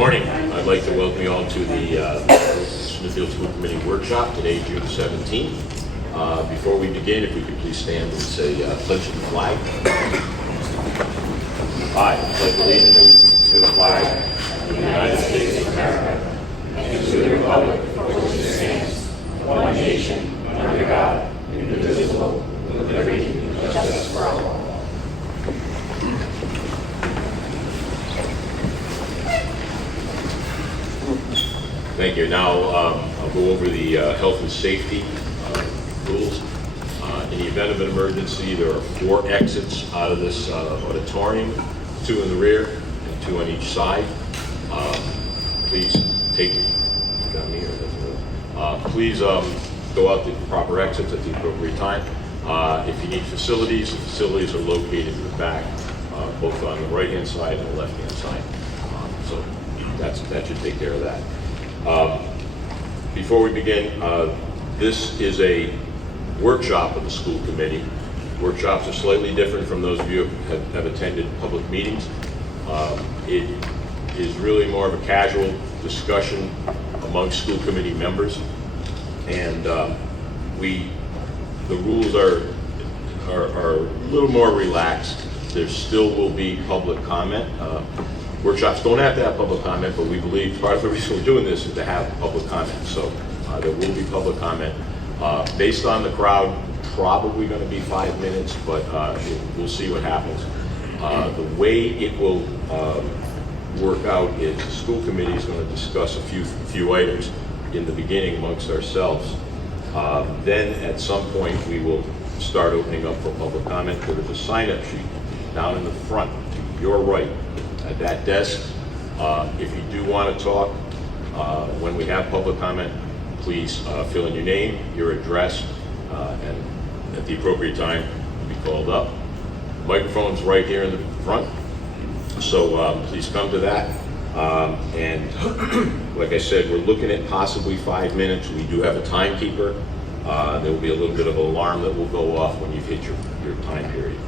morning. I'd like to welcome you all to the Smithfield School Committee Workshop today, June 17th. Before we begin, if we could please stand and say pledge to the flag. I pledge allegiance to the flag of the United States of America and to the republic for which it stands, one nation, under God, indivisible, with liberty and justice for all. Thank you. Now I'll go over the health and safety rules. In the event of an emergency, there are 4 exits out of this auditorium, 2 in the rear and 2 on each side. Please take, please go out the proper exits at the appropriate time. If you need facilities, the facilities are located in the back, both on the right-hand side and the left-hand side. So that should take care of that. Before we begin, this is a workshop of the school committee. Workshops are slightly different from those of you who have attended public meetings. It is really more of a casual discussion among school committee members, and the rules are a little more relaxed. There still will be public comment. Workshops don't have to have public comment, but we believe part of the reason we're doing this is to have public comment. So there will be public comment. Based on the crowd, probably going to be 5 minutes, but we'll see what happens. The way it will work out is the school committee is going to discuss a few items in the beginning amongst ourselves. Then at some point we will start opening up for public comment. There is a sign-up sheet down in the front to your right at that desk. If you do want to talk when we have public comment, please fill in your name, your address, and at the appropriate time be called up. The microphone's right here in the front, so please come to that. And like I said, we're looking at possibly 5 minutes. We do have a timekeeper. There will be a little bit of an alarm that will go off when you've hit your time period.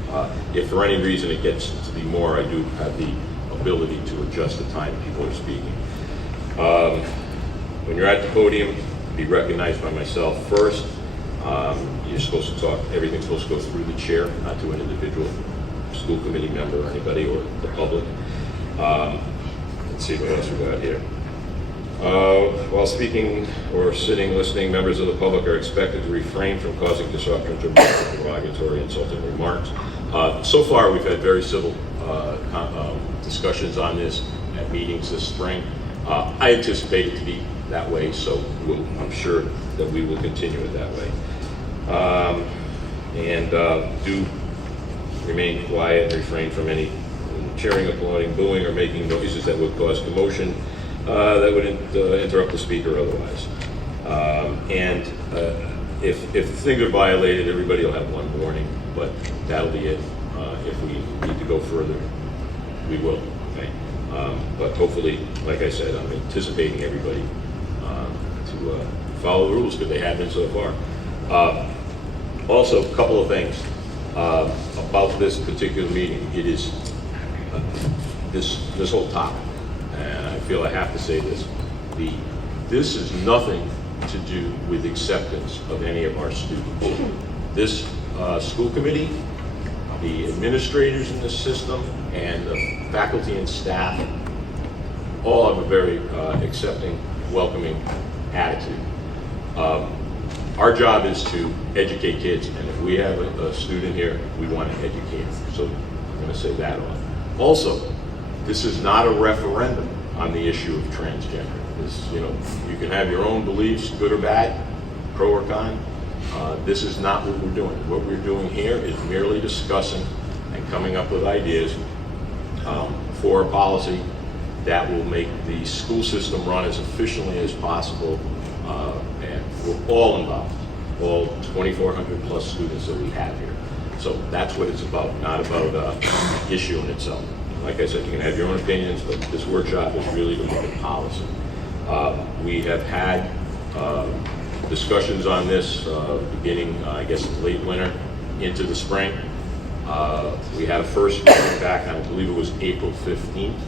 If for any reason it gets to be more, I do have the ability to adjust the time people are speaking. When you're at the podium, be recognized by myself first. You're supposed to talk, everything's supposed to go through the chair, not to an individual school committee member or anybody or the public. Let's see what else we got here. While speaking or sitting listening, members of the public are expected to refrain from causing disruptions or making derogatory, insulting remarks. So far, we've had very civil discussions on this at meetings this spring. I anticipate it to be that way, so I'm sure that we will continue it that way. Do remain quiet and refrain from any cheering, applauding, booing, or making noises that would cause commotion that would interrupt the speaker otherwise. If things are violated, everybody will have one warning, but that'll be it. If we need to go further, we will. Okay. But hopefully, like I said, I'm anticipating everybody to follow the rules because they have been so far. Also, a couple of things about this particular meeting. It is this whole topic, and I feel I have to say this. This is nothing to do with acceptance of any of our students. This school committee, the administrators in the system, and the faculty and staff all have a very accepting, welcoming attitude. Our job is to educate kids, and if we have a student here, we want to educate them. So I'm going to say that on. Also, this is not a referendum on the issue of transgender. You can have your own beliefs, good or bad, pro or con. This is not what we're doing. What we're doing here is merely discussing and coming up with ideas for a policy that will make the school system run as efficiently as possible, and we're all involved, all 2,400 plus students that we have here. So that's what it's about, not about the issue in itself. Like I said, you can have your own opinions, but this workshop is really to look at policy. We have had discussions on this beginning, I guess, late winter into the spring. We had a first meeting back on, I believe it was April 15th.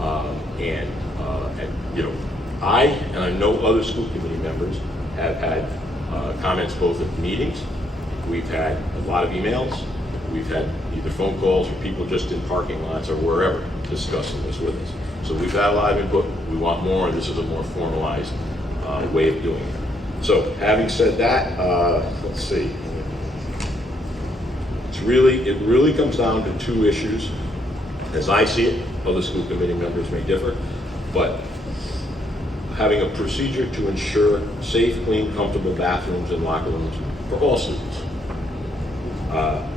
And you know, I know other school committee members have had comments both at meetings. We've had a lot of emails. We've had either phone calls or people just in parking lots or wherever discussing this with us. So we've had a lot of input. We want more, and this is a more formalized way of doing it. So having said that, let's see. It really comes down to two issues. As I see it, other school committee members may differ, but having a procedure to ensure safe, clean, comfortable bathrooms and locker rooms for all students.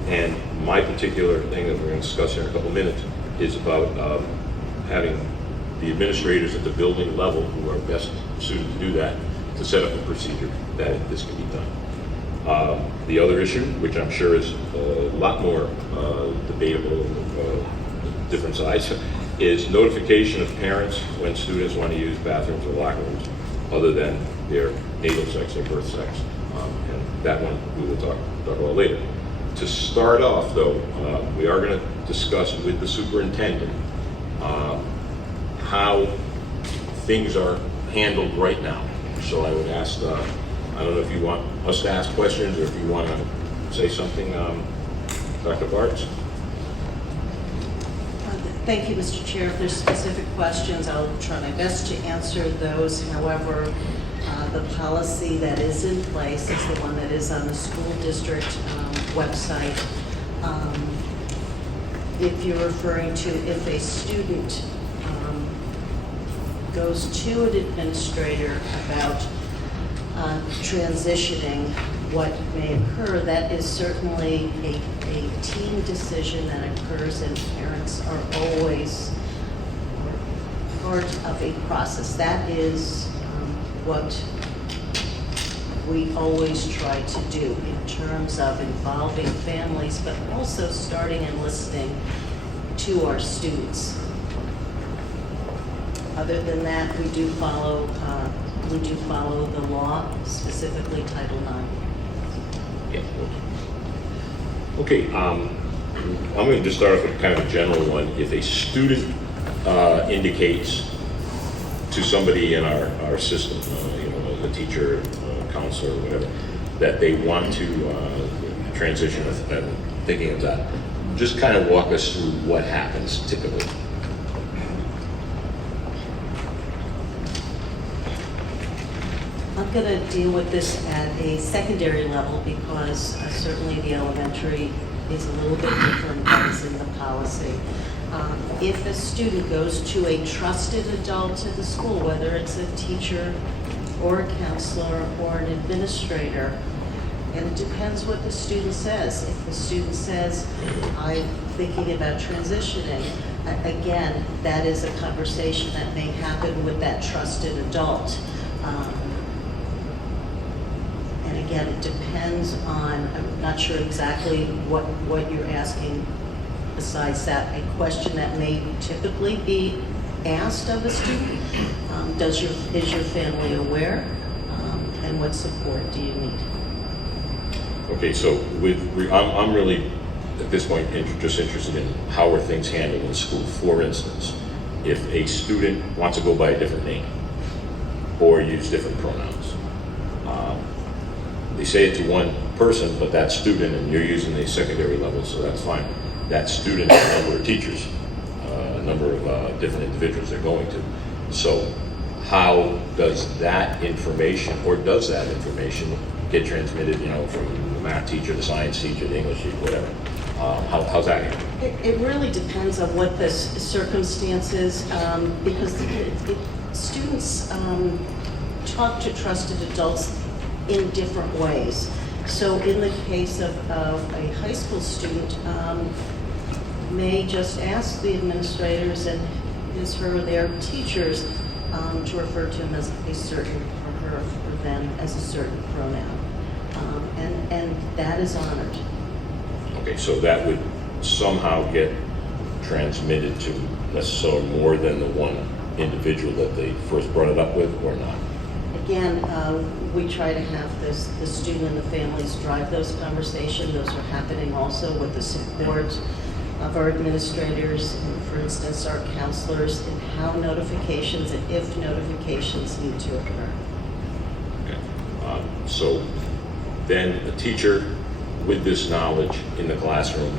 And my particular thing that we're going to discuss here in a couple minutes is about having the administrators at the building level who are best suited to do that, to set up a procedure that this can be done. The other issue, which I'm sure is a lot more debatable, different sides, is notification of parents when students want to use bathrooms or locker rooms other than their natal sex or birth sex. And that one we will talk about later. To start off, though, we are going to discuss with the superintendent how things are handled right now. So I would ask, I don't know if you want us to ask questions or if you want to say something, Dr. Bartz. Thank you, Mr. Chair. If there's specific questions, I'll try my best to answer those. However, the policy that is in place is the one that is on the school district website. If you're referring to if a student goes to an administrator about transitioning what may occur, that is certainly a team decision that occurs, and parents are always part of a process. That is what we always try to do in terms of involving families, but also starting and listening to our students. Other than that, we do follow the law, specifically Title IX. Yeah. Okay. I'm going to just start off with kind of a general one. If a student indicates to somebody in our system, you know, a teacher, counselor, whatever, that they want to transition, thinking of that, just kind of walk us through what happens typically. I'm going to deal with this at a secondary level because certainly the elementary is a little bit different than is in the policy. If a student goes to a trusted adult in the school, whether it's a teacher or a counselor or an administrator, and it depends what the student says. If the student says, I'm thinking about transitioning, again, that is a conversation that may happen with that trusted adult. And again, it depends on, I'm not sure exactly what you're asking besides that, a question that may typically be asked of a student. Is your family aware? And what support do you need? Okay, so I'm really, at this point, just interested in how are things handled in school. For instance, if a student wants to go by a different name or use different pronouns, they say it to one person, but that student, and you're using the secondary level, so that's fine. That student has a number of teachers, a number of different individuals they're going to. So how does that information, or does that information get transmitted, you know, from the math teacher, the science teacher, the English teacher, whatever? How's that handled? It really depends on what the circumstances, because students talk to trusted adults in different ways. So in the case of a high school student, may just ask the administrators and their teachers to refer to him as a certain, or her, or them as a certain pronoun. And that is honored. Okay, so that would somehow get transmitted to necessarily more than the one individual that they first brought it up with, or not? Again, we try to have the student and the families drive those conversations. Those are happening also with the support of our administrators, and for instance, our counselors, in how notifications and if notifications need to occur. Okay. So then a teacher with this knowledge in the classroom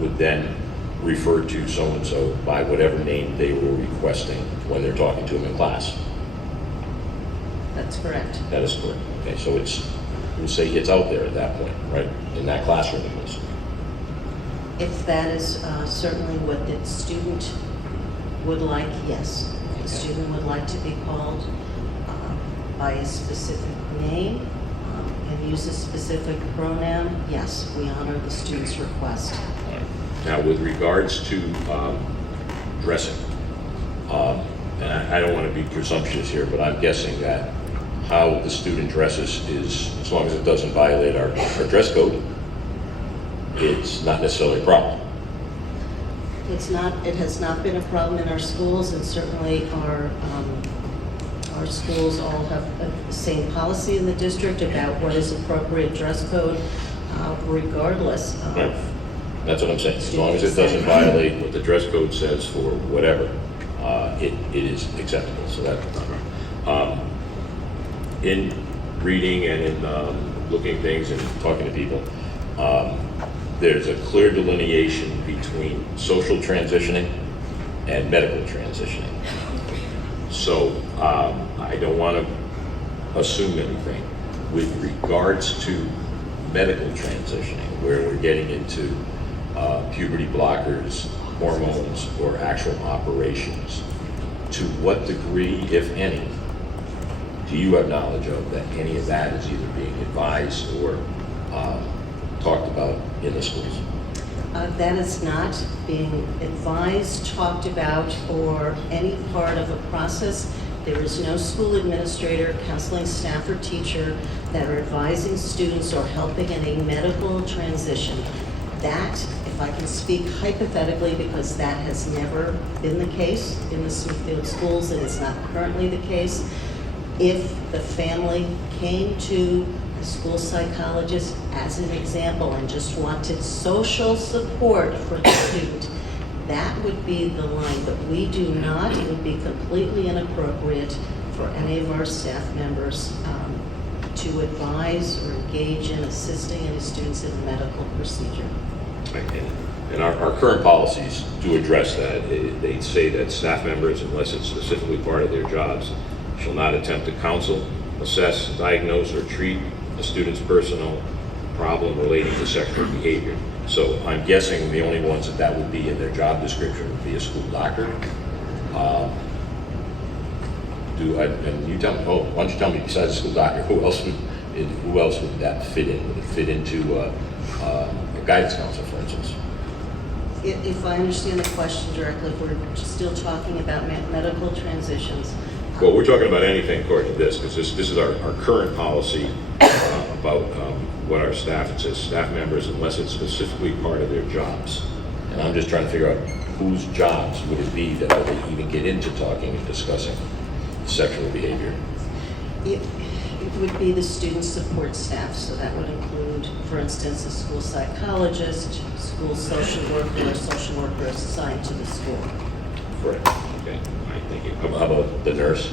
would then refer to so-and-so by whatever name they were requesting when they're talking to them in class. That's correct. That is correct. Okay, so we'll say it's out there at that point, right? In that classroom at least. If that is certainly what the student would like, yes. If the student would like to be called by a specific name and use a specific pronoun, yes, we honor the student's request. Now, with regards to dressing, and I don't want to be presumptuous here, but I'm guessing that how the student dresses is, as long as it doesn't violate our dress code, it's not necessarily a problem. It has not been a problem in our schools, and certainly our schools all have the same policy in the district about what is appropriate dress code, regardless of. Right. That's what I'm saying. As long as it doesn't violate what the dress code says for whatever, it is acceptable. So that, in reading and in looking at things and talking to people, there's a clear delineation between social transitioning and medical transitioning. So I don't want to assume anything. With regards to medical transitioning, where we're getting into puberty blockers, hormones, or actual operations, to what degree, if any, do you have knowledge of that any of that is either being advised or talked about in the schools? That is not being advised, talked about, or any part of a process. There is no school administrator, counseling staff, or teacher that are advising students or helping in a medical transition. That, if I can speak hypothetically, because that has never been the case in the Smithfield schools, and it's not currently the case, if the family came to the school psychologist, as an example, and just wanted social support for the student, that would be the line. But we do not. It would be completely inappropriate for any of our staff members to advise or engage in assisting any students in a medical procedure. And our current policies do address that. They say that staff members, unless it's specifically part of their jobs, shall not attempt to counsel, assess, diagnose, or treat a student's personal problem relating to sexual behavior. So I'm guessing the only ones that would be in their job description would be a school doctor. And you tell me, why don't you tell me, besides a school doctor, who else would that fit in? Would it fit into a guidance counselor, for instance? If I understand the question directly, if we're still talking about medical transitions. Well, we're talking about anything according to this, because this is our current policy about what our staff, it says staff members, unless it's specifically part of their jobs. And I'm just trying to figure out whose jobs would it be that they even get into talking and discussing sexual behavior. It would be the student support staff, so that would include, for instance, a school psychologist, school social worker, or social worker assigned to the school. Correct. Okay. All right. Thank you. How about the nurse?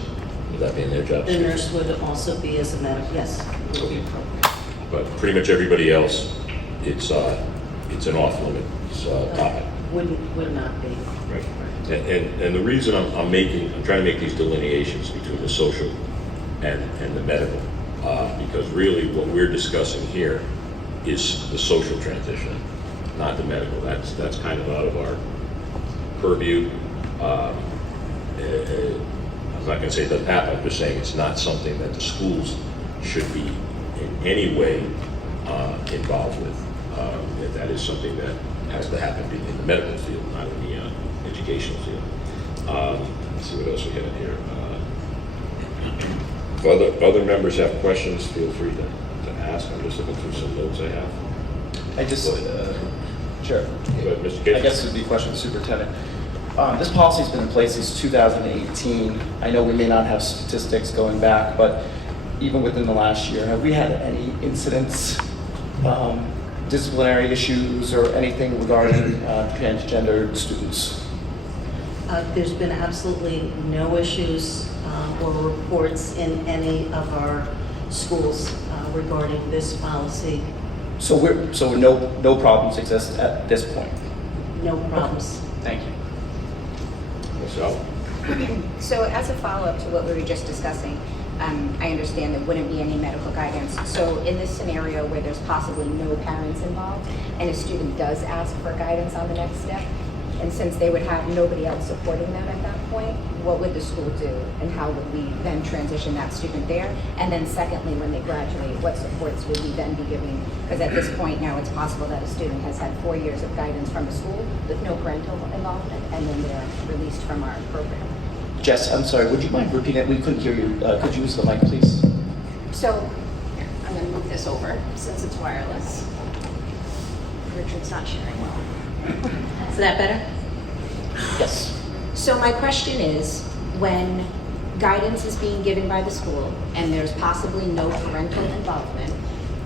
Would that be in their job? The nurse would also be as a medical, yes. Would be appropriate. But pretty much everybody else, it's an off-limits topic. Would not be. Right. And the reason I'm trying to make these delineations between the social and the medical, because really what we're discussing here is the social transition, not the medical. That's kind of out of our purview. I'm not going to say it doesn't happen. I'm just saying it's not something that the schools should be in any way involved with. That is something that has to happen in the medical field, not in the educational field. Let's see what else we have here. If other members have questions, feel free to ask. I'm just looking through some notes I have. Sure. Go ahead, Mr. Gaddis. I guess it would be a question to the superintendent. This policy has been in place since 2018. I know we may not have statistics going back, but even within the last year, have we had any incidents disciplinary issues or anything regarding transgender students? There's been absolutely no issues or reports in any of our schools regarding this policy. So no problems exist at this point? No problems. Thank you. So, So as a follow-up to what we were just discussing, I understand there wouldn't be any medical guidance. So in this scenario where there's possibly no parents involved and a student does ask for guidance on the next step, and since they would have nobody else supporting them at that point, what would the school do? And how would we then transition that student there? And then secondly, when they graduate, what supports would we then be giving? Because at this point now, it's possible that a student has had 4 years of guidance from a school with no parental involvement, and then they're released from our program. Jess, I'm sorry, would you mind repeating that? We couldn't hear you. Could you use the mic, please? So I'm going to move this over since it's wireless. Richard's not sharing well. Is that better? Yes. So my question is, when guidance is being given by the school and there's possibly no parental involvement,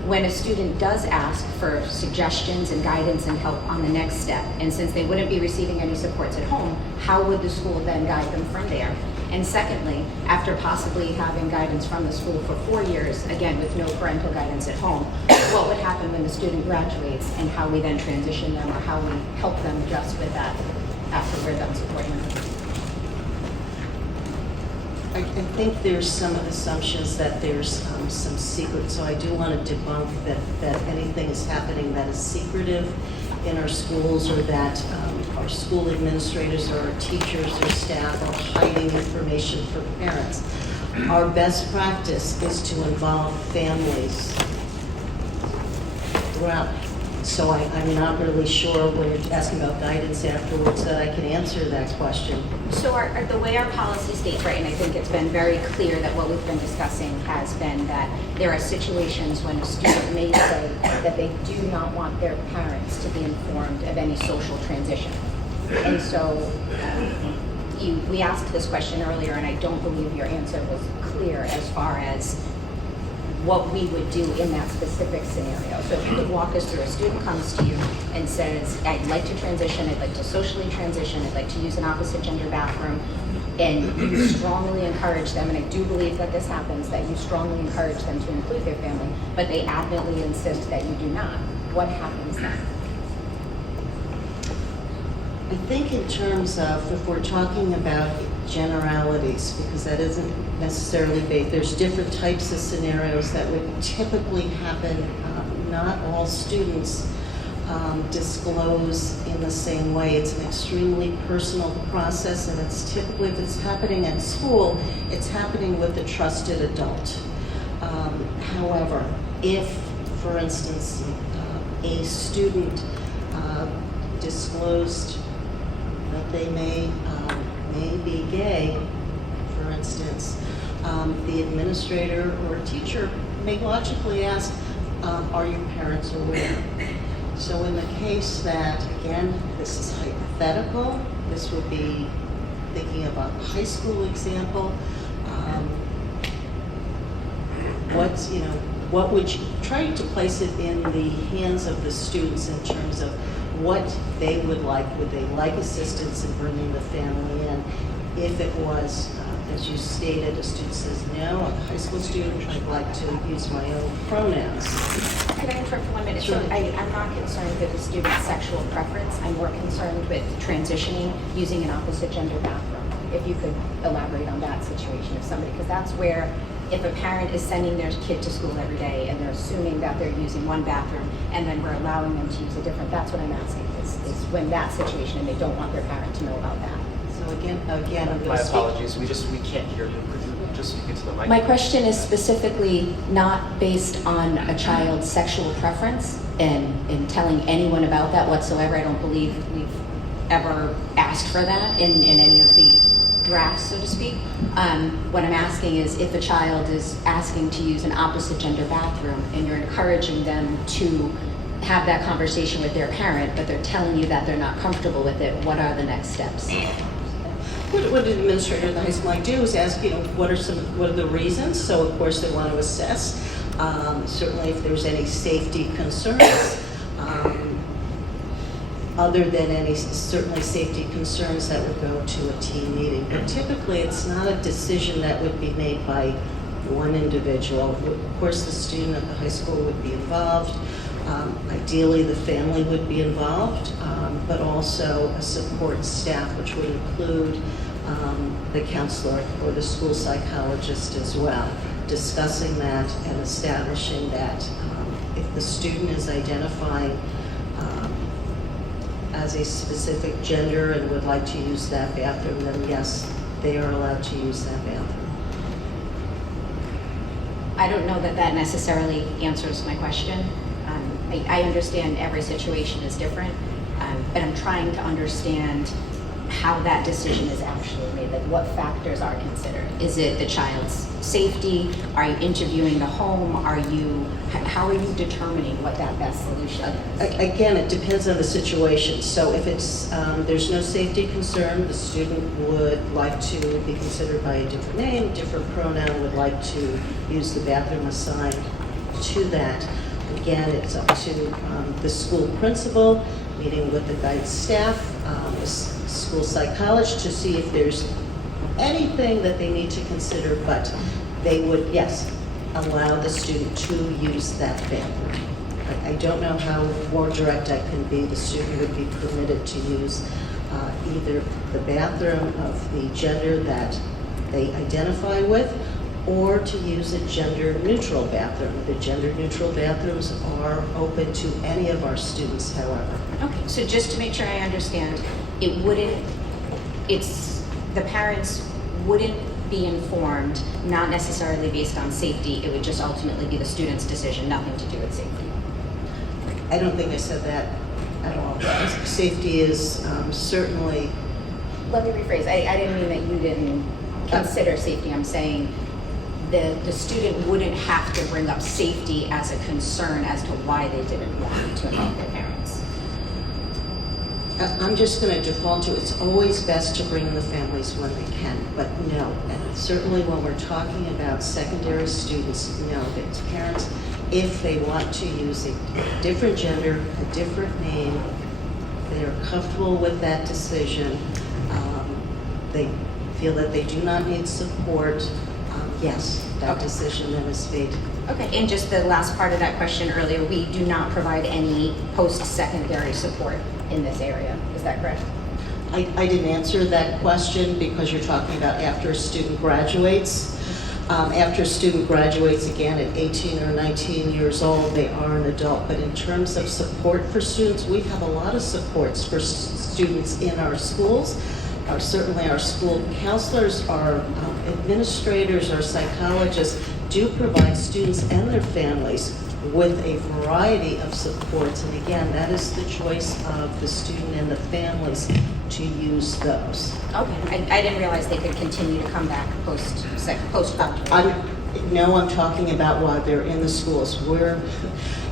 when a student does ask for suggestions and guidance and help on the next step, and since they wouldn't be receiving any supports at home, how would the school then guide them from there? And secondly, after possibly having guidance from the school for 4 years, again with no parental guidance at home, what would happen when the student graduates and how we then transition them or how we help them adjust with that after we're done supporting them? I think there's some assumptions that there's some secret, so I do want to debunk that anything is happening that is secretive in our schools, or that our school administrators or our teachers or staff are hiding information from parents. Our best practice is to involve families throughout. So I'm not really sure when you're asking about guidance afterwards that I can answer that question. So the way our policy states, right, and I think it's been very clear that what we've been discussing has been that there are situations when a student may say that they do not want their parents to be informed of any social transition. And so we asked this question earlier, and I don't believe your answer was clear as far as what we would do in that specific scenario. So if you could walk us through, a student comes to you and says, I'd like to transition, I'd like to socially transition, I'd like to use an opposite gender bathroom, and you strongly encourage them, and I do believe that this happens, that you strongly encourage them to include their family, but they adamantly insist that you do not. What happens then? I think in terms of, if we're talking about generalities, because that isn't necessarily based, there's different types of scenarios that would typically happen. Not all students disclose in the same way. It's an extremely personal process, and it's typically, if it's happening at school, it's happening with a trusted adult. However, if, for instance, a student disclosed that they may be gay, for instance, the administrator or teacher may logically ask, are your parents aware? So in the case that, again, this is hypothetical, this would be thinking about a high school example, what would you try to place it in the hands of the students in terms of what they would like? Would they like assistance in bringing the family in? If it was, as you stated, a student says, no, I'm a high school student, I'd like to use my own pronouns. Can I interrupt for 1 minute? Sure. So I'm not concerned with the student's sexual preference. I'm more concerned with transitioning using an opposite gender bathroom. If you could elaborate on that situation of somebody, because that's where, if a parent is sending their kid to school every day and they're assuming that they're using one bathroom and then we're allowing them to use a different, that's what I'm asking, is when that situation and they don't want their parent to know about that. So again, I'm going to My speak. apologies, we can't hear you. Could you just speak into the mic? My question is specifically not based on a child's sexual preference and telling anyone about that whatsoever. I don't believe we've ever asked for that in any of the drafts, so to speak. What I'm asking is if a child is asking to use an opposite gender bathroom and you're encouraging them to have that conversation with their parent, but they're telling you that they're not comfortable with it, what are the next steps? What an administrator in the high school might do is ask, what are the reasons? So of course they want to assess. Certainly if there's any safety concerns, other than any certainly safety concerns that would go to a team meeting. But typically, it's not a decision that would be made by one individual. Of course, the student at the high school would be involved. Ideally, the family would be involved, but also a support staff, which would include the counselor or the school psychologist as well, discussing that and establishing that if the student is identifying as a specific gender and would like to use that bathroom, then yes, they are allowed to use that bathroom. I don't know that that necessarily answers my question. I understand every situation is different, but I'm trying to understand how that decision is actually made, like what factors are considered. Is it the child's safety? Are you interviewing the home? How are you determining what that best solution is? Again, it depends on the situation. So if it's, there's no safety concern, the student would like to be considered by a different name, different pronoun, would like to use the bathroom assigned to that. Again, it's up to the school principal, meeting with the guidance staff, the school psychologist to see if there's anything that they need to consider, but they would, yes, allow the student to use that bathroom. I don't know how more direct I can be. The student would be permitted to use either the bathroom of the gender that they identify with, or to use a gender-neutral bathroom. The gender-neutral bathrooms are open to any of our students, however. Okay, so just to make sure I understand, the parents wouldn't be informed, not necessarily based on safety, it would just ultimately be the student's decision, nothing to do with safety. I don't think I said that at all. Safety is certainly... Let me rephrase, I didn't mean that you didn't consider safety, I'm saying the student wouldn't have to bring up safety as a concern as to why they didn't want to involve their parents. I'm just going to default to it's always best to bring in the families when they can, but no. And certainly when we're talking about secondary students, no, that parents, if they want to use a different gender, a different name, they are comfortable with that decision, they feel that they do not need support, yes, that decision then is made. Okay, and just the last part of that question earlier, we do not provide any post-secondary support in this area, is that correct? I didn't answer that question because you're talking about after a student graduates. After a student graduates, again, at 18 or 19 years old, they are an adult. But in terms of support for students, we have a lot of supports for students in our schools. Certainly our school counselors, our administrators, our psychologists do provide students and their families with a variety of supports. And again, that is the choice of the student and the families to use those. Okay, I didn't realize they could continue to come back post-graduate. I'm talking about while they're in the schools.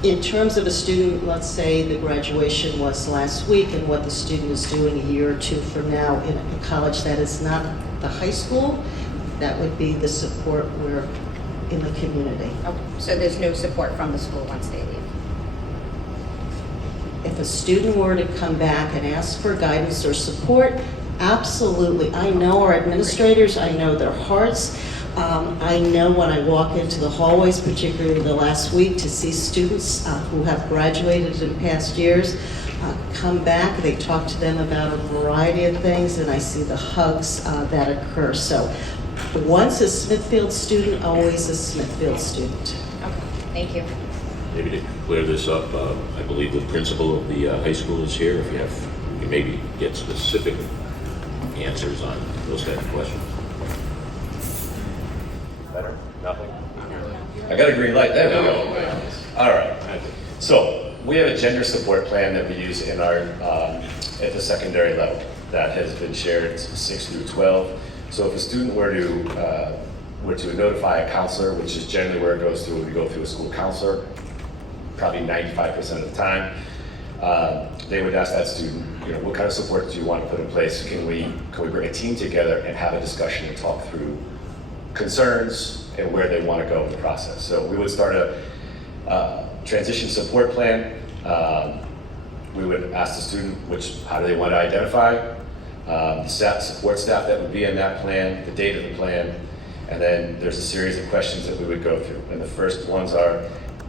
In terms of a student, let's say the graduation was last week and what the student is doing a year or two from now in a college that is not the high school, that would be the support we're in the community. Okay, so there's no support from the school once they leave? If a student were to come back and ask for guidance or support, absolutely. I know our administrators, I know their hearts. I know when I walk into the hallways, particularly the last week, to see students who have graduated in past years come back. They talk to them about a variety of things, and I see the hugs that occur. So once a Smithfield student, always a Smithfield student. Okay, thank you. Maybe to clear this up, I believe the principal of the high school is here. If you can maybe get specific answers on those type of questions. Better? Nothing? I got a green light. There we go. All right. So we have a gender support plan that we use in our at the secondary level that has been shared 6 through 12. So if a student were to notify a counselor, which is generally where it goes through, we go through a school counselor, probably 95% of the time, they would ask that student, what kind of support do you want to put in place? Can we bring a team together and have a discussion and talk through concerns and where they want to go in the process? So we would start a transition support plan we would ask the student how do they want to identify, the support staff that would be in that plan, the date of the plan, and then there's a series of questions that we would go through. And the first ones are,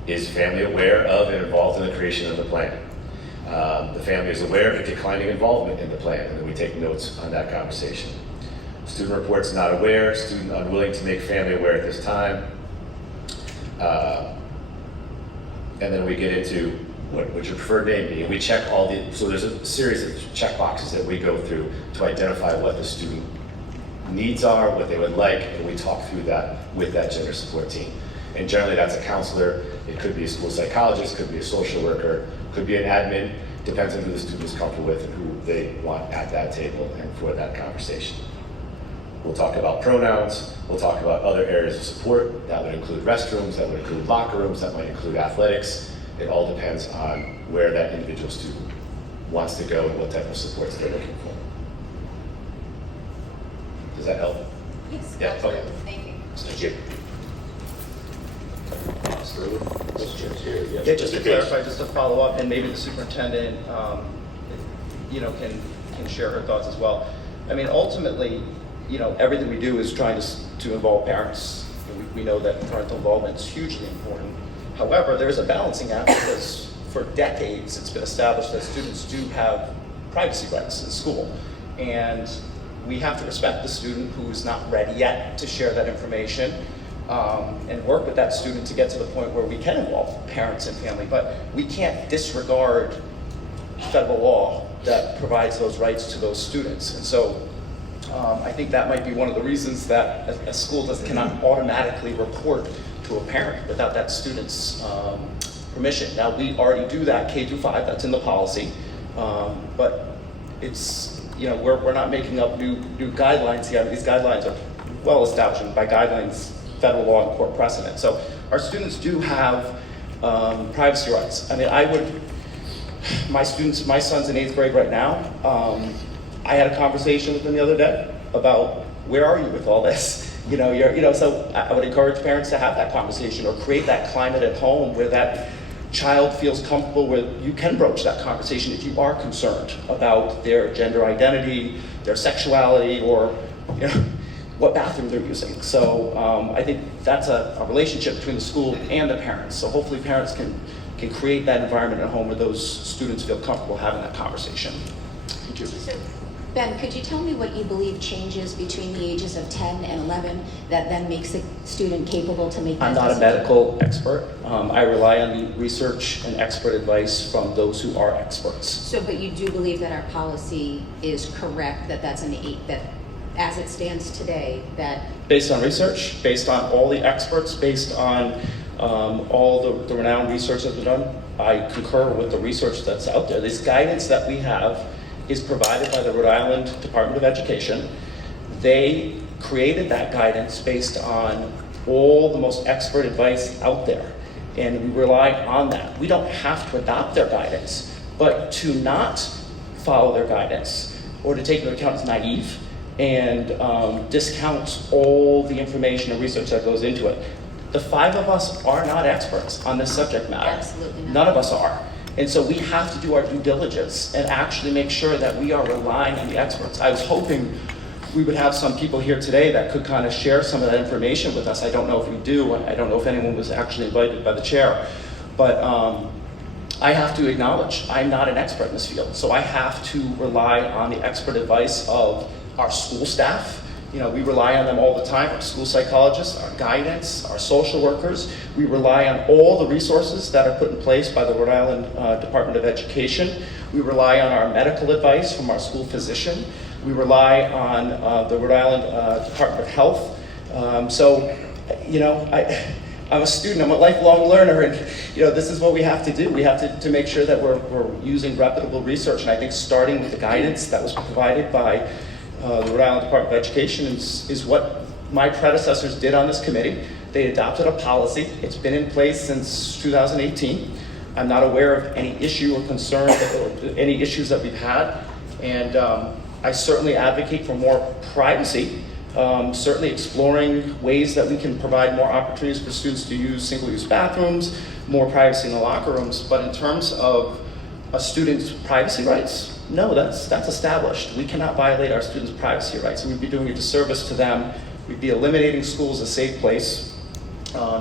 is family aware of and involved in the creation of the plan? The family is aware of the declining involvement in the plan, and then we take notes on that conversation. Student reports not aware, student unwilling to make family aware at this time. And then we get into what would your preferred name be? And we check so there's a series of check boxes that we go through to identify what the student needs are, what they would like, and we talk through that with that gender support team. And generally that's a counselor, it could be a school psychologist, could be a social worker, could be an admin, depends on who the student is comfortable with and who they want at that table and for that conversation. We'll talk about pronouns, we'll talk about other areas of support. That would include restrooms, that would include locker rooms, that might include athletics. It all depends on where that individual student wants to go and what type of supports they're looking for. Does that help? Yes, Yeah, absolutely. okay. Thank you. Mr. Jay. Questions here? Yes, Yeah, just to Mr. Case. clarify, just to follow up, and maybe the superintendent, can share her thoughts as well. I mean, ultimately, everything we do is trying to involve parents. We know that parental involvement is hugely important. However, there's a balancing act because for decades it's been established that students do have privacy rights in school, and we have to respect the student who's not ready yet to share that information. And work with that student to get to the point where we can involve parents and family, but we can't disregard federal law that provides those rights to those students. And so I think that might be one of the reasons that a school cannot automatically report to a parent without that student's permission. Now, we already do that K through 5, that's in the policy, but it's, we're not making up new guidelines here. These guidelines are well established by guidelines, federal law and court precedent. So our students do have privacy rights. I mean, my son's in 8th grade right now. I had a conversation with him the other day about where are you with all this? So I would encourage parents to have that conversation or create that climate at home where that child feels comfortable where you can broach that conversation if you are concerned about their gender identity, their sexuality, or what bathroom they're using. So I think that's a relationship between the school and the parents. So hopefully parents can create that environment at home where those students feel comfortable having that conversation. Thank you. So, Ben, could you tell me what you believe changes between the ages of 10 and 11 that then makes a student capable to make that I'm not a decision? medical expert. I rely on the research and expert advice from those who are experts. So, but you do believe that our policy is correct, that that's an 8, that as it stands today, that... Based on research, based on all the experts, based on all the renowned research that's been done, I concur with the research that's out there. This guidance that we have is provided by the Rhode Island Department of Education. They created that guidance based on all the most expert advice out there, and we rely on that. We don't have to adopt their guidance, but to not follow their guidance or to take into account is naive and discounts all the information and research that goes into it. The 5 of us are not experts on this subject matter. Absolutely not. None of us are. And so we have to do our due diligence and actually make sure that we are relying on the experts. I was hoping we would have some people here today that could kind of share some of that information with us. I don't know if we do. I don't know if anyone was actually invited by the chair. But I have to acknowledge I'm not an expert in this field. So I have to rely on the expert advice of our school staff. We rely on them all the time, our school psychologists, our guidance, our social workers. We rely on all the resources that are put in place by the Rhode Island Department of Education. We rely on our medical advice from our school physician. We rely on the Rhode Island Department of Health. I'm a student, I'm a lifelong learner, and this is what we have to do. We have to make sure that we're using reputable research, and I think starting with the guidance that was provided by the Rhode Island Department of Education is what my predecessors did on this committee. They adopted a policy. It's been in place since 2018. I'm not aware of any issue or concern or any issues that we've had. And I certainly advocate for more privacy, certainly exploring ways that we can provide more opportunities for students to use single-use bathrooms, more privacy in the locker rooms. But in terms of a student's privacy rights? No, that's established. We cannot violate our students' privacy rights. We'd be doing a disservice to them. We'd be eliminating school as a safe place.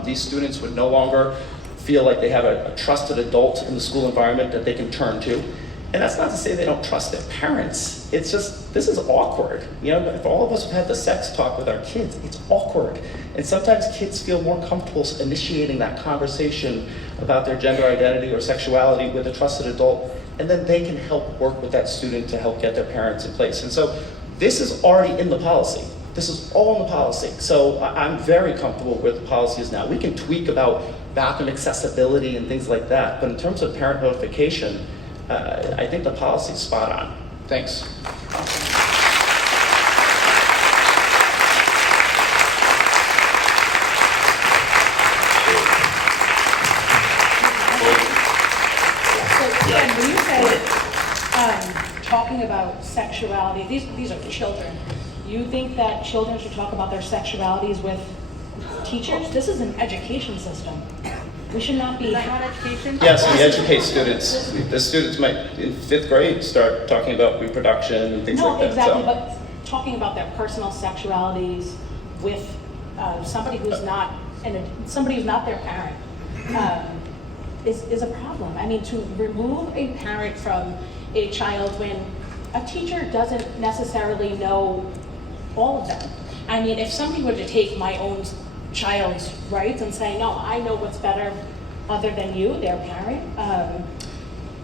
These students would no longer feel like they have a trusted adult in the school environment that they can turn to. And that's not to say they don't trust their parents. It's just, this is awkward. You know, if all of us have had the sex talk with our kids, it's awkward. And sometimes kids feel more comfortable initiating that conversation about their gender identity or sexuality with a trusted adult, and then they can help work with that student to help get their parents in place. And so this is already in the policy. This is all in the policy. So I'm very comfortable with the policies now. We can tweak about bathroom accessibility and things like that, but in terms of parent notification, I think the policy is spot on. Thanks. When you say talking about sexuality, these are children. You think that children should talk about their sexualities with teachers? This is an education system. We should not be. Education? Yes, we educate students. The students might, in 5th grade, start talking about reproduction and things like that. No, exactly, So. but talking about their personal sexualities with somebody who's not, somebody who's not their parent is a problem. I mean, to remove a parent from a child when a teacher doesn't necessarily know all of them. I mean, if somebody were to take my own child's rights and say, no, I know what's better other than you, their parent,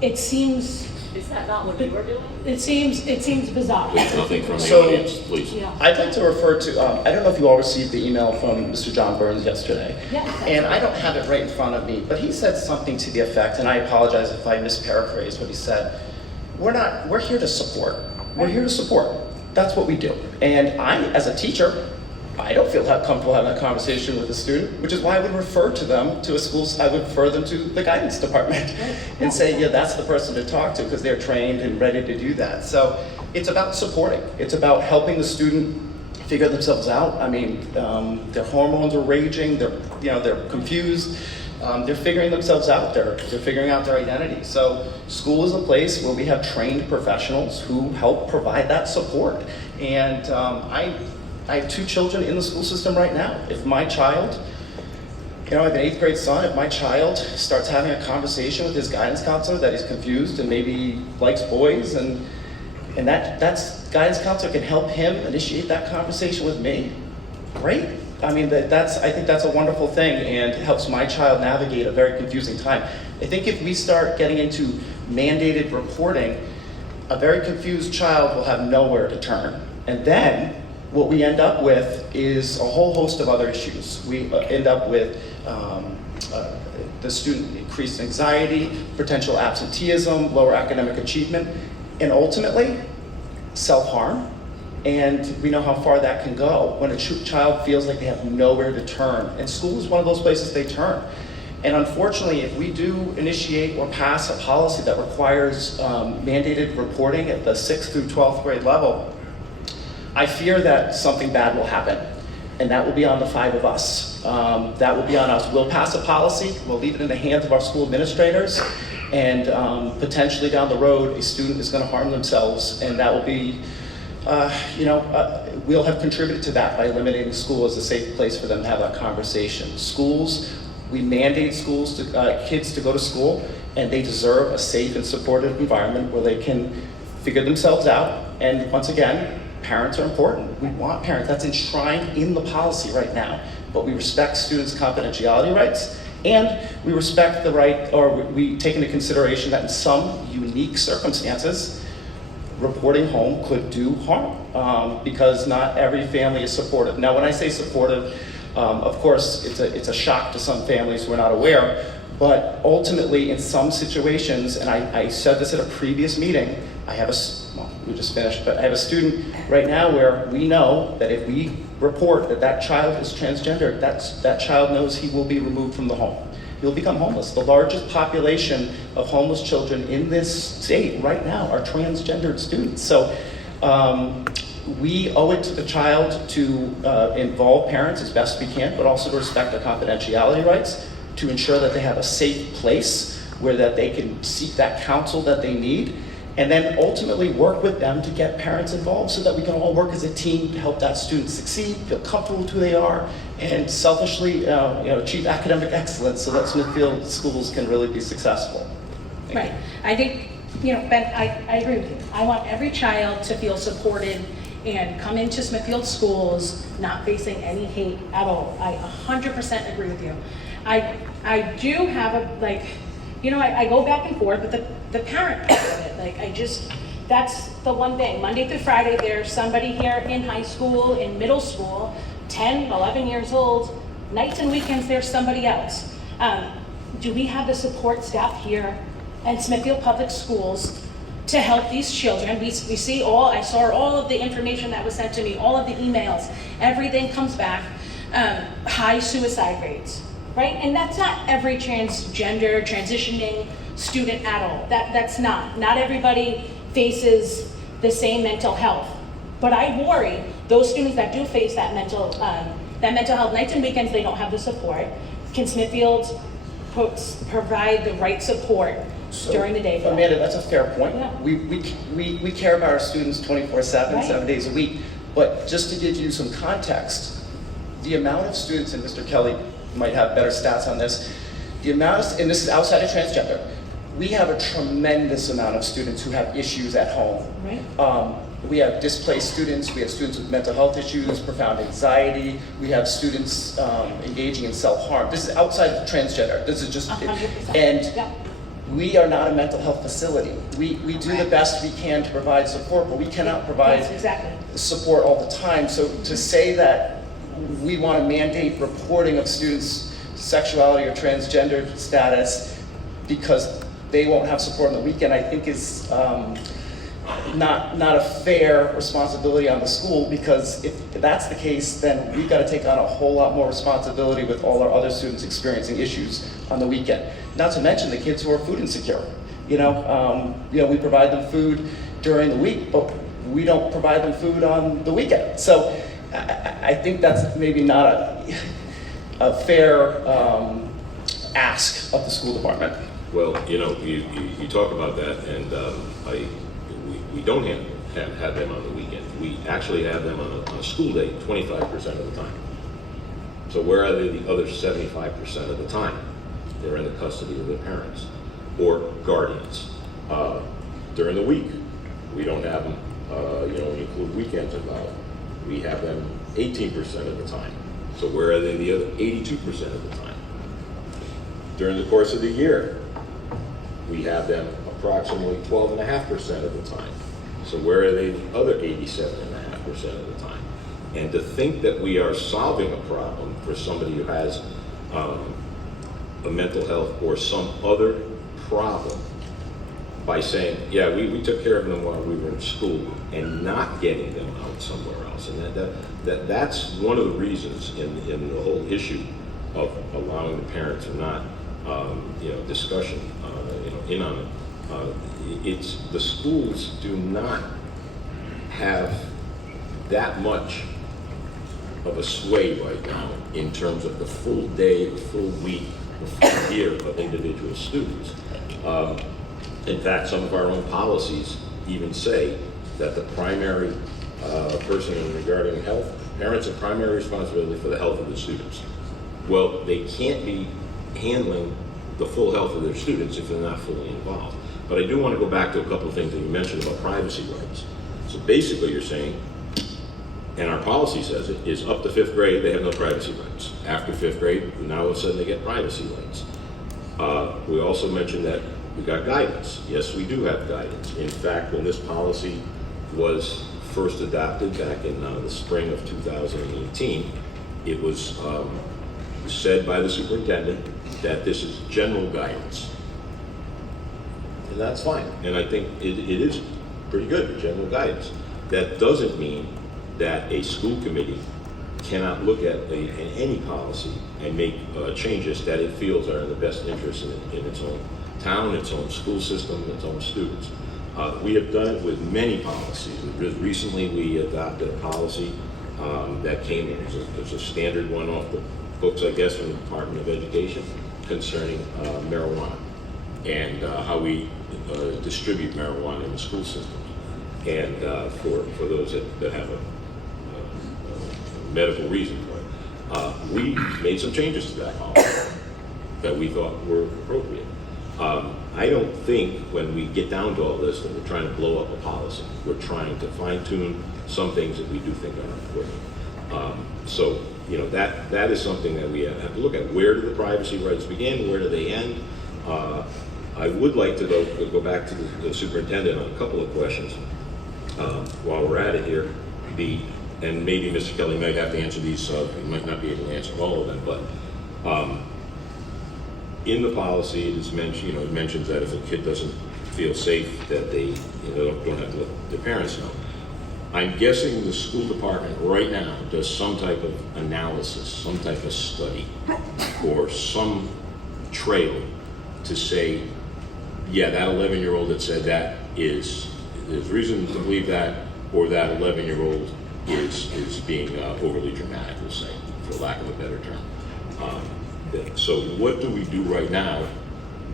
it seems. Is that not what you were doing? It seems bizarre. Nothing from the So- audience, please. Yeah. I'd like to refer to, I don't know if you all received the email from Mr. John Burns yesterday. Yes. And I don't have it right in front of me, but he said something to the effect, and I apologize if I misparaphrase what he said. We're here to support. We're here to support. That's what we do. And I, as a teacher, I don't feel that comfortable having that conversation with a student, which is why I would refer to them to a school. I would refer them to the guidance department and say, yeah, that's the person to talk to because they're trained and ready to do that. So it's about supporting. It's about helping the student figure themselves out. I mean, their hormones are raging. They're confused. They're figuring themselves out. They're figuring out their identity. So school is a place where we have trained professionals who help provide that support. And I have 2 children in the school system right now. If my child, I have an 8th grade son, if my child starts having a conversation with his guidance counselor that he's confused and maybe likes boys, and that's guidance counselor can help him initiate that conversation with me, great. I mean, I think that's a wonderful thing and helps my child navigate a very confusing time. I think if we start getting into mandated reporting, a very confused child will have nowhere to turn. And then what we end up with is a whole host of other issues. We end up with the student increased anxiety, potential absenteeism, lower academic achievement, and ultimately self-harm. And we know how far that can go when a child feels like they have nowhere to turn. And school is one of those places they turn. And unfortunately, if we do initiate or pass a policy that requires mandated reporting at the 6th through 12th grade level, I fear that something bad will happen. And that will be on the 5 of us. That will be on us. We'll pass a policy, we'll leave it in the hands of our school administrators, and potentially down the road, a student is going to harm themselves, and that will be, we'll have contributed to that by eliminating school as a safe place for them to have that conversation. Schools, we mandate kids to go to school, and they deserve a safe and supportive environment where they can figure themselves out. And once again, parents are important. We want parents. That's enshrined in the policy right now. But we respect students' confidentiality rights, and we respect the right, or we take into consideration that in some unique circumstances, reporting home could do harm because not every family is supportive. Now, when I say supportive, of course, it's a shock to some families who are not aware, but ultimately in some situations, and I said this at a previous meeting, we just finished, but I have a student right now where we know that if we report that child is transgender, that child knows he will be removed from the home. He'll become homeless. The largest population of homeless children in this state right now are transgendered students. So we owe it to the child to involve parents as best we can, but also to respect their confidentiality rights, to ensure that they have a safe place where that they can seek that counsel that they need, and then ultimately work with them to get parents involved so that we can all work as a team to help that student succeed, feel comfortable with who they are, and selfishly achieve academic excellence so that Smithfield schools can really be successful. Thank Right. you. I think, Ben, I agree with you. I want every child to feel supported and come into Smithfield schools not facing any hate at all. I 100% agree with you. I do have I go back and forth, but the parent part of it, that's the one thing. Monday through Friday, there's somebody here in high school, in middle school, 10, 11 years old. Nights and weekends, there's somebody else. Do we have the support staff here in Smithfield Public Schools to help these children? I saw all of the information that was sent to me, all of the emails, everything comes back. High suicide rates, right? And that's not every transgender, transitioning student at all. That's not everybody faces the same mental health. But I worry those students that do face that mental health, nights and weekends, they don't have the support. Can Smithfield provide the right support during the day for them? Amanda, that's a fair point. Yeah. We care about our students 24/7, Right. 7 days a week. But just to give you some context, the amount of students, and Mr. Kelley might have better stats on this, and this is outside of transgender, we have a tremendous amount of students who have issues at home. Right. We have displaced students, we have students with mental health issues, profound anxiety, we have students engaging in self-harm. This is outside of transgender. This is just, 100%. and Yeah. we are not a mental health facility. We do the best we can to provide support, but we cannot provide Yes, exactly. support all the time. So to say that we want to mandate reporting of students' sexuality or transgender status because they won't have support on the weekend, I think is not a fair responsibility on the school, because if that's the case, then we've got to take on a whole lot more responsibility with all our other students experiencing issues on the weekend. Not to mention the kids who are food insecure. We provide them food during the week, but we don't provide them food on the weekend. So I think that's maybe not a fair ask of the school department. Well, you talk about that, and we don't have them on the weekend. We actually have them on a school day 25% of the time. So where are they the other 75% of the time? They're in the custody of their parents or guardians. During the week, we don't have them, we include weekends involved. We have them 18% of the time. So where are they the other 82% of the time? During the course of the year, we have them approximately 12.5% of the time. So where are they the other 87.5% of the time? And to think that we are solving a problem for somebody who has a mental health or some other problem by saying, yeah, we took care of them while we were in school, and not getting them out somewhere else. And that's one of the reasons in the whole issue of allowing the parents or not, discussion, in on it. It's the schools do not have that much of a sway right now in terms of the full day, the full week, the full year of individual students. In fact, some of our own policies even say that the primary person regarding health, parents have primary responsibility for the health of the students. Well, they can't be handling the full health of their students if they're not fully involved. But I do want to go back to a couple of things that you mentioned about privacy rights. So basically you're saying, and our policy says it, is up to 5th grade, they have no privacy rights. After 5th grade, now all of a sudden they get privacy rights. We also mentioned that we got guidance. Yes, we do have guidance. In fact, when this policy was first adopted back in the spring of 2018, it was said by the superintendent that this is general guidance. And that's fine. And I think it is pretty good, general guidance. That doesn't mean that a school committee cannot look at any policy and make changes that it feels are in the best interest in its own town, its own school system, its own students. We have done it with many policies. Recently, we adopted a policy that came in as a standard one off the books, I guess, from the Department of Education concerning marijuana. and how we distribute marijuana in the school system. And for those that have a medical reason for it, we made some changes to that policy that we thought were appropriate. I don't think when we get down to all this that we're trying to blow up a policy. We're trying to fine tune some things that we do think are important. So, you know, that is something that we have to look at. Where do the privacy rights begin? Where do they end? I would like to go back to the superintendent on a couple of questions while we're at it here. And maybe Mr. Kelley might have to answer these, he might not be able to answer all of them, but in the policy, it is mentioned, it mentions that if a kid doesn't feel safe, that they don't have to let their parents know. I'm guessing the school department right now does some type of analysis, some type of study, or some trail to say, yeah, that 11-year-old that said that there's reason to believe that, or that 11-year-old is being overly dramatic, we'll say, for lack of a better term. So what do we do right now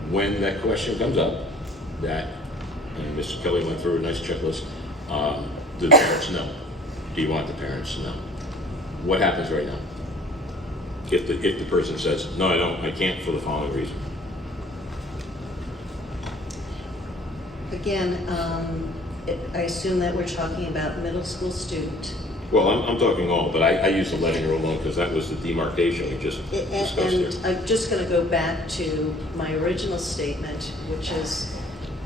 when that question comes up, and Mr. Kelley went through a nice checklist, do the parents know? Do you want the parents to know? What happens right now? If the person says, no, I don't, I can't for the following reason. Again, I assume that we're talking about middle school student. Well, I'm talking all, but I use the 11-year-old one because that was the demarcation we just discussed And here. I'm just going to go back to my original statement, which is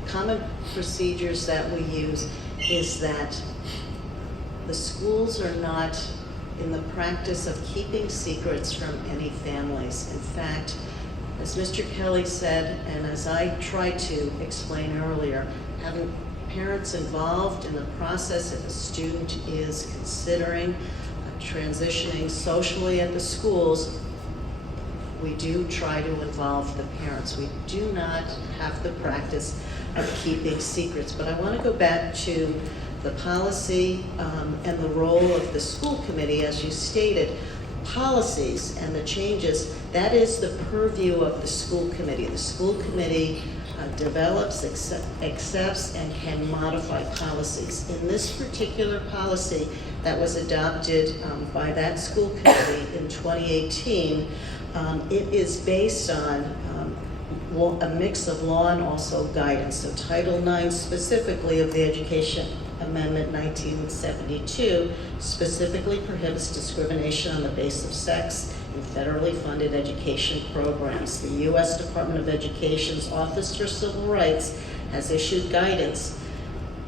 common procedures that we use is that the schools are not in the practice of keeping secrets from any families. In fact, as Mr. Kelley said, and as I tried to explain earlier, having parents involved in the process if a student is considering transitioning socially at the schools, we do try to involve the parents. We do not have the practice of keeping secrets. But I want to go back to the policy and the role of the school committee. As you stated, policies and the changes, that is the purview of the school committee. The school committee develops, accepts, and can modify policies. In this particular policy that was adopted by that school committee in 2018, it is based on a mix of law and also guidance. So Title IX specifically of the Education Amendment 1972 specifically prohibits discrimination on the basis of sex in federally funded education programs. The U.S. Department of Education's Office for Civil Rights has issued guidance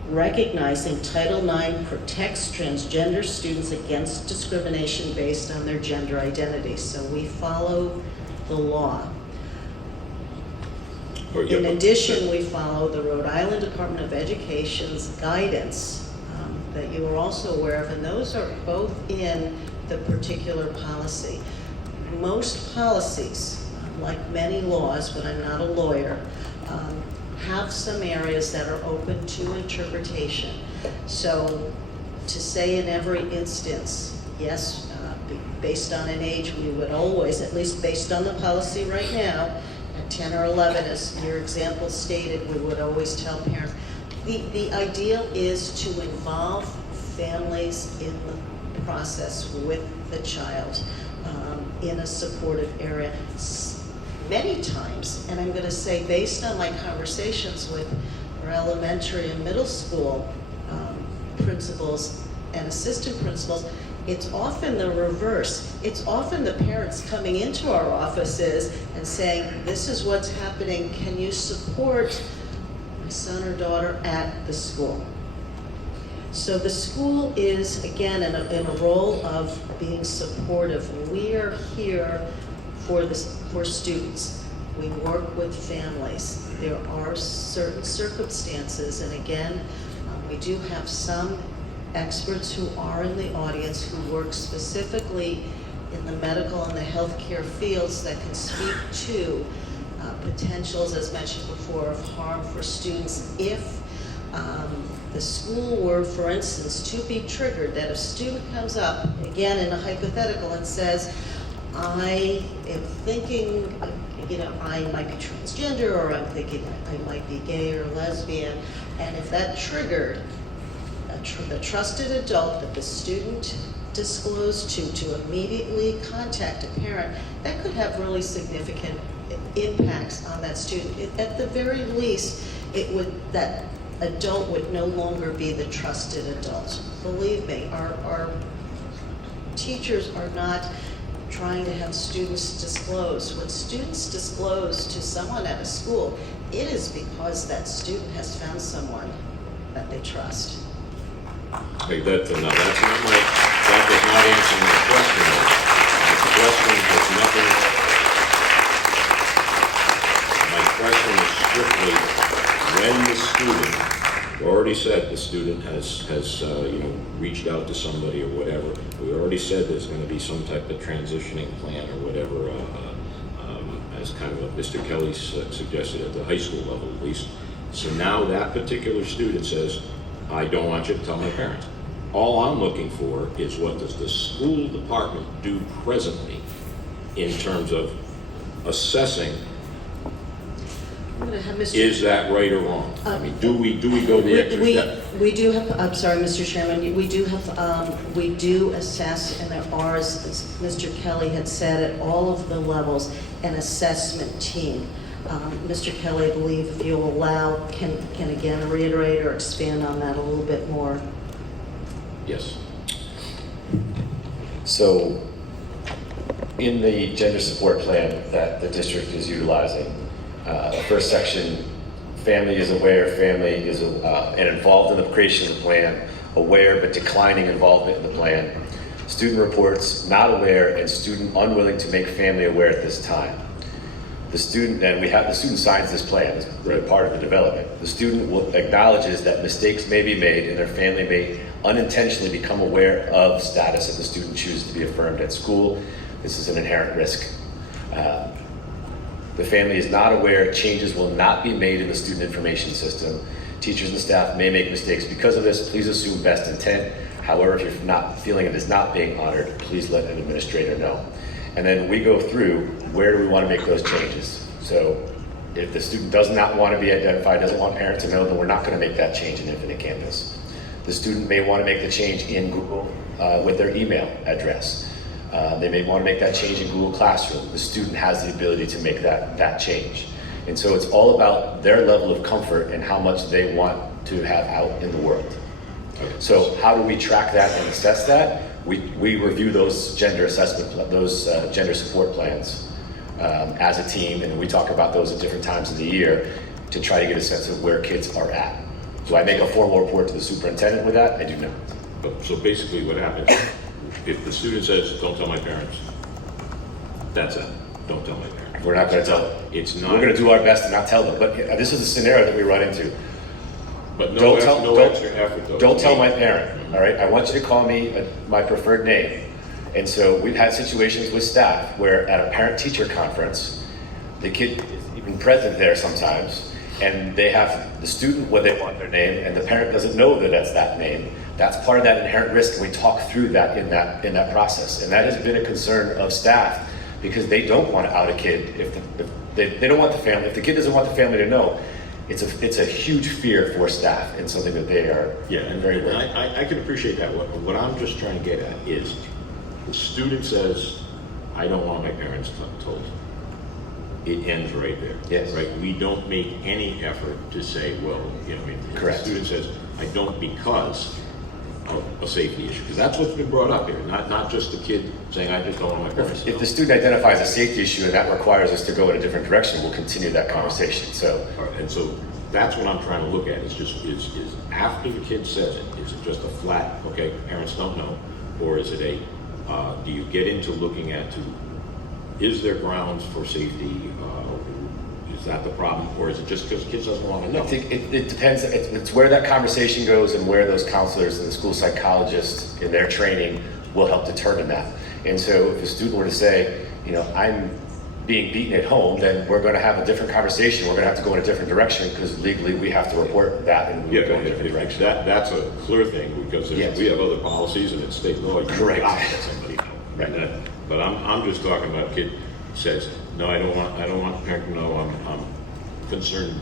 recognizing Title IX protects transgender students against discrimination based on their gender identity. So we follow the law. In addition, we follow the Rhode Island Department of Education's guidance that you are also aware of, and those are both in the particular policy. Most policies, like many laws, but I'm not a lawyer, have some areas that are open to interpretation. So to say in every instance, yes, based on an age, we would always, at least based on the policy right now, at 10 or 11, as your example stated, we would always tell parents. The ideal is to involve families in the process with the child in a supportive area. Many times, and I'm going to say based on my conversations with our elementary and middle school principals and assistant principals, it's often the reverse. It's often the parents coming into our offices and saying, this is what's happening, can you support my son or daughter at the school? So the school is, again, in a role of being supportive. We are here for students. We work with families. There are certain circumstances, and again, we do have some experts who are in the audience who work specifically in the medical and the healthcare fields that can speak to potentials, as mentioned before, of harm for students if the school were, for instance, to be triggered, that a student comes up, again in a hypothetical, and says, I am thinking, you know, I might be transgender, or I'm thinking I might be gay or lesbian, and if that triggered the trusted adult that the student disclosed to immediately contact a parent, that could have really significant impacts on that student. At the very least, that adult would no longer be the trusted adult. Believe me, our teachers are not trying to have students disclose. When students disclose to someone at a school, it is because that student has found someone that they trust. Okay, that does not answer my question. The question is nothing. My question is strictly, when the student, we already said the student has reached out to somebody or whatever. We already said there's going to be some type of transitioning plan or whatever, as kind of Mr. Kelley suggested at the high school level at least. So now that particular student says, I don't want you to tell my parents. All I'm looking for is what does the school department do presently in terms of assessing, I'm going to have Mr. is that right or wrong? I mean, do we go the extra step? We do have, I'm sorry, Mr. Chairman, we do assess, and there are, as Mr. Kelley had said, at all of the levels, an assessment team. Mr. Kelley, I believe, if you'll allow, can again reiterate or expand on that a little bit more. Yes. So, in the gender support plan that the district is utilizing, the first section, family is aware, family is and involved in the creation of the plan, aware but declining involvement in the plan. Student reports not aware and student unwilling to make family aware at this time. The student, the student signs this plan as part of the development. The student acknowledges that mistakes may be made and their family may unintentionally become aware of status if the student chooses to be affirmed at school. This is an inherent risk. The family is not aware changes will not be made in the student information system. Teachers and staff may make mistakes because of this. Please assume best intent. However, if you're not feeling it is not being honored, please let an administrator know. And then we go through where do we want to make those changes. So if the student does not want to be identified, doesn't want parents to know, then we're not going to make that change in Infinite Campus. The student may want to make the change in Google with their email address. They may want to make that change in Google Classroom. The student has the ability to make that change. And so it's all about their level of comfort and how much they want to have out in the world. So how do we track that and assess that? We review those gender gender support plans as a team, and we talk about those at different times of the year to try to get a sense of where kids are at. Do I make a formal report to the superintendent with that? I do not. So basically what happens, if the student says, don't tell my parents, that's it. Don't tell my parents. We're not going to tell them. It's not. We're going to do our best to not tell them. But this is a scenario that we run into. But no extra effort though. Don't tell my parent, all right? I want you to call me my preferred name. And so we've had situations with staff where at a parent-teacher conference, the kid is even present there sometimes, and they have the student what they want their name, and the parent doesn't know that that's that name. That's part of that inherent risk, and we talk through that in that process. And that has been a concern of staff because they don't want to out a kid if they don't want the family. If the kid doesn't want the family to know, it's a huge fear for staff and something that they are very aware of. I can appreciate that. What I'm just trying to get at is the student says, I don't want my parents told. It ends right there. Yes. Right? We don't make any effort to say, well, if Correct. the student says, I don't because of a safety issue, because that's what's been brought up here, not just the kid saying, I just don't want my parents to know. If the student identifies a safety issue and that requires us to go in a different direction, we'll continue that conversation. So, All right, and so that's what I'm trying to look at. Is after the kid says it, is it just a flat, okay, parents don't know, or is it do you get into looking at is there grounds for safety? Is that the problem, or is it just because kids doesn't want to know? I think it depends. It's where that conversation goes and where those counselors and the school psychologists in their training will help determine that. And so if a student were to say, I'm being beaten at home, then we're going to have a different conversation. We're going to have to go in a different direction because legally we have to report that and we go in a different direction. That's a clear thing because Yes. we have other policies and it's state law. You Correct. have to let somebody know. Right. But I'm just talking about kid. says, no, I don't want the parent to know I'm concerned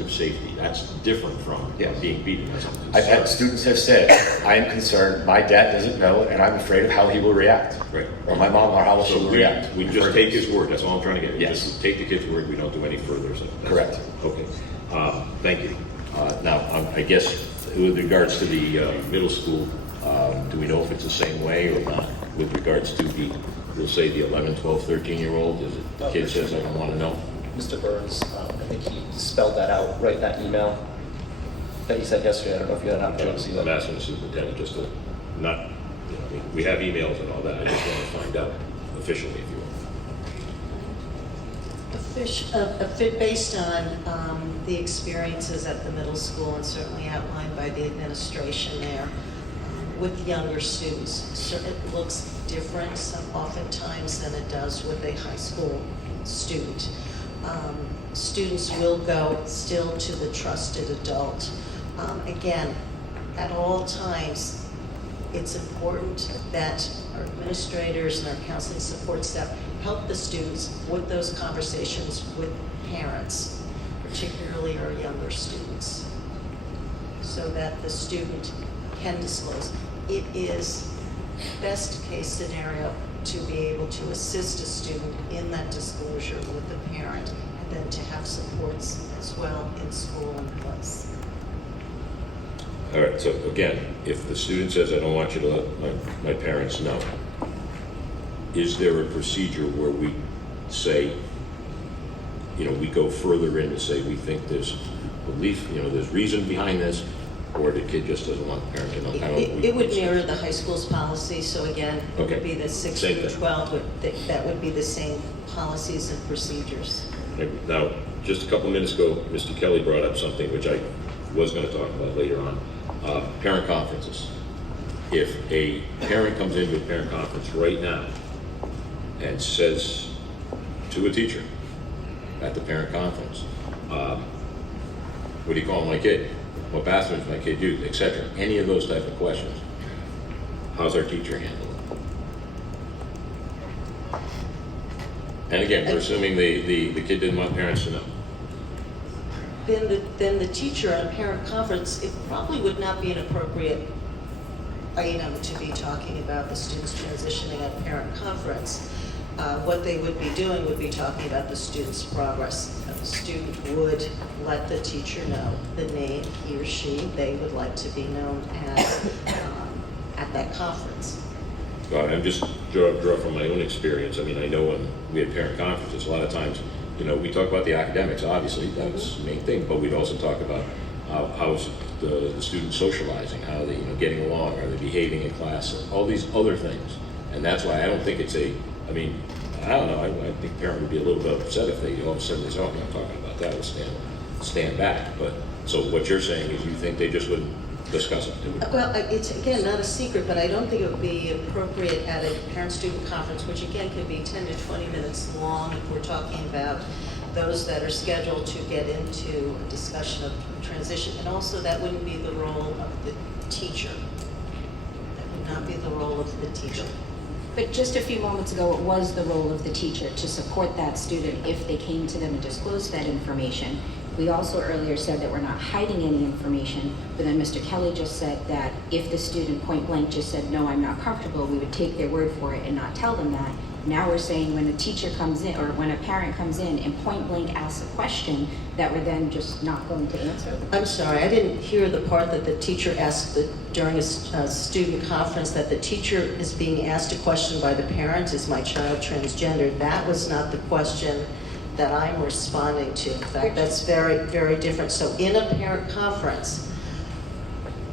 of safety. That's different from Yes. being beaten or something. I've had students have said, I am concerned, my dad doesn't know, and I'm afraid of how he will react. Right. Or my mom, or how she So will react. we just take his word, that's all I'm trying to get. We Yes. just take the kid's word, we don't do any further. So Correct. Okay, thank you. Now, I guess with regards to the middle school, do we know if it's the same way or not? With regards to the, we'll say the 11, 12, 13-year-old, is it the kid says, I don't want to know? Mr. Burns, I think he spelled that out right in that email that he said yesterday. I don't know if you had an opportunity to see I'm that. asking the superintendent just to not, we have emails and all that, I just want to find out officially, if you will. Based on the experiences at the middle school and certainly outlined by the administration there, with younger students, it looks different oftentimes than it does with a high school student. Students will go still to the trusted adult. Again, at all times, it's important that our administrators and our counseling support staff help the students with those conversations with parents, particularly our younger students, so that the student can disclose. It is best case scenario to be able to assist a student in that disclosure with the parent, and then to have supports as well in school and place. All right, so again, if the student says, I don't want you to let my parents know, is there a procedure where we say, we go further in to say we think there's belief, there's reason behind this, or the kid just doesn't want the parent to know? It would mirror the high school's policy, so again, it Okay. would be the 6 Same through thing. 12, that would be the same policies and procedures. Now, just a couple minutes ago, Mr. Kelley brought up something which I was going to talk about later on, parent conferences. If a parent comes into a parent conference right now and says to a teacher at the parent conference, what do you call my kid? What bathrooms my kid use, etc. Any of those type of questions. How's our teacher handle it? And again, we're assuming the kid didn't want parents to know. Then the teacher at a parent conference, it probably would not be an appropriate item to be talking about the students transitioning at parent conference. What they would be doing would be talking about the student's progress. The student would let the teacher know the name he or she they would like to be known as at that conference. I'm just draw from my own experience. I mean, I know when we had parent conferences, a lot of times, we talk about the academics, obviously, that's the main thing, but we'd also talk about how's the students socializing, how they, getting along, are they behaving in class, all these other things. And that's why I don't think it's I don't know, I think a parent would be a little bit upset if they all of a sudden they say, oh, I'm not talking about that, we'll stand back. But, so what you're saying is you think they just wouldn't discuss it? Well, it's again not a secret, but I don't think it would be appropriate at a parent-student conference, which again could be 10 to 20 minutes long if we're talking about those that are scheduled to get into a discussion of transition. And also that wouldn't be the role of the teacher. That would not be the role of the teacher. But just a few moments ago, it was the role of the teacher to support that student if they came to them and disclosed that information. We also earlier said that we're not hiding any information, but then Mr. Kelley just said that if the student point blank just said, no, I'm not comfortable, we would take their word for it and not tell them that. Now we're saying when a teacher comes in, or when a parent comes in and point blank asks a question, that we're then just not going to answer. I'm sorry, I didn't hear the part that the teacher asked during a student conference, that the teacher is being asked a question by the parent, is my child transgender? That was not the question that I'm responding to. In fact, that's very, very different. So in a parent conference,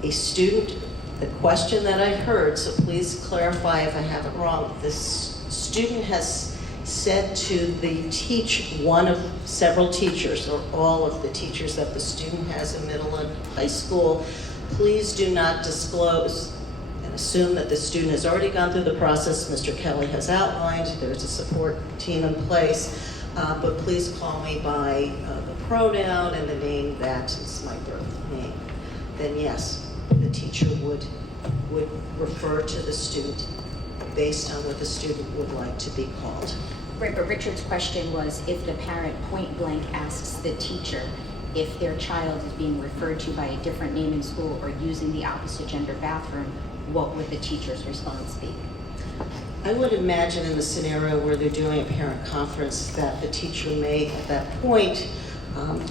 a student, the question that I heard, so please clarify if I have it wrong, this student has said to one of several teachers, or all of the teachers that the student has in middle and high school, please do not disclose and assume that the student has already gone through the process Mr. Kelley has outlined. There's a support team in place. But please call me by the pronoun and the name that is my birth name. Then yes, the teacher would refer to the student based on what the student would like to be called. Right, but Richard's question was if the parent point blank asks the teacher if their child is being referred to by a different name in school or using the opposite gender bathroom, what would the teacher's response be? I would imagine in the scenario where they're doing a parent conference that the teacher may, at that point,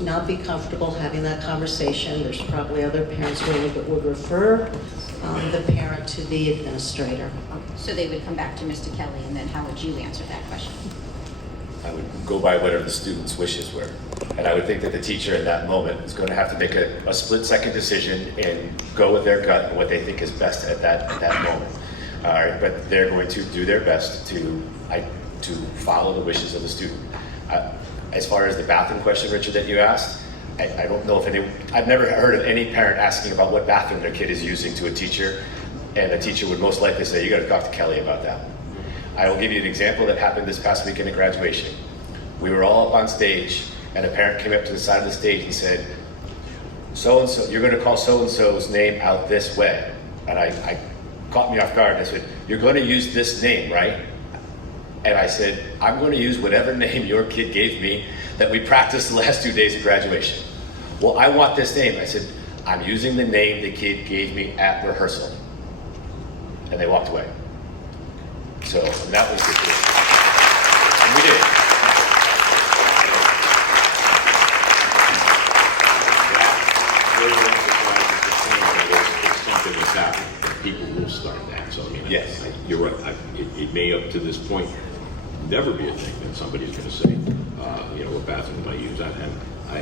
not be comfortable having that conversation. There's probably other parents who would refer the parent to the administrator. So they would come back to Mr. Kelley, and then how would you answer that question? I would go by whatever the student's wishes were. And I would think that the teacher in that moment is going to have to make a split-second decision and go with their gut and what they think is best at that moment. All right, but they're going to do their best to follow the wishes of the student. As far as the bathroom question, Richard, that you asked, I don't know if I've never heard of any parent asking about what bathroom their kid is using to a teacher, and a teacher would most likely say, you got to talk to Kelley about that. I will give you an example that happened this past weekend at graduation. We were all up on stage, and a parent came up to the side of the stage and said, so-and-so, you're going to call so-and-so's name out this way. And I caught me off guard. I said, you're going to use this name, right? And I said, I'm going to use whatever name your kid gave me that we practiced the last 2 days of graduation. Well, I want this name. I said, I'm using the name the kid gave me at rehearsal. And they walked away. So that was the deal. And we did. It's something that's happening. People will start that. So I mean, Yes. You're right. It may up to this point never be a thing that somebody's going to say, what bathroom do I use?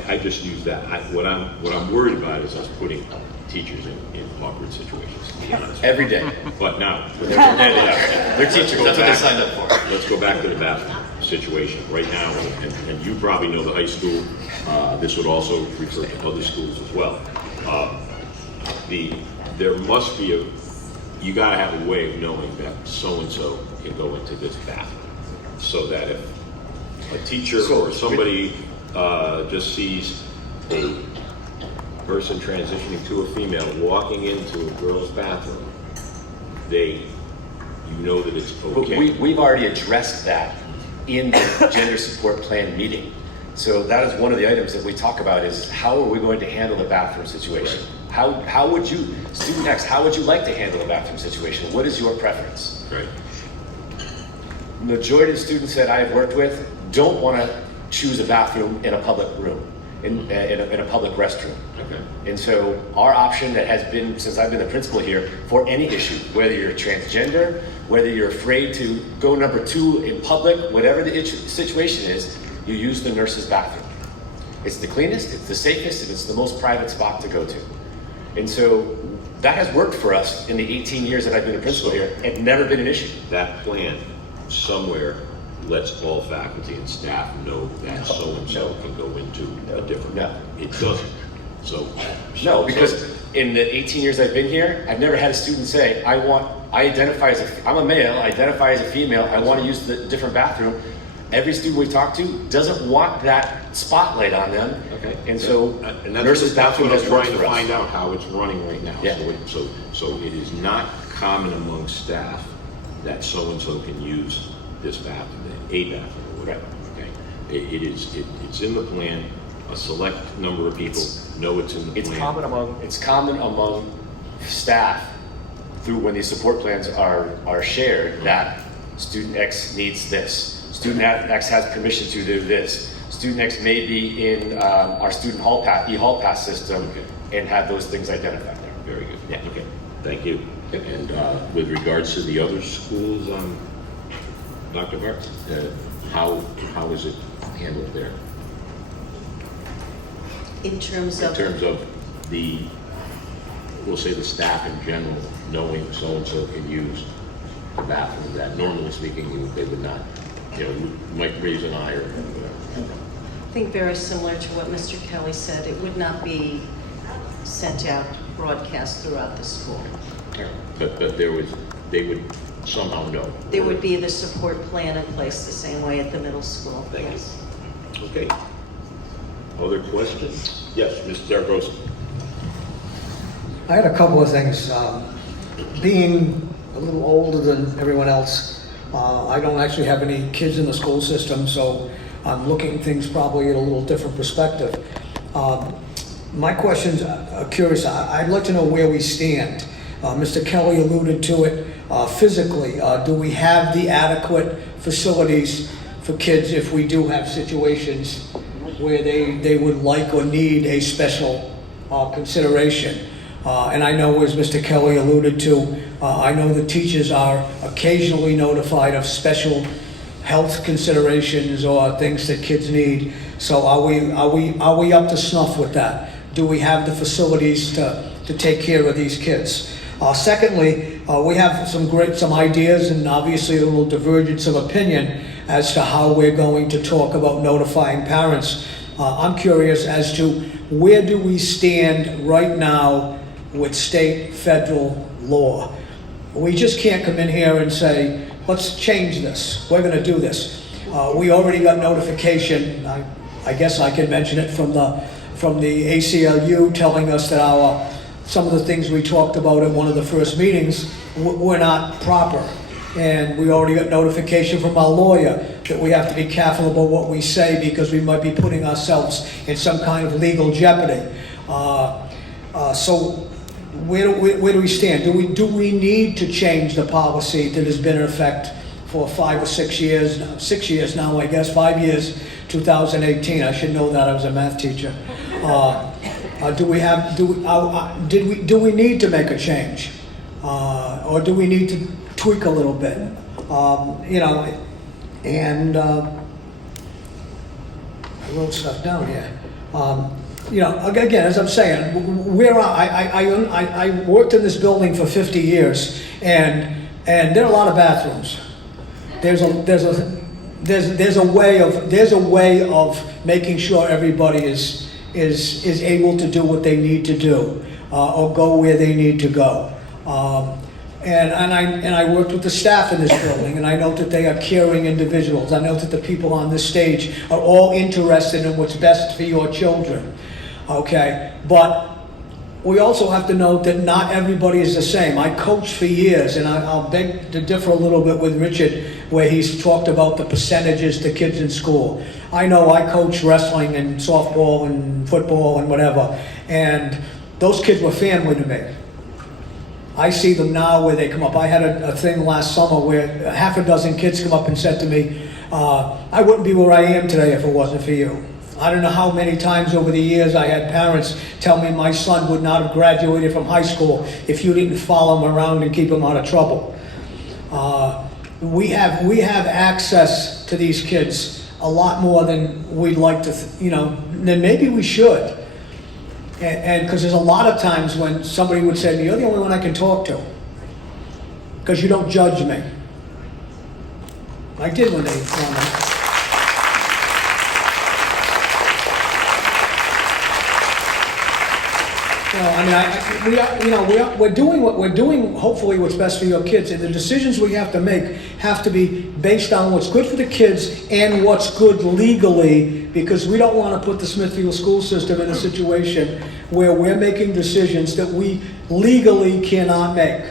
I just use that. What I'm worried about is us putting teachers in awkward situations. To be honest. Every day. But now, They're teachers. That's what they signed up for. let's go back to the bathroom situation right now, and you probably know the high school. This would also refer to other schools as well. There must be you got to have a way of knowing that so-and-so can go into this bathroom, so that if a teacher or somebody just sees a person transitioning to a female walking into a girl's bathroom, you know that it's But okay. we've already addressed that in the gender support plan meeting. So that is one of the items that we talk about is how are we going to handle the bathroom situation? Right. How would you, student X, how would you like to handle a bathroom situation? What is your preference? Right. Majority of the students that I've worked with don't want to choose a bathroom in a public room, in a public restroom. Okay. And so our option that has been, since I've been the principal here, for any issue, whether you're transgender, whether you're afraid to go number 2 in public, whatever the situation is, you use the nurse's bathroom. It's the cleanest, it's the safest, and it's the most private spot to go to. And so that has worked for us in the 18 years that I've been the principal here, and never been an issue. That plan somewhere lets all faculty and staff know that so-and-so can go into a different. No. It doesn't. No, because in the 18 years I've been here, I've never had a student say, I'm a male, I identify as a female, I want to use the different bathroom. Every student we talk to doesn't want that spotlight on them. Okay. And so and nurses' that's what bathroom I'm has worked trying to for us. find out how it's running right now. Yeah. So it is not common among staff that so-and-so can use this bathroom, a bathroom or whatever. Okay. It's in the plan. A select number of people know it's in the plan. It's common among staff through when these support plans are shared that student X needs this. Student X has permission to do this. Student X may be in our student e-hall pass system and have those things identified there. Very good. Yeah. Okay. Thank you. And with regards to the other schools, Dr. Bartz, how is it handled there? In terms In of, terms of we'll say the staff in general, knowing so-and-so can use the bathroom that normally speaking they would not, you might raise an eye or whatever. I think very similar to what Mr. Kelley said, it would not be sent out, broadcast throughout the school. But they would somehow know. There would be the support plan in place the same way at the middle school. Thank you. Yes. Okay. Other questions? Yes, Mr. Zaragoza. I had a couple of things. Being a little older than everyone else, I don't actually have any kids in the school system, so I'm looking at things probably at a little different perspective. My questions are curious. I'd like to know where we stand. Mr. Kelley alluded to it. Physically, do we have the adequate facilities for kids if we do have situations where they would like or need a special consideration? And I know, as Mr. Kelley alluded to, I know the teachers are occasionally notified of special health considerations or things that kids need. So are we up to snuff with that? Do we have the facilities to take care of these kids? Secondly, we have some ideas and obviously a little divergence of opinion as to how we're going to talk about notifying parents. I'm curious as to where do we stand right now with state, federal law. We just can't come in here and say, let's change this. We're going to do this. We already got notification, I guess I can mention it, from the ACLU telling us that some of the things we talked about at one of the first meetings were not proper. And we already got notification from our lawyer that we have to be careful about what we say because we might be putting ourselves in some kind of legal jeopardy. So where do we stand? Do we need to change the policy that has been in effect for 5 or 6 years? 6 years now, I guess. 5 years, 2018. I should know that. I was a math teacher. Do we need to make a change, or do we need to tweak a little bit? And I wrote stuff down here. Again, as I'm saying, I worked in this building for 50 years, and there are a lot of bathrooms. There's a way of making sure everybody is able to do what they need to do, or go where they need to go. And I worked with the staff in this building, and I know that they are caring individuals. I know that the people on this stage are all interested in what's best for your children. Okay, but we also have to note that not everybody is the same. I coached for years, and I'll beg to differ a little bit with Richard, where he's talked about the percentages to kids in school. I know I coached wrestling and softball and football and whatever, and those kids were family to me. I see them now where they come up. I had a thing last summer where half a dozen kids come up and said to me, I wouldn't be where I am today if it wasn't for you. I don't know how many times over the years I had parents tell me my son would not have graduated from high school if you didn't follow him around and keep him out of trouble. We have access to these kids a lot more than we'd like to, than maybe we should. And because there's a lot of times when somebody would say to me, you're the only one I can talk to, because you don't judge me. I did when they told me. We're doing hopefully what's best for your kids, and the decisions we have to make have to be based on what's good for the kids and what's good legally, because we don't want to put the Smithfield school system in a situation where we're making decisions that we legally cannot make.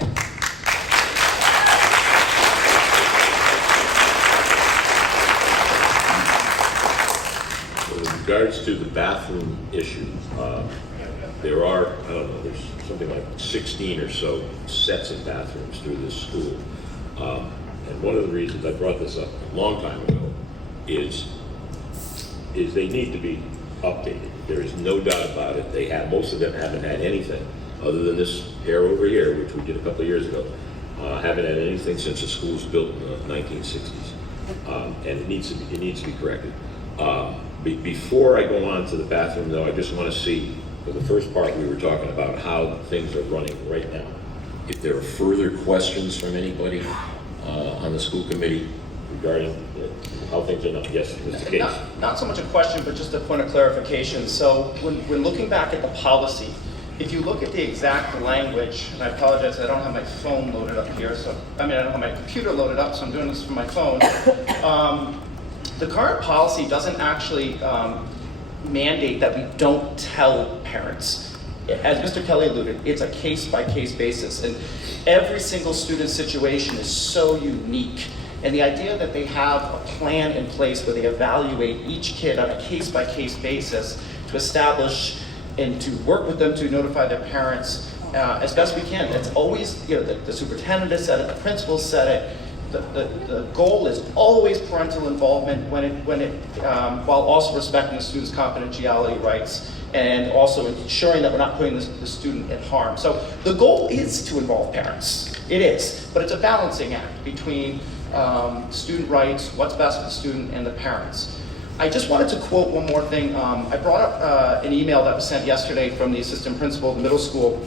With regards to the bathroom issue, there are, I don't know, there's something like 16 or so sets of bathrooms through this school. And one of the reasons I brought this up a long time ago is they need to be updated. There is no doubt about it. Most of them haven't had anything other than this pair over here, which we did a couple of years ago. Haven't had anything since the school was built in the 1960s. And it needs to be corrected. Before I go on to the bathroom though, I just want to see, for the first part, we were talking about how things are running right now. If there are further questions from anybody on the school committee regarding how things are done. Yes, Mr. Case. Not so much a question, but just a point of clarification. So when looking back at the policy, if you look at the exact language, and I apologize, I don't have my phone loaded up here, I don't have my computer loaded up, so I'm doing this from my phone. The current policy doesn't actually mandate that we don't tell parents. As Mr. Kelley alluded, it's a case-by-case basis, and every single student situation is so unique. And the idea that they have a plan in place where they evaluate each kid on a case-by-case basis to establish and to work with them to notify their parents as best we can. It's always, you know, the superintendent has said it, the principal said it. The goal is always parental involvement while also respecting the student's confidentiality rights and also ensuring that we're not putting the student at harm. So the goal is to involve parents. It is, but it's a balancing act between student rights, what's best for the student, and the parents. I just wanted to quote one more thing. I brought up an email that was sent yesterday from the assistant principal of the middle school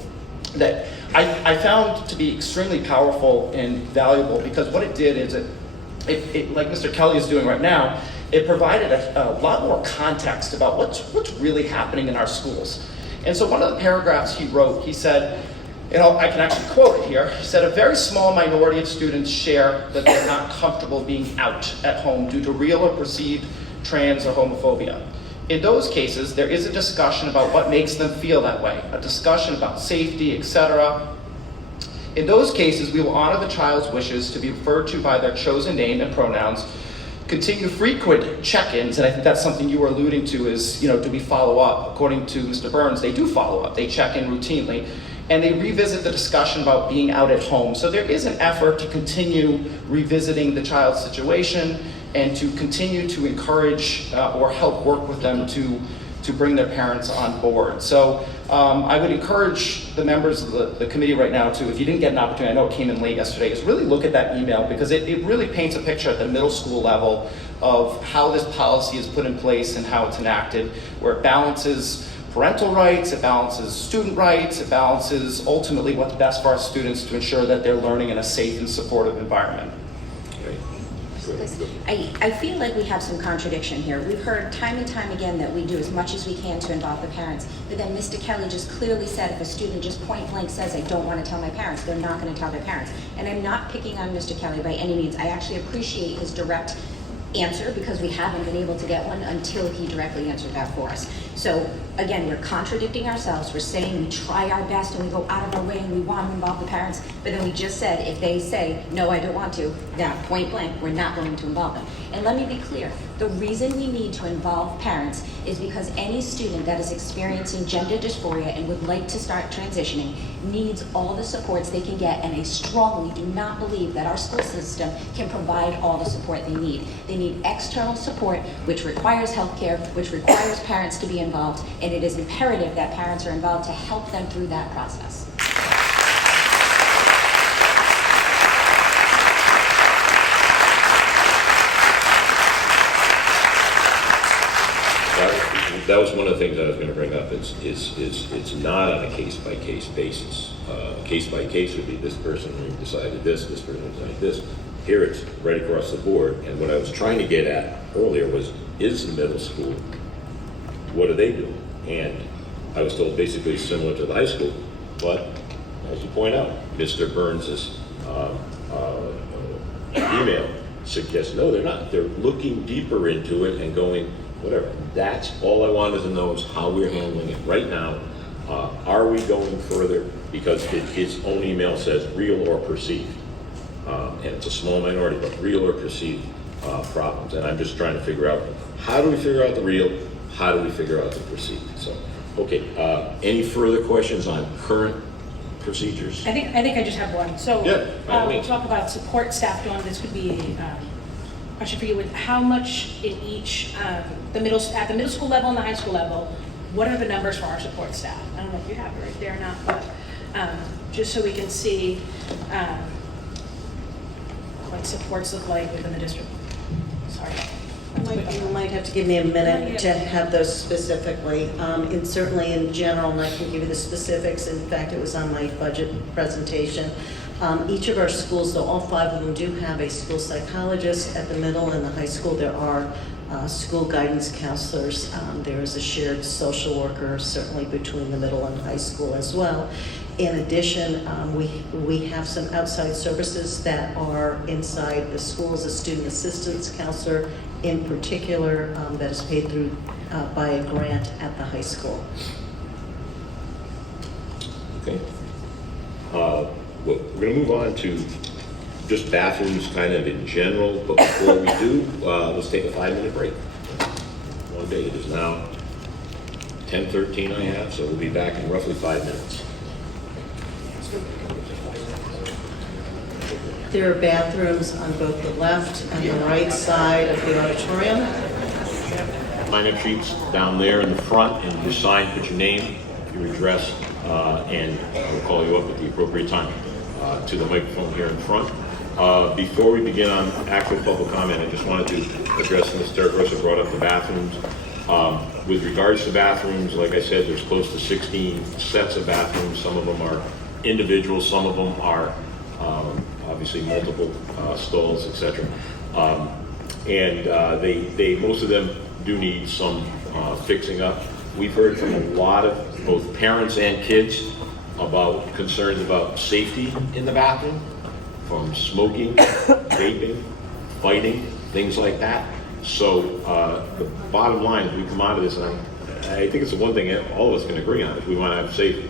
that I found to be extremely powerful and valuable, because what it did is it like Mr. Kelley is doing right now, it provided a lot more context about what's really happening in our schools. And so one of the paragraphs he wrote, he said, you know, I can actually quote it here. He said, a very small minority of students share that they're not comfortable being out at home due to real or perceived trans or homophobia. In those cases, there is a discussion about what makes them feel that way, a discussion about safety, etc. In those cases, we will honor the child's wishes to be referred to by their chosen name and pronouns, continue frequent check-ins, and I think that's something you were alluding to is, you know, do we follow up? According to Mr. Burns, they do follow up. They check in routinely, and they revisit the discussion about being out at home. So there is an effort to continue revisiting the child's situation and to continue to encourage or help work with them to bring their parents on board. So I would encourage the members of the committee right now to, if you didn't get an opportunity, I know it came in late yesterday, is really look at that email, because it really paints a picture at the middle school level of how this policy is put in place and how it's enacted, where it balances parental rights, it balances student rights, it balances ultimately what's best for our students to ensure that they're learning in a safe and supportive environment. I feel like we have some contradiction here. We've heard time and time again that we do as much as we can to involve the parents, but then Mr. Kelley just clearly said if a student just point blank says, I don't want to tell my parents, they're not going to tell their parents. And I'm not picking on Mr. Kelley by any means. I actually appreciate his direct answer, because we haven't been able to get one until he directly answered that for us. So again, we're contradicting ourselves. We're saying we try our best and we go out of our way and we want to involve the parents, but then we just said if they say, no, I don't want to, now point blank, we're not going to involve them. And let me be clear, the reason we need to involve parents is because any student that is experiencing gender dysphoria and would like to start transitioning needs all the supports they can get, and I strongly do not believe that our school system can provide all the support they need. They need external support, which requires healthcare, which requires parents to be involved, and it is imperative that parents are involved to help them through that process. That was one of the things I was going to bring up. It's not on a case-by-case basis. Case-by-case would be this person decided this person decided this. Here it's right across the board. And what I was trying to get at earlier was, is the middle school, what do they do? And I was told basically similar to the high school, but as you point out, Mr. Burns's email suggests no, they're not. They're looking deeper into it and going, whatever. That's all I wanted to know, is how we're handling it right now. Are we going further? Because his own email says real or perceived. And it's a small minority, but real or perceived problems. And I'm just trying to figure out, how do we figure out the real? How do we figure out the perceived? So, okay, any further questions on current procedures? I think I just have one. So we talk about support staff doing this. Could be a question for you with how much in each at the middle school level and the high school level. What are the numbers for our support staff? I don't know if you have it right there or not, but just so we can see what supports look like within the district. Sorry. You might have to give me a minute to have those specifically. And certainly in general, and I can give you the specifics. In fact, it was on my budget presentation. Each of our schools, though all 5 of them do have a school psychologist. At the middle and the high school, there are school guidance counselors. There is a shared social worker, certainly between the middle and high school as well. In addition, we have some outside services that are inside the schools, a student assistance counselor in particular that is paid through by a grant at the high school. Okay. Well, we're going to move on to just bathrooms kind of in general, but before we do, let's take a 5-minute break. One day, it is now 10:13 I have, so we'll be back in roughly 5 minutes. There are bathrooms on both the left and the right side of the auditorium. Sign-up sheets down there in the front, and your sign, put your name, your address, and we'll call you up at the appropriate time to the microphone here in front. Before we begin on actual public comment, I just wanted to address, Ms. Terragrosa brought up the bathrooms. With regards to bathrooms, like I said, there's close to 16 sets of bathrooms. Some of them are individual, some of them are obviously multiple stalls, etc. They most of them do need some fixing up. We've heard from a lot of both parents and kids about concerns about safety in the bathroom, from smoking, vaping, fighting, things like that. So the bottom line, we come out of this, and I think it's the one thing all of us can agree on, if we want to have safe,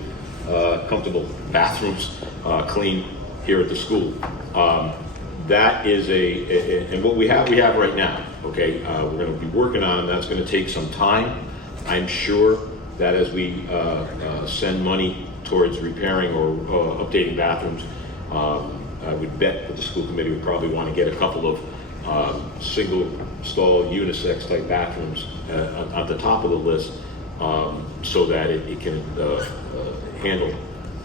comfortable bathrooms, clean here at the school. That is and what we have right now, okay? We're going to be working on, that's going to take some time. I'm sure that as we send money towards repairing or updating bathrooms, I would bet that the school committee would probably want to get a couple of single stall unisex type bathrooms at the top of the list, so that it can handle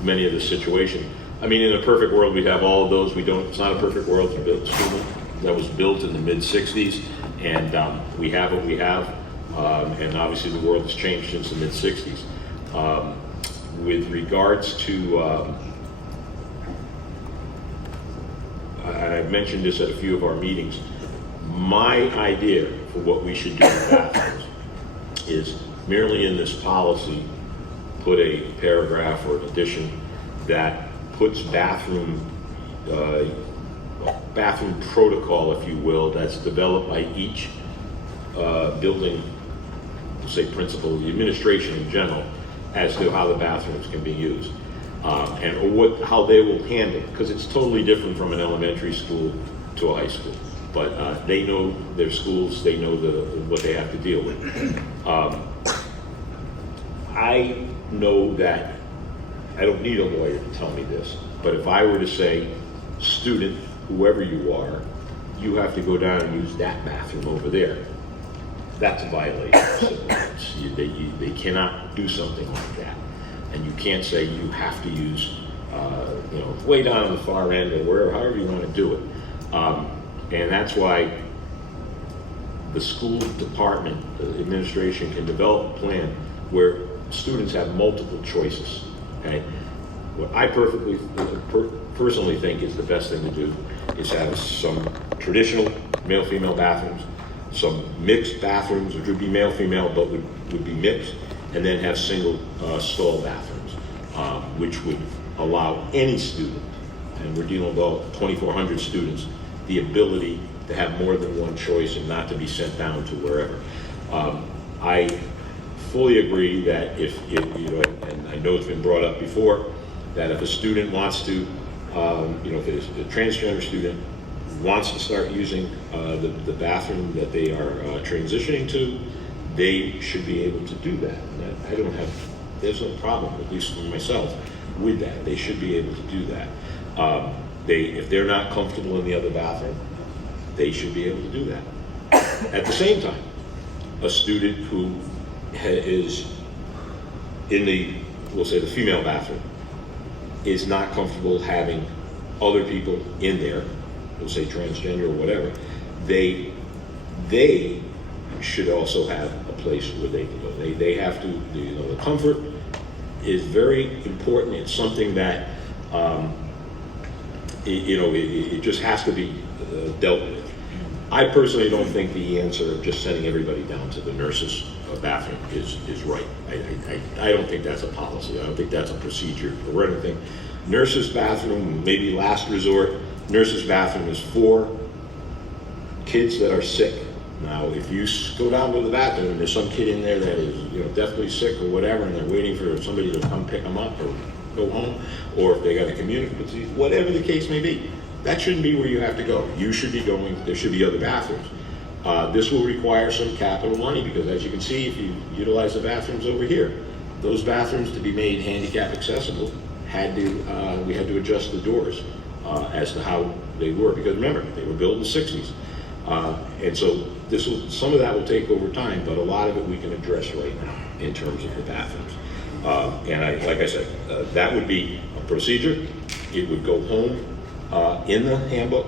many of the situation. I mean, in a perfect world, we'd have all of those. We don't. It's not a perfect world. It's built school that was built in the mid-'60s, and we have what we have. And obviously, the world has changed since the mid-'60s. With regards to, I've mentioned this at a few of our meetings. My idea for what we should do in bathrooms is merely in this policy put a paragraph or an addition that puts bathroom protocol, if you will, that's developed by each building, say principal, the administration in general, as to how the bathrooms can be used, and how they will handle it, because it's totally different from an elementary school to a high school. But they know their schools, they know what they have to deal with. I know that I don't need a lawyer to tell me this, but if I were to say, student, whoever you are, you have to go down and use that bathroom over there, that's a violation of civil rights. They cannot do something like that. And you can't say you have to use, way down on the far end or wherever, however you want to do it. And that's why the school department, the administration, can develop a plan where students have multiple choices. Okay? What I personally think is the best thing to do is have some traditional male-female bathrooms, some mixed bathrooms, which would be male-female, but would be mixed, and then have single stall bathrooms, which would allow any student, and we're dealing with about 2,400 students, the ability to have more than one choice and not to be sent down to wherever. I fully agree that if and I know it's been brought up before, that if a student wants to, if it's a transgender student wants to start using the bathroom that they are transitioning to, they should be able to do that. And there's no problem, at least for myself, with that. They should be able to do that. If they're not comfortable in the other bathroom, they should be able to do that. At the same time, a student who is in we'll say the female bathroom, is not comfortable having other people in there, we'll say transgender or whatever, they should also have a place where they can go. They have to, the comfort is very important. It's something that, it just has to be dealt with. I personally don't think the answer of just sending everybody down to the nurses' bathroom is right. I don't think that's a policy. I don't think that's a procedure or anything. Nurses' bathroom, maybe last resort, nurses' bathroom is for kids that are sick. Now, if you go down to the bathroom and there's some kid in there that is, definitely sick or whatever, and they're waiting for somebody to come pick them up or go home, or if they got a communicable disease, whatever the case may be, that shouldn't be where you have to go. You should be going, there should be other bathrooms. This will require some capital money because as you can see, if you utilize the bathrooms over here, those bathrooms to be made handicap accessible, we had to adjust the doors as to how they were, because remember, they were built in the 60s. And so some of that will take over time, but a lot of it we can address right now in terms of the bathrooms. And like I said, that would be a procedure. It would go home in the handbook.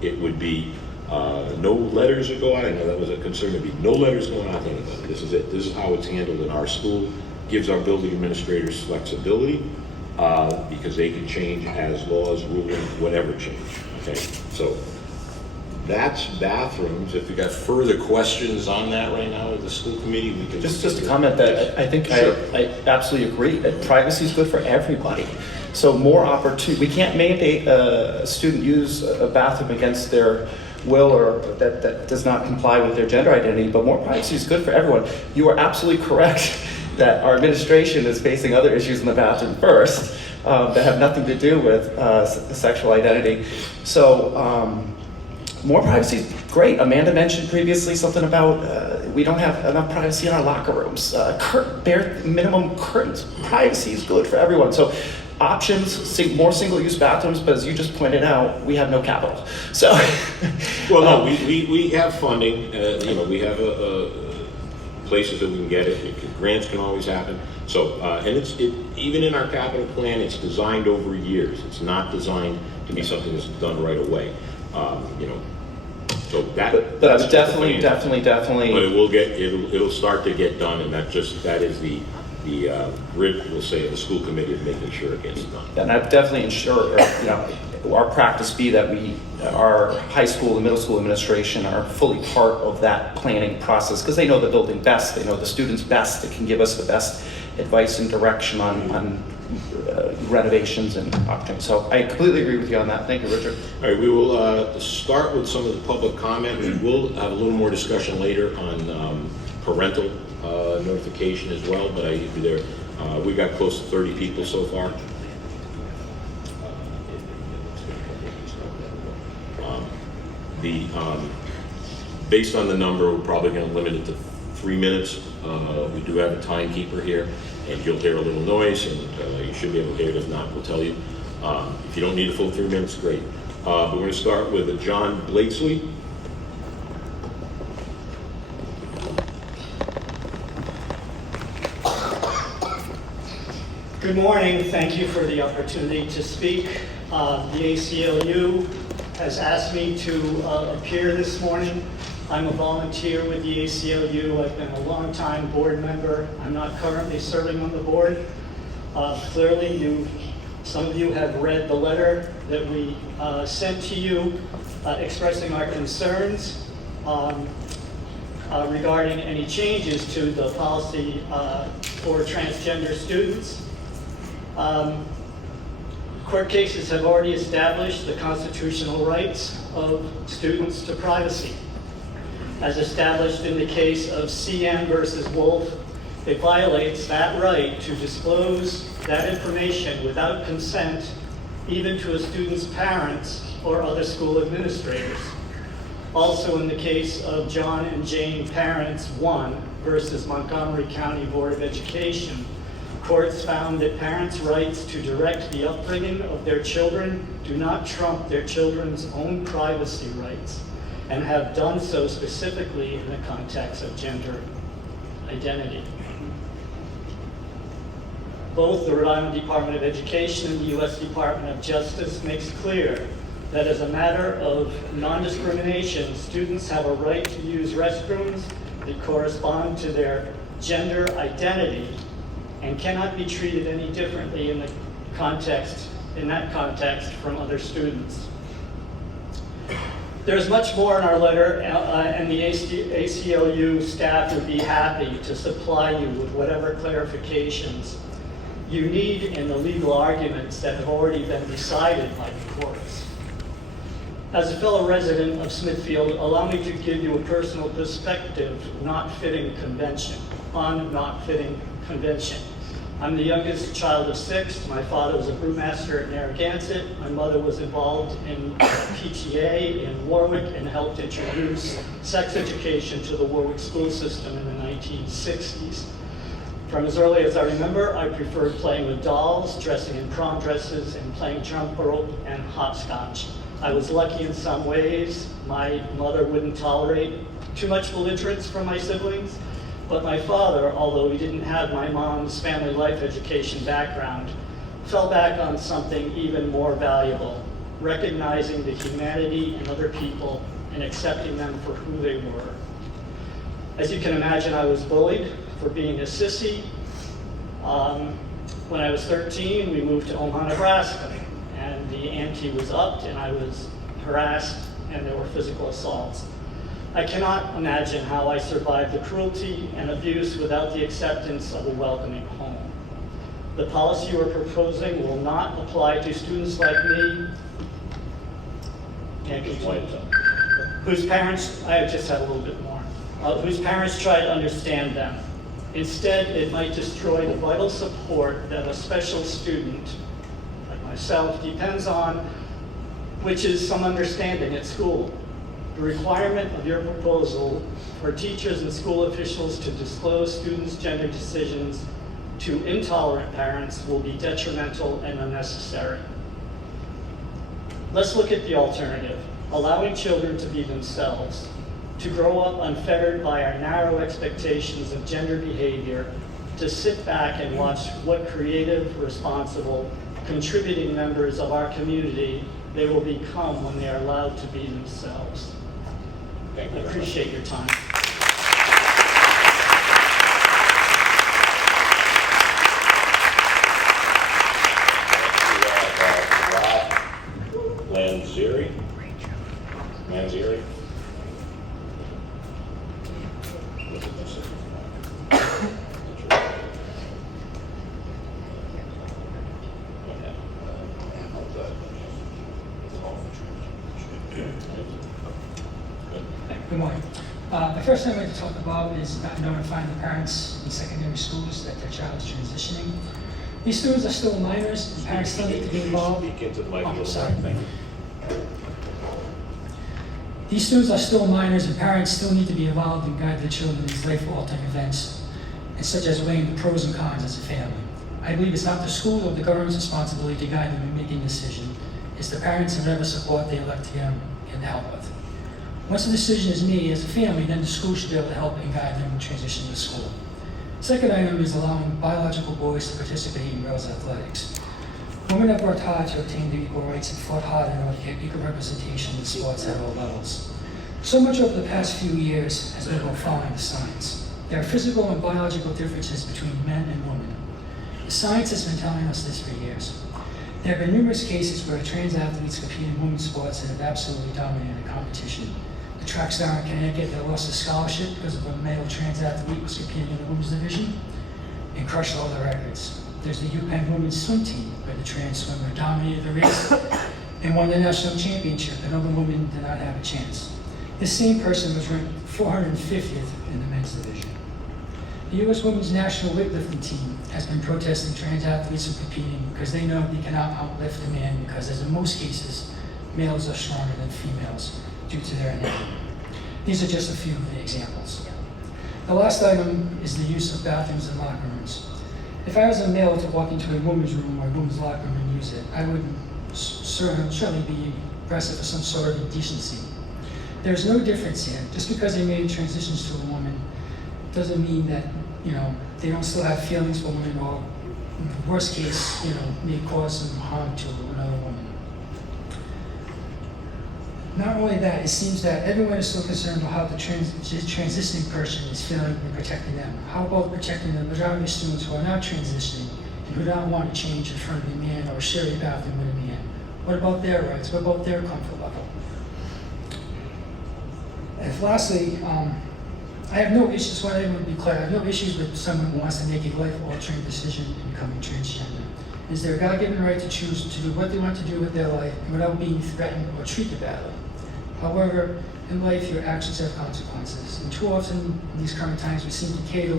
It would be no letters would go out. I know that was a concern. There'd be no letters going out to anybody. This is it. This is how it's handled in our school. Gives our building administrators flexibility because they can change as laws, rulings, whatever change. Okay, so that's bathrooms. If you got further questions on that right now with the school committee, we can Just a comment that I think Sure. I absolutely agree that privacy is good for everybody. So more opportunity, we can't mandate a student use a bathroom against their will or that does not comply with their gender identity, but more privacy is good for everyone. You are absolutely correct that our administration is facing other issues in the bathroom first that have nothing to do with sexual identity. So more privacy is great. Amanda mentioned previously something about we don't have enough privacy in our locker rooms. Bare minimum curtains. Privacy is good for everyone. So options, more single-use bathrooms, but as you just pointed out, we have no capital. So, well, no, we have funding. We have places that we can get it. Grants can always happen. So, and even in our capital plan, it's designed over years. It's not designed to be something that's done right away. So that. But I would definitely. But it'll start to get done, and that is the grid, we'll say, of the school committee of making sure it gets done. And I'd definitely ensure, our practice be that our high school and middle school administration are fully part of that planning process because they know the building best, they know the students best, they can give us the best advice and direction on renovations and opportunities. So I completely agree with you on that. Thank you, Richard. All right, we will start with some of the public comment. We will have a little more discussion later on parental notification as well, but we got close to 30 people so far. Based on the number, we're probably going to limit it to 3 minutes. We do have a timekeeper here, and you'll hear a little noise, and you should be able to hear it. If not, we'll tell you. If you don't need a full 3 minutes, great. But we're going to start with John Blaisly. Good morning. Thank you for the opportunity to speak. The ACLU has asked me to appear this morning. I'm a volunteer with the ACLU. I've been a long-time board member. I'm not currently serving on the board. Clearly, some of you have read the letter that we sent to you expressing our concerns regarding any changes to the policy for transgender students. Court cases have already established the constitutional rights of students to privacy. As established in the case of CM versus Wolf, it violates that right to disclose that information without consent, even to a student's parents or other school administrators. Also in the case of John and Jane Parents 1 versus Montgomery County Board of Education, courts found that parents' rights to direct the upbringing of their children do not trump their children's own privacy rights, and have done so specifically in the context of gender identity. Both the Rhode Island Department of Education and the U.S. Department of Justice makes clear that as a matter of non-discrimination, students have a right to use restrooms that correspond to their gender identity and cannot be treated any differently in that context from other students. There's much more in our letter, and the ACLU staff would be happy to supply you with whatever clarifications you need in the legal arguments that have already been decided by the courts. As a fellow resident of Smithfield, allow me to give you a personal perspective on not fitting convention. I'm the youngest child of 6. My father was a brewmaster at Narragansett. My mother was involved in PTA in Warwick and helped introduce sex education to the Warwick school system in the 1960s. From as early as I remember, I preferred playing with dolls, dressing in prom dresses, and playing jump rope and hopscotch. I was lucky in some ways. My mother wouldn't tolerate too much belligerence from my siblings, but my father, although he didn't have my mom's family life education background, fell back on something even more valuable, recognizing the humanity in other people and accepting them for who they were. As you can imagine, I was bullied for being a sissy. When I was 13, we moved to Omaha, Nebraska, and the ante was upped, and I was harassed, and there were physical assaults. I cannot imagine how I survived the cruelty and abuse without the acceptance of a welcoming home. The policy we're proposing will not apply to students like me, whose parents, I just have a little bit more, whose parents try to understand them. Instead, it might destroy the vital support that a special student, like myself, depends on, which is some understanding at school. The requirement of your proposal for teachers and school officials to disclose students' gender decisions to intolerant parents will be detrimental and unnecessary. Let's look at the alternative, allowing children to be themselves, to grow up unfettered by our narrow expectations of gender behavior, to sit back and watch what creative, responsible, contributing members of our community they will become when they are allowed to be themselves. I appreciate your time. Manzieri. Good morning. The first thing I'd like to talk about is not notifying the parents in secondary schools that their child is transitioning. These students are still minors, and parents still need to be involved. Speak into the mic a Oh, little sorry. bit. Thank you. These students are still minors, and parents still need to be involved and guide their children in these life-altering events, and such as weighing the pros and cons as a family. I believe it's not the school or the government's responsibility to guide them in making a decision. It's the parents and whatever support they elect to get help with. Once a decision is made as a family, then the school should be able to help and guide them in transition to school. Second item is allowing biological boys to participate in girls' athletics. Women have worked hard to obtain their equal rights and fought hard in order to get equal representation in sports at all levels. So much over the past few years has been about following the science. There are physical and biological differences between men and women. The science has been telling us this for years. There have been numerous cases where trans athletes compete in women's sports and have absolutely dominated the competition. The track star in Connecticut that lost a scholarship because of a male trans athlete was competing in the women's division and crushed all the records. There's the UPenn women's swim team where the trans swimmer dominated the race and won the national championship, and other women did not have a chance. This same person was ranked 450th in the men's division. The U.S. women's national weightlifting team has been protesting trans athletes from competing because they know they cannot outlift a man because, as in most cases, males are stronger than females due to their anatomy. These are just a few of the examples. The last item is the use of bathrooms and locker rooms. If I was a male to walk into a woman's room or a woman's locker room and use it, I would certainly be aggressive for some sort of indecency. There's no difference here. Just because they made transitions to a woman doesn't mean that, they don't still have feelings for women, or in the worst case, may cause some harm to another woman. Not only that, it seems that everyone is so concerned about how the transitioning person is feeling and protecting them. How about protecting the majority of students who are not transitioning and who don't want to change in front of a man or share a bathroom with a man? What about their rights? What about their comfort level? And lastly, I have no issues, so I want to be clear, I have no issues with someone who wants to make a life-altering decision in becoming transgender. It's their God-given right to choose to do what they want to do with their life without being threatened or treated badly. However, in life, your actions have consequences. And too often, in these current times, we seem to cater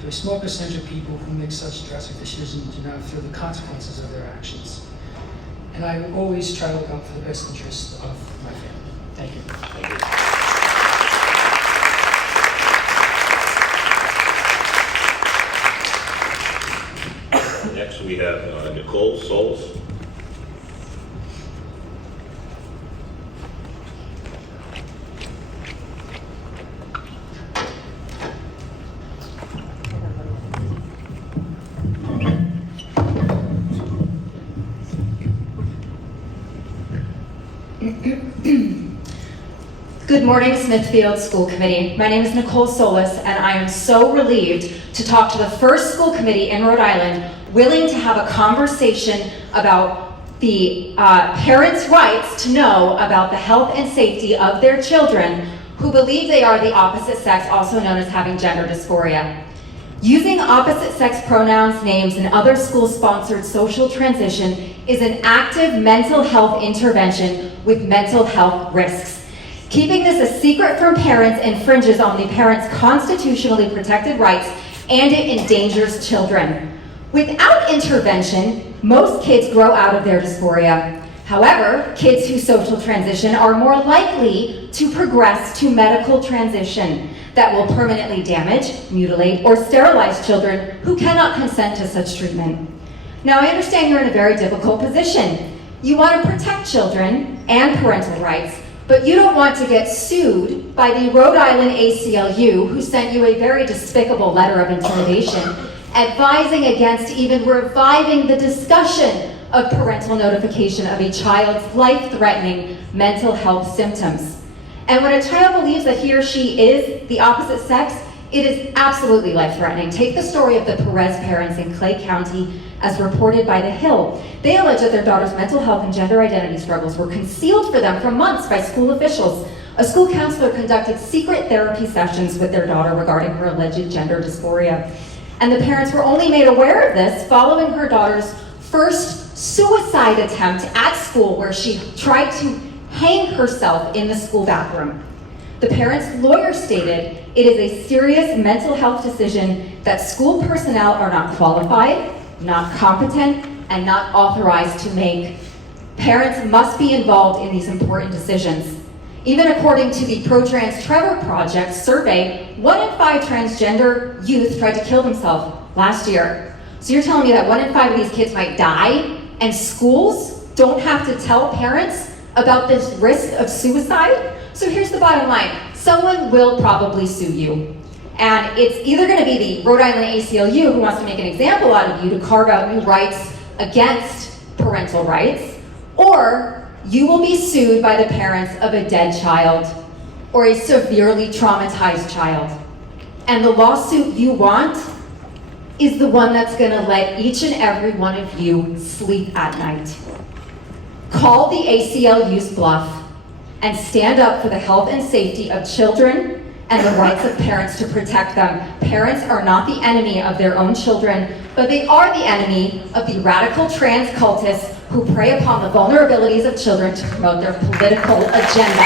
to a small percentage of people who make such drastic decisions and do not feel the consequences of their actions. And I will always try to look out for the best interests of my family. Thank you. Thank you. Next, we have Nicole Solas. Good morning, Smithfield School Committee. My name is Nicole Solas, and I am so relieved to talk to the first school committee in Rhode Island willing to have a conversation about the parents' rights to know about the health and safety of their children who believe they are the opposite sex, also known as having gender dysphoria. Using opposite sex pronouns, names, and other school-sponsored social transition is an active mental health intervention with mental health risks. Keeping this a secret from parents infringes on the parents' constitutionally protected rights, and it endangers children. Without intervention, most kids grow out of their dysphoria. However, kids who social transition are more likely to progress to medical transition that will permanently damage, mutilate, or sterilize children who cannot consent to such treatment. Now, I understand you're in a very difficult position. You want to protect children and parental rights, but you don't want to get sued by the Rhode Island ACLU, who sent you a very despicable letter of intimidation, advising against even reviving the discussion of parental notification of a child's life-threatening mental health symptoms. And when a child believes that he or she is the opposite sex, it is absolutely life-threatening. Take the story of the Perez parents in Clay County as reported by The Hill. They allege that their daughter's mental health and gender identity struggles were concealed for them for months by school officials. A school counselor conducted secret therapy sessions with their daughter regarding her alleged gender dysphoria. And the parents were only made aware of this following her daughter's first suicide attempt at school, where she tried to hang herself in the school bathroom. The parents' lawyer stated it is a serious mental health decision that school personnel are not qualified, not competent, and not authorized to make. Parents must be involved in these important decisions. Even according to the Pro-Trans Trevor Project survey, 1 in 5 transgender youth tried to kill themselves last year. So you're telling me that 1 in 5 of these kids might die, and schools don't have to tell parents about this risk of suicide? So here's the bottom line. Someone will probably sue you. And it's either going to be the Rhode Island ACLU who wants to make an example out of you to carve out new rights against parental rights, or you will be sued by the parents of a dead child or a severely traumatized child. And the lawsuit you want is the one that's going to let each and every one of you sleep at night. Call the ACLU's bluff and stand up for the health and safety of children and the rights of parents to protect them. Parents are not the enemy of their own children, but they are the enemy of the radical trans cultists who prey upon the vulnerabilities of children to promote their political agenda.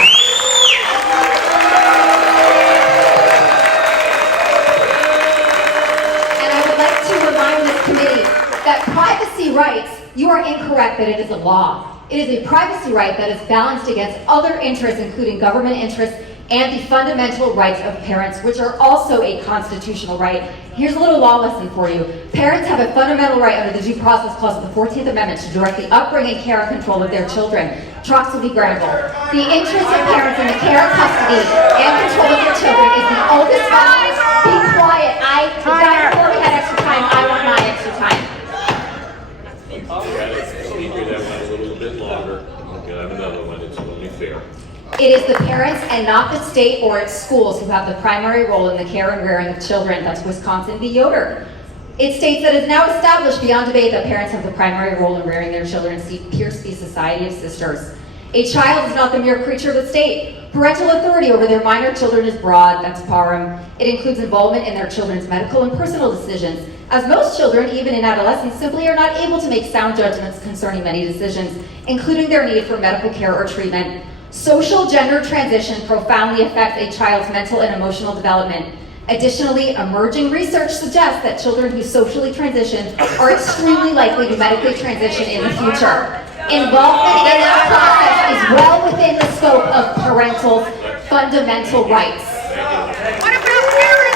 And I would like to remind this committee that privacy rights, you are incorrect that it is a law. It is a privacy right that is balanced against other interests, including government interests and the fundamental rights of parents, which are also a constitutional right. Here's a little law lesson for you. Parents have a fundamental right under the Due Process Clause of the 14th Amendment to direct the upbringing, care, and control of their children. Troxel v. Granville. The interest of parents in the care, custody, and control of their children is the oldest right. Be quiet. Dr. Laurie had extra time. I want my extra time. Speak that one a little bit longer. You can have another one. It's only fair. It is the parents and not the state or its schools who have the primary role in the care and rearing of children. That's Wisconsin v. Yoder. It states that it is now established beyond debate that parents have the primary role in rearing their children. See Pierce v. Society of Sisters. A child is not the mere creature of the state. Parental authority over their minor children is broad. That's Parham. It includes involvement in their children's medical and personal decisions, as most children, even in adolescence, simply are not able to make sound judgments concerning many decisions, including their need for medical care or treatment. Social gender transition profoundly affects a child's mental and emotional development. Additionally, emerging research suggests that children who socially transition are extremely likely to medically transition in the future. Involvement in that process is well within the scope of parental fundamental rights. What about parents?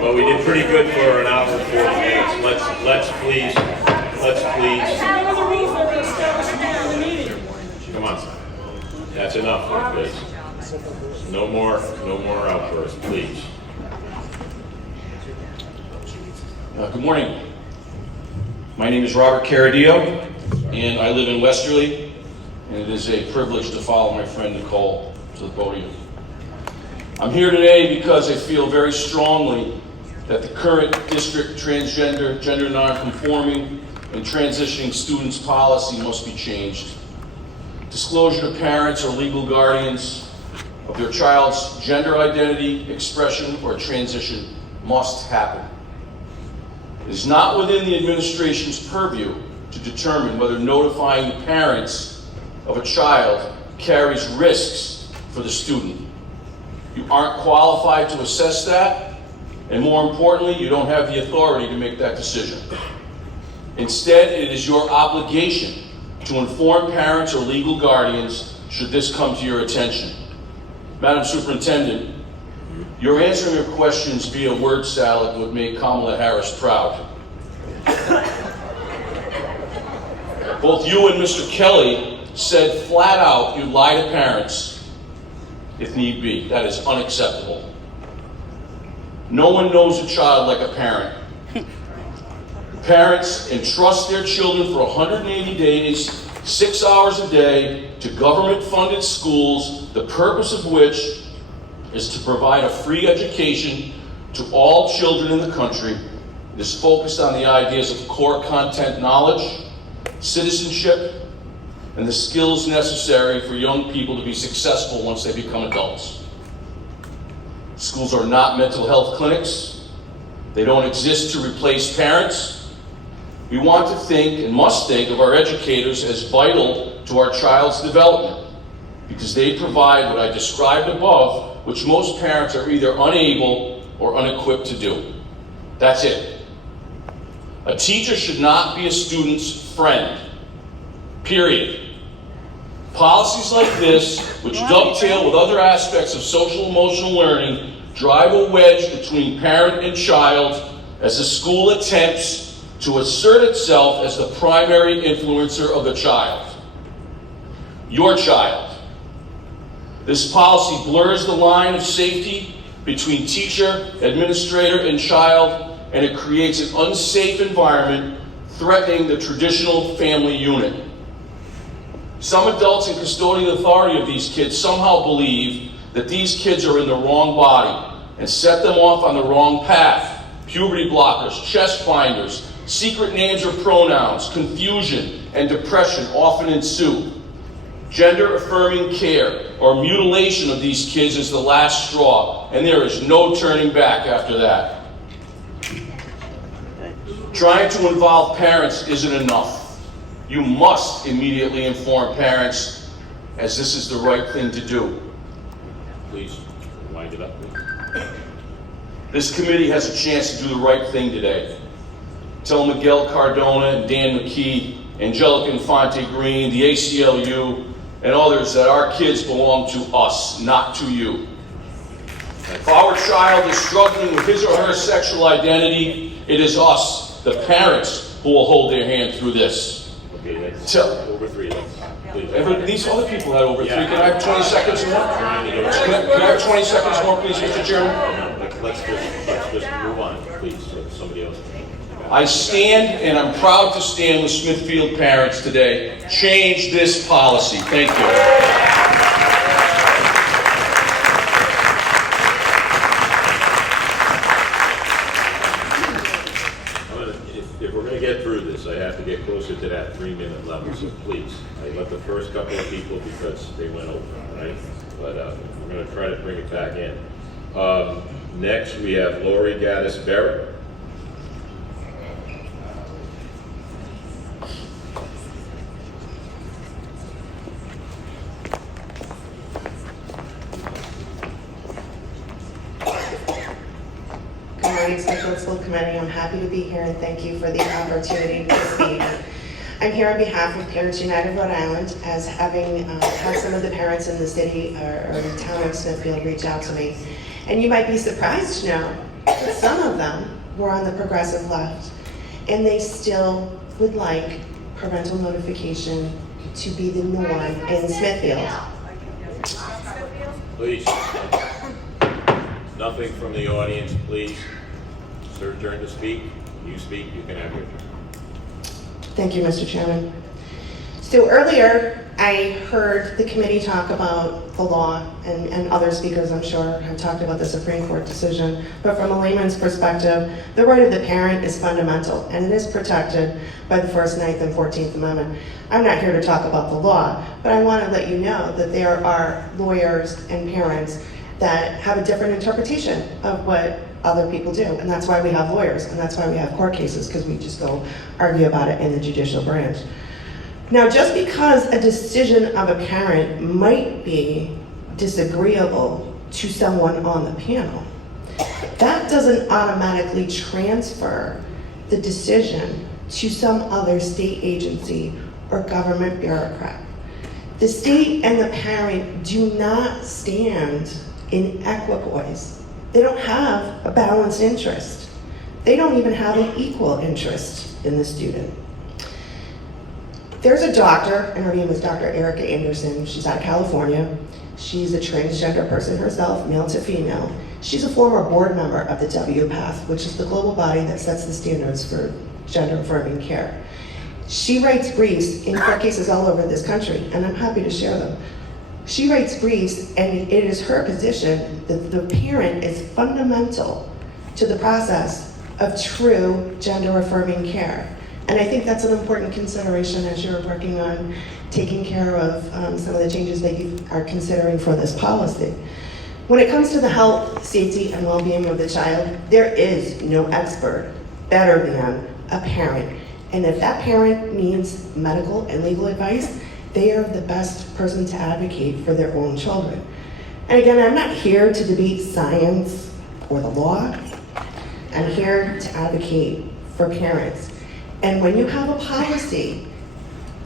Well, we did pretty good for an hour and 40 minutes. Let's please. Come on. That's enough, please. No more outbursts, please. Good morning. My name is Robert Caradillo, and I live in Westerly, and it is a privilege to follow my friend Nicole to the podium. I'm here today because I feel very strongly that the current district transgender, gender nonconforming, and transitioning students policy must be changed. Disclosure to parents or legal guardians of their child's gender identity, expression, or transition must happen. It is not within the administration's purview to determine whether notifying the parents of a child carries risks for the student. You aren't qualified to assess that, and more importantly, you don't have the authority to make that decision. Instead, it is your obligation to inform parents or legal guardians should this come to your attention. Madam Superintendent, your answering your questions via word salad would make Kamala Harris proud. Both you and Mr. Kelley said flat out you lie to parents if need be. That is unacceptable. No one knows a child like a parent. Parents entrust their children for 180 days, 6 hours a day, to government-funded schools, the purpose of which is to provide a free education to all children in the country. It is focused on the ideas of core content knowledge, citizenship, and the skills necessary for young people to be successful once they become adults. Schools are not mental health clinics. They don't exist to replace parents. We want to think and must think of our educators as vital to our child's development because they provide what I described above, which most parents are either unable or unequipped to do. That's it. A teacher should not be a student's friend. Period. Policies like this, which dovetail with other aspects of social emotional learning, drive a wedge between parent and child as the school attempts to assert itself as the primary influencer of the child. Your child. This policy blurs the line of safety between teacher, administrator, and child, and it creates an unsafe environment threatening the traditional family unit. Some adults in custodial authority of these kids somehow believe that these kids are in the wrong body and set them off on the wrong path. Puberty blockers, chest finders, secret names or pronouns, confusion, and depression often ensue. Gender-affirming care or mutilation of these kids is the last straw, and there is no turning back after that. Trying to involve parents isn't enough. You must immediately inform parents, as this is the right thing to do. Please, wind it up. This committee has a chance to do the right thing today. Tell Miguel Cardona and Dan McKee, Angelica Infante Green, the ACLU, and others that our kids belong to us, not to you. If our child is struggling with his or her sexual identity, it is us, the parents, who will hold their hand through this. Okay, that's over 3 minutes. Please. These other people had over 3. Can I have 20 seconds more? Can I have 20 seconds more, please, Mr. Chairman? Let's just move on, please. Somebody else. I stand, and I'm proud to stand with Smithfield parents today. Change this policy. Thank you. If we're going to get through this, I have to get closer to that 3-minute level, so please, I let the first couple of people because they went over, all right? But we're going to try to bring it back in. Next, we have Laurie, Gaddis, Barrett. Good morning, Smithfield School Committee. I'm happy to be here and thank you for the opportunity to speak. I'm here on behalf of Parents United Rhode Island, as having had some of the parents in the city or the town of Smithfield reach out to me. And you might be surprised to know that some of them were on the progressive left, and they still would like parental notification to be the norm in Smithfield. Please. Nothing from the audience, please. It's their turn to speak. You speak, you can have your turn. Thank you, Mr. Chairman. So earlier, I heard the committee talk about the law, and other speakers, I'm sure, have talked about the Supreme Court decision. But from a layman's perspective, the right of the parent is fundamental, and it is protected by the First, 9th, and 14th Amendment. I'm not here to talk about the law, but I want to let you know that there are lawyers and parents that have a different interpretation of what other people do. And that's why we have lawyers, and that's why we have court cases, because we just go argue about it in the judicial branch. Now, just because a decision of a parent might be disagreeable to someone on the panel, that doesn't automatically transfer the decision to some other state agency or government bureaucrat. The state and the parent do not stand in equipoise. They don't have a balanced interest. They don't even have an equal interest in the student. There's a doctor, and her name is Dr. Erica Anderson. She's out of California. She's a transgender person herself, male to female. She's a former board member of the WPATH, which is the global body that sets the standards for gender-affirming care. She writes briefs in court cases all over this country, and I'm happy to share them. She writes briefs, and it is her position that the parent is fundamental to the process of true gender-affirming care. And I think that's an important consideration as you're working on taking care of some of the changes that you are considering for this policy. When it comes to the health, safety, and well-being of the child, there is no expert better than a parent. And if that parent needs medical and legal advice, they are the best person to advocate for their own children. And again, I'm not here to debate science or the law. I'm here to advocate for parents. And when you have a policy,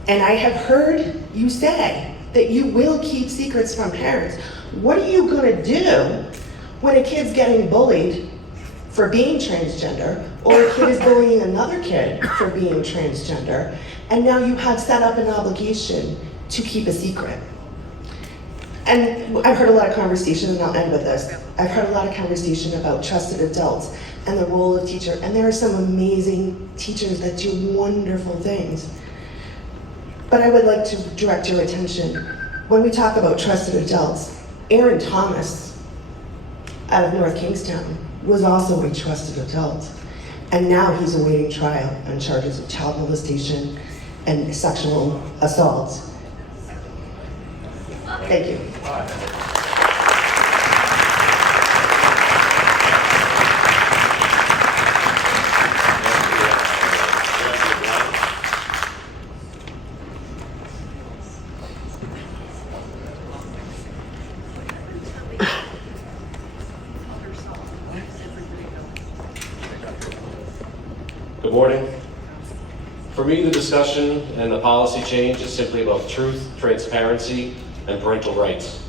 and I have heard you say that you will keep secrets from parents, what are you gonna do when a kid's getting bullied for being transgender, or a kid is bullying another kid for being transgender, and now you have set up an obligation to keep a secret? And I've heard a lot of conversation, and I'll end with this. I've heard a lot of conversation about trusted adults and the role of teacher, and there are some amazing teachers that do wonderful things. But I would like to direct your attention, when we talk about trusted adults, Aaron Thomas out of North Kingstown was also a trusted adult. And now he's awaiting trial on charges of child molestation and sexual assault. Thank you. Good morning. For me, the discussion and the policy change is simply about truth, transparency, and parental rights.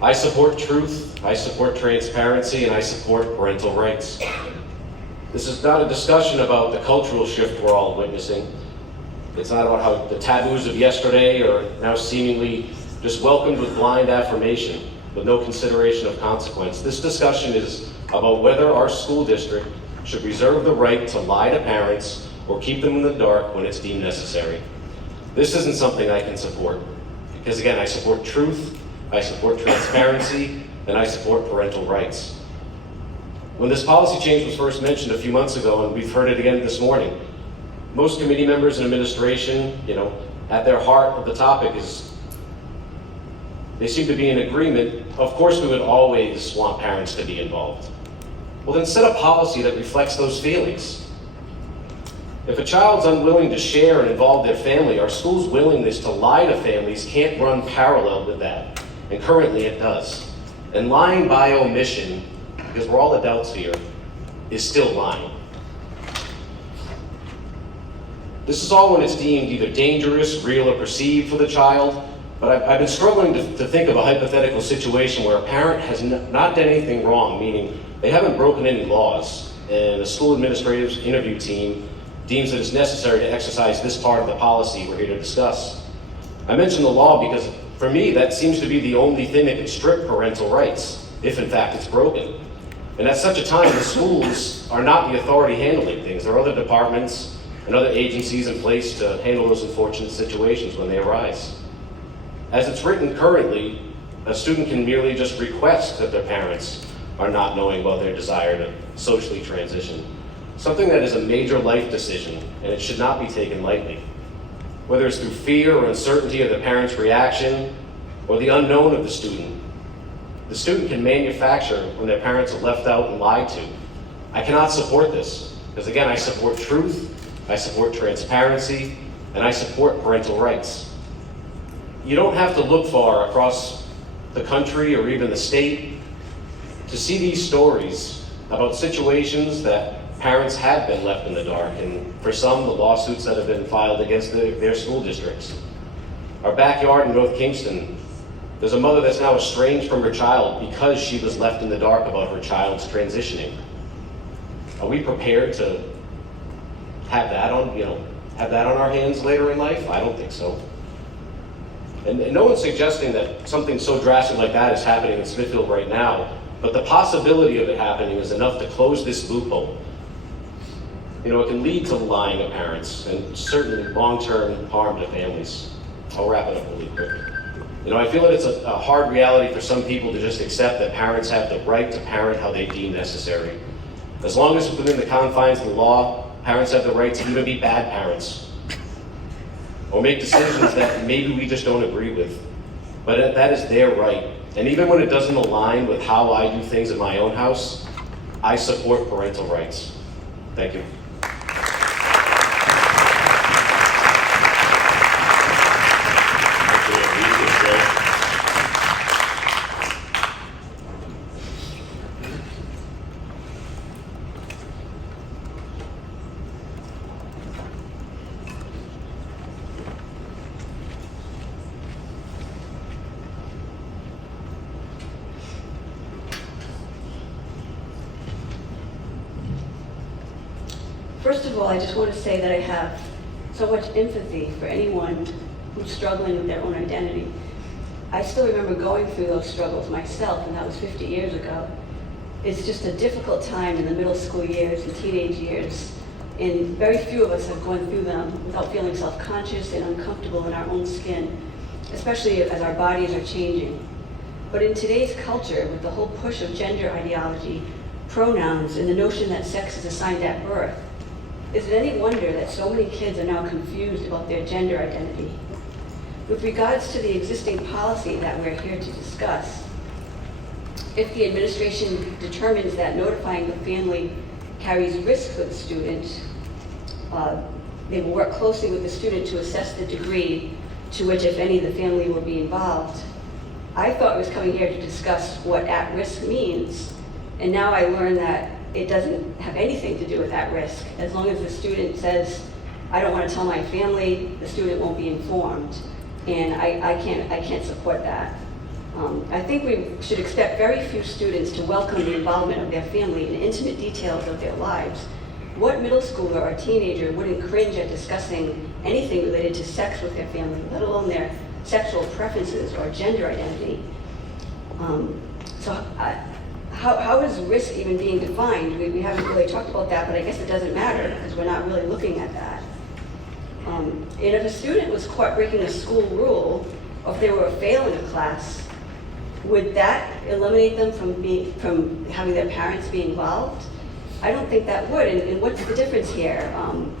I support truth, I support transparency, and I support parental rights. This is not a discussion about the cultural shift we're all witnessing. It's not about how the taboos of yesterday are now seemingly just welcomed with blind affirmation, with no consideration of consequence. This discussion is about whether our school district should reserve the right to lie to parents or keep them in the dark when it's deemed necessary. This isn't something I can support, because again, I support truth, I support transparency, and I support parental rights. When this policy change was first mentioned a few months ago, and we've heard it again this morning, most committee members and administration, at their heart of the topic is They seem to be in agreement. Of course, we would always want parents to be involved. Well, then set a policy that reflects those feelings. If a child's unwilling to share and involve their family, our school's willingness to lie to families can't run parallel with that. And currently it does. And lying by omission, because we're all adults here, is still lying. This is all when it's deemed either dangerous, real, or perceived for the child. But I've been struggling to think of a hypothetical situation where a parent has not done anything wrong, meaning they haven't broken any laws, and the school administrative interview team deems that it's necessary to exercise this part of the policy we're here to discuss. I mention the law because, for me, that seems to be the only thing that can strip parental rights, if in fact it's broken. And at such a time, the schools are not the authority handling things. There are other departments and other agencies in place to handle those unfortunate situations when they arise. As it's written currently, a student can merely just request that their parents are not knowing about their desire to socially transition. Something that is a major life decision, and it should not be taken lightly. Whether it's through fear or uncertainty of the parent's reaction, or the unknown of the student can manufacture when their parents are left out and lied to. I cannot support this, because again, I support truth, I support transparency, and I support parental rights. You don't have to look far across the country or even the state to see these stories about situations that parents have been left in the dark, and for some, the lawsuits that have been filed against their school districts. Our backyard in North Kingston, there's a mother that's now estranged from her child because she was left in the dark about her child's transitioning. Are we prepared to have that on our hands later in life? I don't think so. And no one's suggesting that something so drastic like that is happening in Smithfield right now, but the possibility of it happening is enough to close this loophole. It can lead to lying of parents and certainly long-term harm to families. I'll wrap it up really quick. I feel that it's a hard reality for some people to just accept that parents have the right to parent how they deem necessary. As long as it's within the confines of the law, parents have the right to even be bad parents, or make decisions that maybe we just don't agree with. But that is their right. And even when it doesn't align with how I do things in my own house, I support parental rights. Thank you. First of all, I just want to say that I have so much empathy for anyone who's struggling with their own identity. I still remember going through those struggles myself, and that was 50 years ago. It's just a difficult time in the middle school years and teenage years, and very few of us have gone through them without feeling self-conscious and uncomfortable in our own skin, especially as our bodies are changing. But in today's culture, with the whole push of gender ideology, pronouns, and the notion that sex is assigned at birth, is it any wonder that so many kids are now confused about their gender identity? With regards to the existing policy that we're here to discuss, if the administration determines that notifying the family carries risk for the student, they will work closely with the student to assess the degree to which, if any, the family will be involved. I thought I was coming here to discuss what at-risk means, and now I learn that it doesn't have anything to do with at risk. As long as the student says, I don't want to tell my family, the student won't be informed. And I can't support that. I think we should expect very few students to welcome the involvement of their family in intimate details of their lives. What middle schooler or teenager wouldn't cringe at discussing anything related to sex with their family, let alone their sexual preferences or gender identity? How is risk even being defined? We haven't really talked about that, but I guess it doesn't matter because we're not really looking at that. And if a student was caught breaking a school rule, or if they were failing a class, would that eliminate them from having their parents be involved? I don't think that would. And what's the difference here?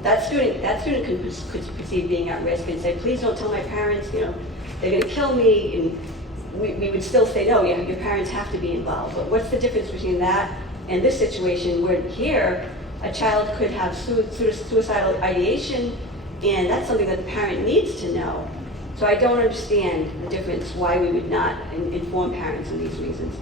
That student could perceive being at risk and say, please don't tell my parents, they're going to kill me. And we would still say, no, your parents have to be involved. But what's the difference between that and this situation where here, a child could have suicidal ideation, and that's something that the parent needs to know. So I don't understand the difference, why we would not inform parents of these reasons.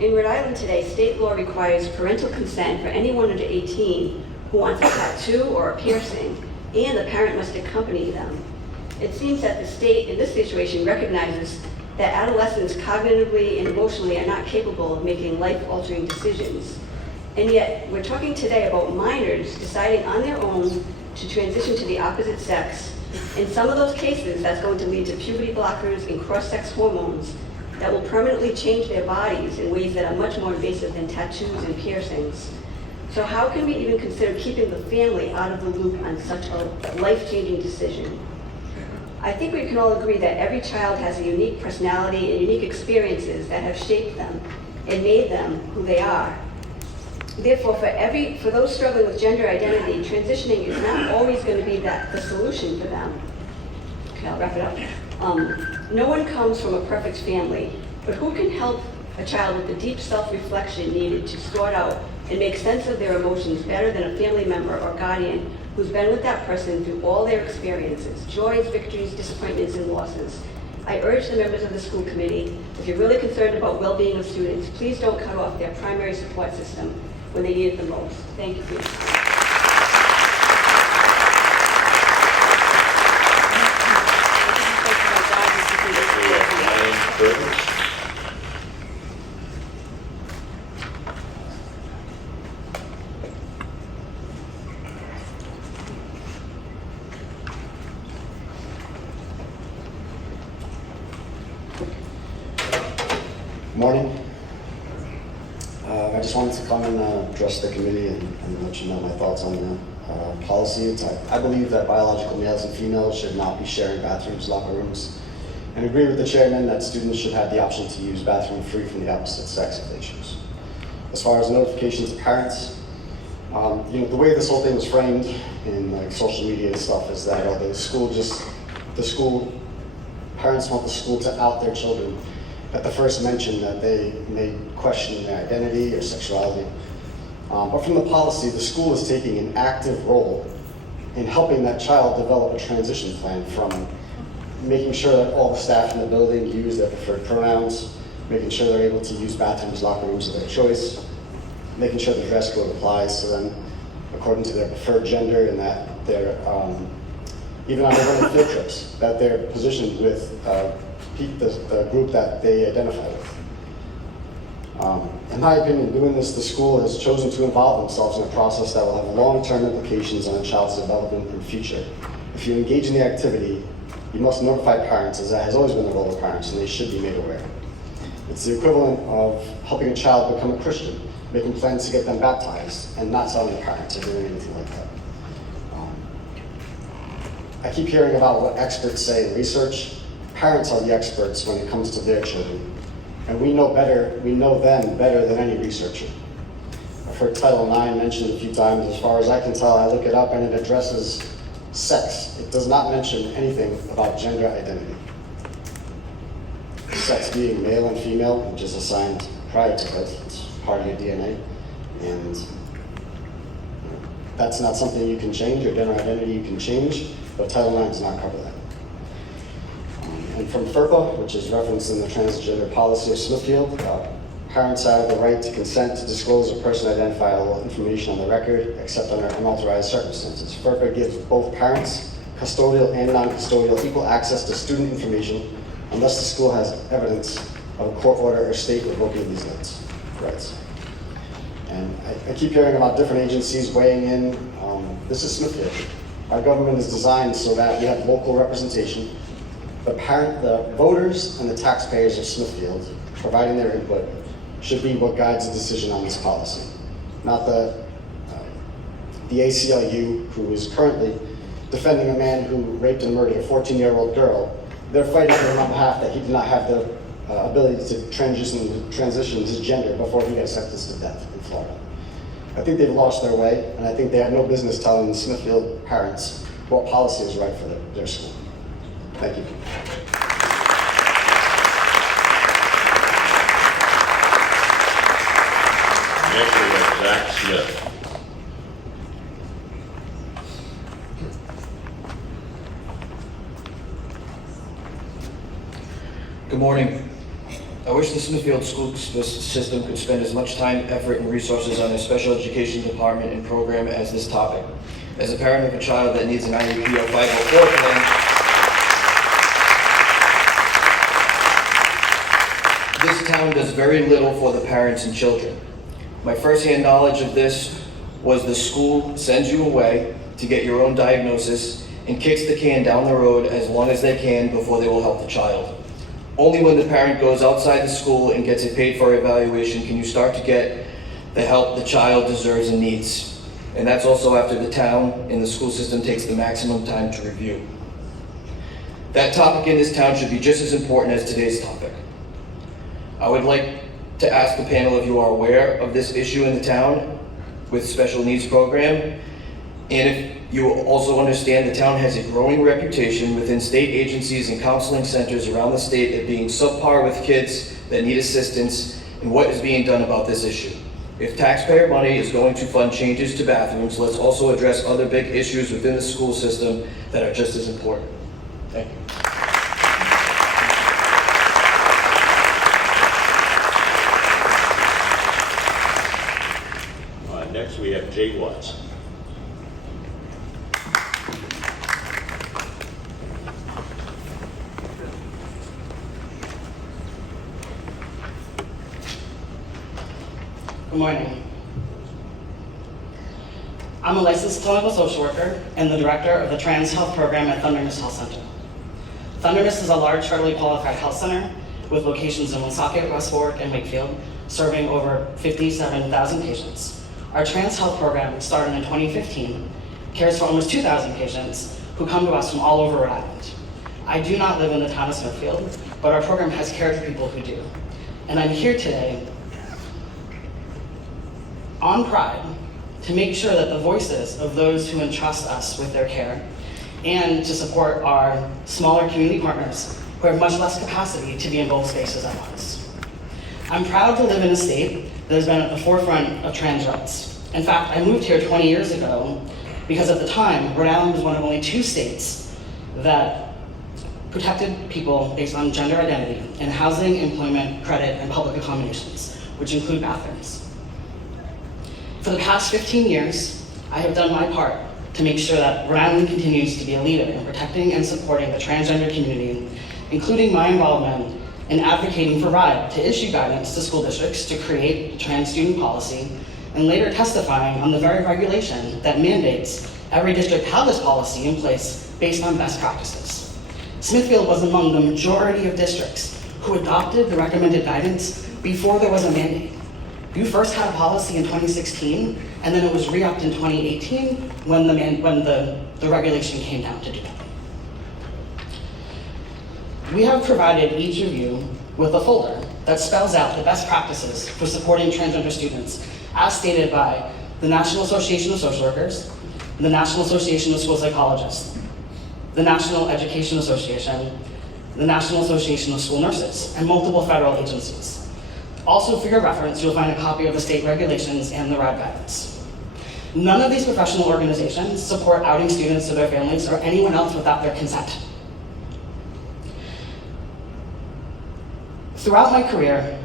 In Rhode Island today, state law requires parental consent for anyone under 18 who wants a tattoo or a piercing, and the parent must accompany them. It seems that the state in this situation recognizes that adolescents cognitively and emotionally are not capable of making life-altering decisions. And yet, we're talking today about minors deciding on their own to transition to the opposite sex. In some of those cases, that's going to lead to puberty blockers and cross-sex hormones that will permanently change their bodies in ways that are much more invasive than tattoos and piercings. So how can we even consider keeping the family out of the loop on such a life-changing decision? I think we can all agree that every child has a unique personality and unique experiences that have shaped them and made them who they are. Therefore, for those struggling with gender identity, transitioning is not always going to be the solution for them. Okay, I'll wrap it up. No one comes from a perfect family, but who can help a child with the deep self-reflection needed to sort out and make sense of their emotions better than a family member or guardian who's been with that person through all their experiences, joys, victories, disappointments, and losses? I urge the members of the school committee, if you're really concerned about well-being of students, please don't cut off their primary support system when they need it the most. Thank you for your time. Morning. I just wanted to come and address the committee and let you know my thoughts on the policy. I believe that biological males and females should not be sharing bathrooms, locker rooms, and agree with the chairman that students should have the option to use bathroom free from the opposite sex if they choose. As far as notifications to parents, the way this whole thing was framed in like social media and stuff is that parents want the school to out their children at the first mention that they may question their identity or sexuality. But from the policy, the school is taking an active role in helping that child develop a transition plan from making sure that all the staff in the building use their preferred pronouns, making sure they're able to use bathrooms, locker rooms of their choice, making sure the dress code applies to them according to their preferred gender, and that they're, even on their running field trips, that they're positioned with the group that they identify with. In my opinion, doing this, the school has chosen to involve themselves in a process that will have long-term implications on a child's development and future. If you engage in the activity, you must notify parents, as that has always been the role of parents, and they should be made aware. It's the equivalent of helping a child become a Christian, making plans to get them baptized, and not telling the parents or doing anything like that. I keep hearing about what experts say in research. Parents are the experts when it comes to their children, and we know them better than any researcher. I've heard Title IX mentioned a few times. As far as I can tell, I look it up and it addresses sex. It does not mention anything about gender identity. Sex being male and female, which is assigned prior to birth, it's part of your DNA, and that's not something you can change. Your gender identity you can change, but Title IX does not cover that. And from FERPA, which is referenced in the transgender policy of Smithfield, parents have the right to consent to disclose a person identifiable information on the record, except under unauthorized circumstances. FERPA gives both parents, custodial and non-custodial, equal access to student information unless the school has evidence of a court order or state revoking these rights. And I keep hearing about different agencies weighing in. This is Smithfield. Our government is designed so that we have local representation. The voters and the taxpayers of Smithfield, providing their input, should be what guides the decision on this policy, not the ACLU, who is currently defending a man who raped and murdered a 14-year-old girl. They're fighting for him on behalf that he did not have the ability to transition his gender before he got sentenced to death in Florida. I think they've lost their way, and I think they have no business telling the Smithfield parents what policy is right for their school. Thank you. Zack Smith. Good morning. I wish the Smithfield school system could spend as much time, effort, and resources on their special education department and program as this topic. As a parent of a child that needs an IEP or 504 plan, this town does very little for the parents and children. My first-hand knowledge of this was the school sends you away to get your own diagnosis and kicks the can down the road as long as they can before they will help the child. Only when the parent goes outside the school and gets a paid-for evaluation can you start to get the help the child deserves and needs. And that's also after the town and the school system takes the maximum time to review. That topic in this town should be just as important as today's topic. I would like to ask the panel if you are aware of this issue in the town with special needs program, and if you also understand the town has a growing reputation within state agencies and counseling centers around the state of being subpar with kids that need assistance, and what is being done about this issue. If taxpayer money is going to fund changes to bathrooms, let's also address other big issues within the school system that are just as important. Thank you. Next, we have Jaye Watts. Good morning. I'm a licensed clinical social worker and the director of the Trans Health Program at Thundermist Health Center. Thundermist is a large federally qualified health center with locations in Woonsocket, West Warwick, and Wakefield, serving over 57,000 patients. Our Trans Health Program, which started in 2015, cares for almost 2,000 patients who come to us from all over Rhode Island. I do not live in the town of Smithfield, but our program has cared for people who do. And I'm here today on pride to make sure that the voices of those who entrust us with their care and to support our smaller community partners who have much less capacity to be in both spaces at once. I'm proud to live in a state that has been at the forefront of trans rights. In fact, I moved here 20 years ago because at the time, Rhode Island was one of only 2 states that protected people based on gender identity in housing, employment, credit, and public accommodations, which include bathrooms. For the past 15 years, I have done my part to make sure that Rhode Island continues to be a leader in protecting and supporting the transgender community, including my involvement in advocating for Rhode to issue guidance to school districts to create a trans student policy, and later testifying on the very regulation that mandates every district have this policy in place based on best practices. Smithfield was among the majority of districts who adopted the recommended guidance before there was a mandate. You first had a policy in 2016, and then it was re-upped in 2018 when the regulation came down to do it. We have provided each of you with a folder that spells out the best practices for supporting transgender students, as stated by the National Association of Social Workers, the National Association of School Psychologists, the National Education Association, the National Association of School Nurses, and multiple federal agencies. Also, for your reference, you'll find a copy of the state regulations and the Rhode guidance. None of these professional organizations support outing students to their families or anyone else without their consent. Throughout my career,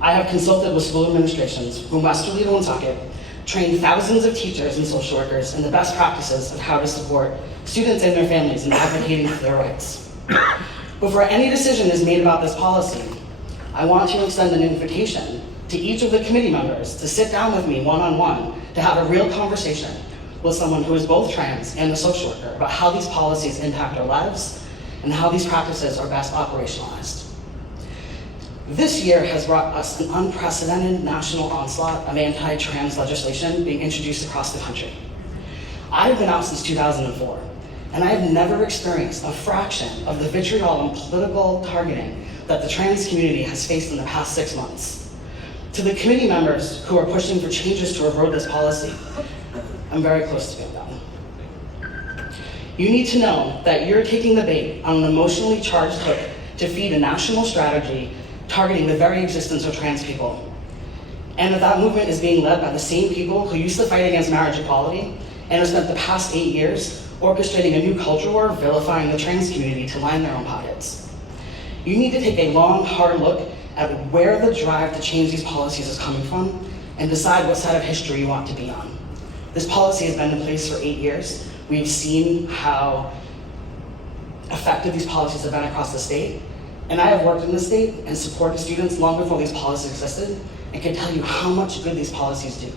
I have consulted with school administrations from Westerly to Woonsocket, trained thousands of teachers and social workers in the best practices of how to support students and their families in advocating for their rights. Before any decision is made about this policy, I want to extend an invitation to each of the committee members to sit down with me one-on-one to have a real conversation with someone who is both trans and a social worker about how these policies impact our lives and how these practices are best operationalized. This year has brought us an unprecedented national onslaught of anti-trans legislation being introduced across the country. I've been out since 2004, and I have never experienced a fraction of the vitriol and political targeting that the trans community has faced in the past 6 months. To the committee members who are pushing for changes to erode this policy, I'm very close to being done. You need to know that you're taking the bait on an emotionally charged hook to feed a national strategy targeting the very existence of trans people. and that movement is being led by the same people who used to fight against marriage equality and have spent the past 8 years orchestrating a new culture war vilifying the trans community to line their own pockets. You need to take a long, hard look at where the drive to change these policies is coming from and decide what side of history you want to be on. This policy has been in place for 8 years. We've seen how effective these policies have been across the state. And I have worked in the state and supported students long before these policies existed and can tell you how much good these policies do.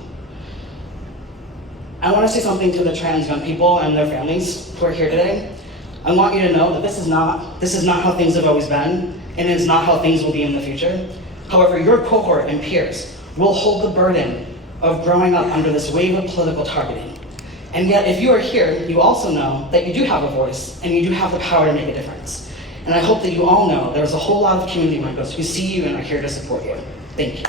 I want to say something to the trans young people and their families who are here today. I want you to know that this is not how things have always been, and it is not how things will be in the future. However, your cohort and peers will hold the burden of growing up under this wave of political targeting. And yet, if you are here, you also know that you do have a voice and you do have the power to make a difference. And I hope that you all know there's a whole lot of community members who see you and are here to support you. Thank you.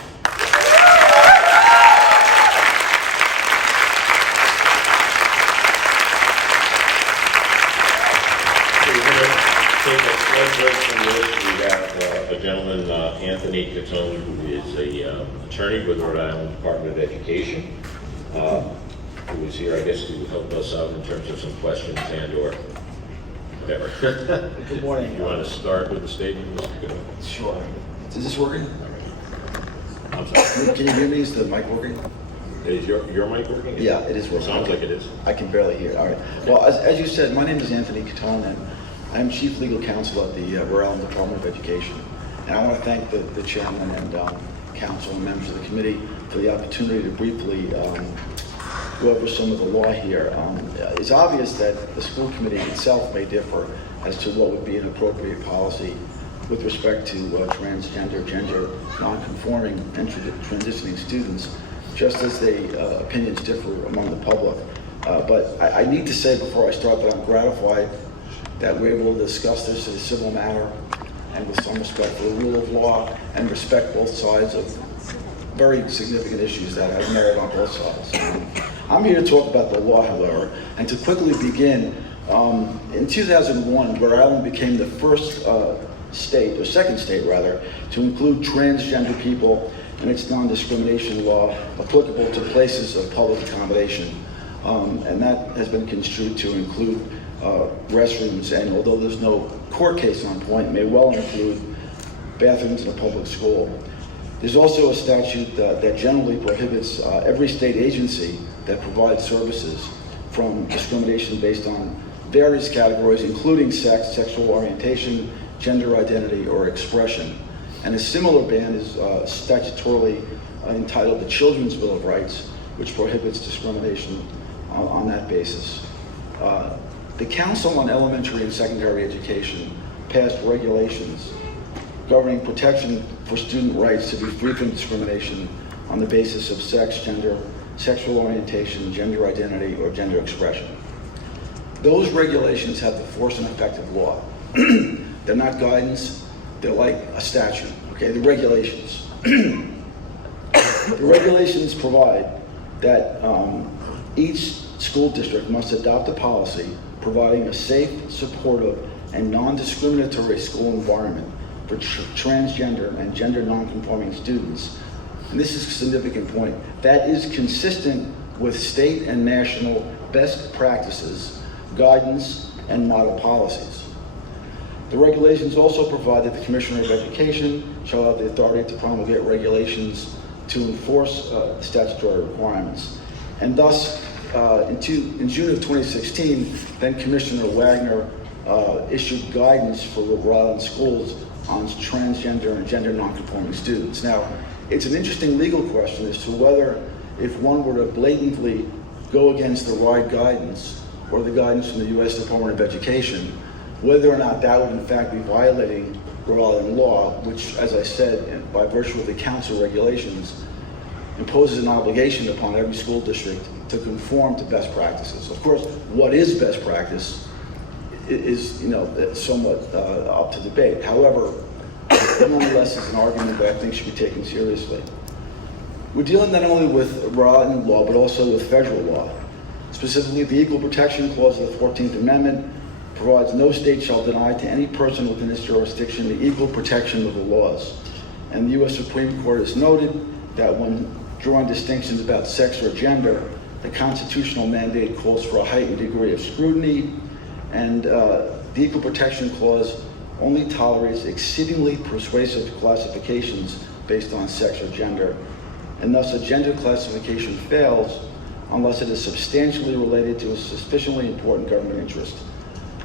Take a slight break from this. We have a gentleman, Anthony Pitone, who is an attorney with Rhode Island Department of Education, who is here, I guess, to help us out in terms of some questions and/or whatever. Good morning. You want to start with the statement, Mr. Pitone? Sure. Is this working? I'm sorry. Can you hear me? Is the mic working? Is your mic working? Yeah, it is working. Sounds like it is. I can barely hear it. All right. Well, as you said, my name is Anthony Pitone, and I'm Chief Legal Counsel at the Rhode Island Department of Education. And I want to thank the chairman and council and members of the committee for the opportunity to briefly go over some of the law here. It's obvious that the school committee itself may differ as to what would be an appropriate policy with respect to transgender, gender non-conforming, and transitioning students, just as the opinions differ among the public. But I need to say before I start that I'm gratified that we're able to discuss this in a civil manner and with some respect for the rule of law and respect both sides of very significant issues that have merit on both sides. I'm here to talk about the law, however, and to quickly begin, in 2001, Rhode Island became the first state, or second state rather, to include transgender people in its non-discrimination law applicable to places of public accommodation. And that has been construed to include restrooms, and although there's no court case on point, may well include bathrooms in a public school. There's also a statute that generally prohibits every state agency that provides services from discrimination based on various categories, including sex, sexual orientation, gender identity, or expression. And a similar ban is statutorily entitled the Children's Bill of Rights, which prohibits discrimination on that basis. The Council on Elementary and Secondary Education passed regulations governing protection for student rights to be free from discrimination on the basis of sex, gender, sexual orientation, gender identity, or gender expression. Those regulations have the force and effect of law. They're not guidance, they're like a statute, okay? The regulations. The regulations provide that each school district must adopt a policy providing a safe, supportive, and non-discriminatory school environment for transgender and gender non-conforming students. And this is a significant point. That is consistent with state and national best practices, guidance, and model policies. The regulations also provide that the Commissioner of Education shall have the authority to promulgate regulations to enforce statutory requirements. And thus, in June of 2016, then Commissioner Wagner issued guidance for Rhode Island schools on transgender and gender nonconforming students. Now, it's an interesting legal question as to whether, if one were to blatantly go against the RIDE guidance or the guidance from the U.S. Department of Education, whether or not that would in fact be violating Rhode Island law, which, as I said, by virtue of the council regulations, imposes an obligation upon every school district to conform to best practices. Of course, what is best practice is, somewhat up to debate. However, nonetheless, it's an argument that I think should be taken seriously. We're dealing not only with Rhode Island law, but also with federal law. Specifically, the Equal Protection Clause of the 14th Amendment provides no state shall deny to any person within its jurisdiction the equal protection of the laws. And the U.S. Supreme Court has noted that when drawing distinctions about sex or gender, the constitutional mandate calls for a heightened degree of scrutiny, and the Equal Protection Clause only tolerates exceedingly persuasive classifications based on sex or gender, and thus a gender classification fails unless it is substantially related to a sufficiently important government interest.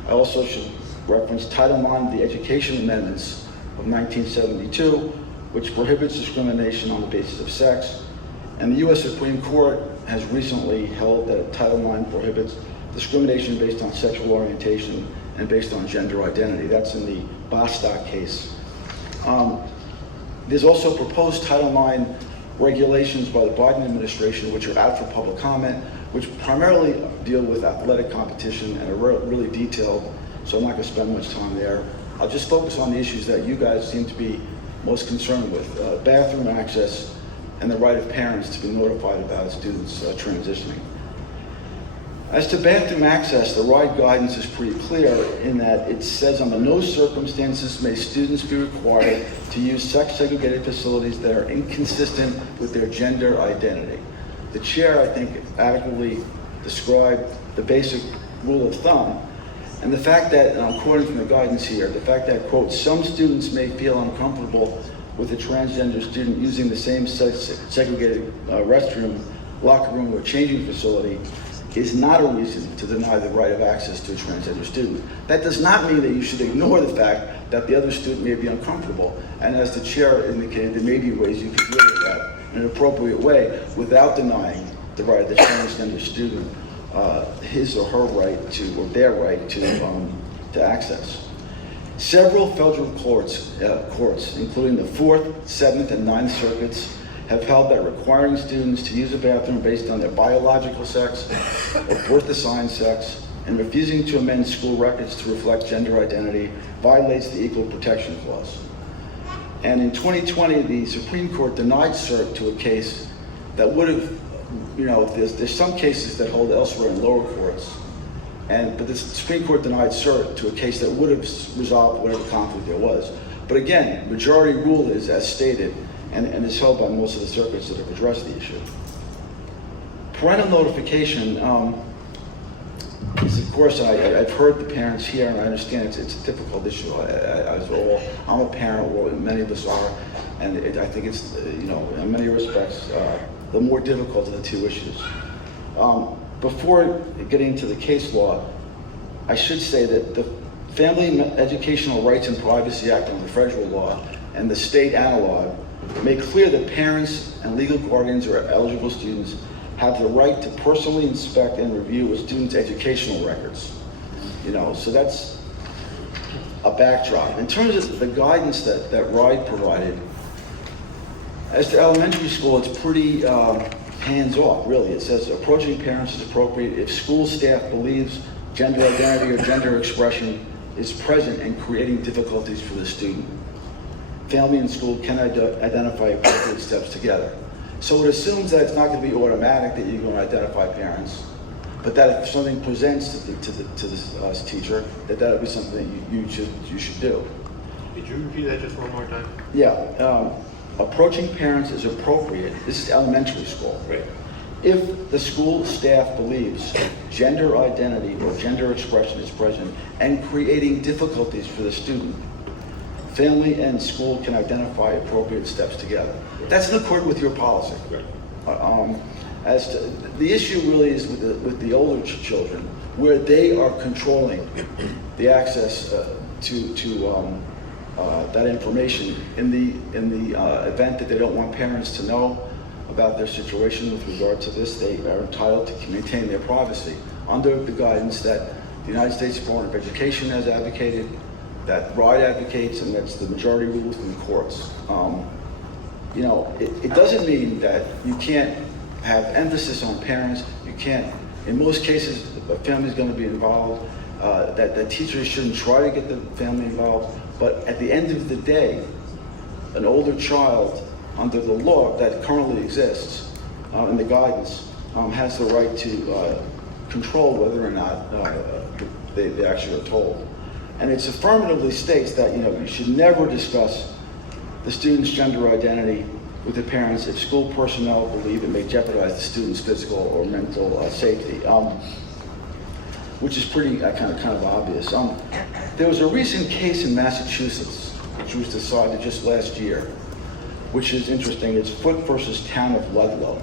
I also should reference Title IX, the Education Amendments of 1972, which prohibits discrimination on the basis of sex, and the U.S. Supreme Court has recently held that Title IX prohibits discrimination based on sexual orientation and based on gender identity. That's in the Bostock case. There's also proposed Title IX regulations by the Biden administration, which are out for public comment, which primarily deal with athletic competition and are really detailed, so I'm not going to spend much time there. I'll just focus on the issues that you guys seem to be most concerned with: bathroom access and the right of parents to be notified about students transitioning. As to bathroom access, the Rhode guidance is pretty clear in that it says under no circumstances may students be required to use sex-segregated facilities that are inconsistent with their gender identity. The chair, I think, adequately described the basic rule of thumb, and the fact that, and I'm quoting from the guidance here, the fact that, quote, some students may feel uncomfortable with a transgender student using the same sex-segregated restroom, locker room, or changing facility is not a reason to deny the right of access to a transgender student. That does not mean that you should ignore the fact that the other student may be uncomfortable. And as the chair indicated, there may be ways you can deal with that in an appropriate way without denying the right of the transgender student his or her right to, or their right to access. Several federal courts, including the 4th, 7th, and 9th circuits, have held that requiring students to use a bathroom based on their biological sex or birth-assigned sex and refusing to amend school records to reflect gender identity violates the Equal Protection Clause. And in 2020, the Supreme Court denied cert to a case that would have, there's some cases that hold elsewhere in lower courts, but the Supreme Court denied cert to a case that would have resolved whatever conflict there was. But again, majority rule is as stated, and is held by most of the circuits that have addressed the issue. Parental notification is, of course, I've heard the parents here, and I understand it's a difficult issue. I'm a parent, well, many of us are, and I think it's, in many respects, the more difficult of the two issues. Before getting to the case law, I should say that the Family Educational Rights and Privacy Act under the federal law and the state analog make clear that parents and legal guardians or eligible students have the right to personally inspect and review a student's educational records. So that's a backdrop. In terms of the guidance that Rhode provided, as to elementary school, it's pretty hands-off, really. It says approaching parents is appropriate if school staff believes gender identity or gender expression is present and creating difficulties for the student. Family and school can identify appropriate steps together. So it assumes that it's not going to be automatic that you're going to identify parents, but that if something presents to the teacher, that would be something that you should do. Did you repeat that just one more time? Yeah. Approaching parents is appropriate. This is elementary school. Right. If the school staff believes gender identity or gender expression is present and creating difficulties for the student, family and school can identify appropriate steps together. That's in accord with your policy. As to, the issue really is with the older children, where they are controlling the access to that information in the event that they don't want parents to know about their situation with regard to this. They are entitled to maintain their privacy under the guidance that the United States Department of Education has advocated, that Rhode advocates, and that's the majority rule from the courts. It doesn't mean that you can't have emphasis on parents. You can't, in most cases, a family's going to be involved, that teachers shouldn't try to get the family involved, but at the end of the day, an older child, under the law that currently exists, and the guidance, has the right to control whether or not they actually are told. And it affirmatively states that you should never discuss the student's gender identity with the parents if school personnel believe it may jeopardize the student's physical or mental safety, which is pretty kind of obvious. There was a recent case in Massachusetts, which was decided just last year, which is interesting. It's Foote versus Town of Ludlow.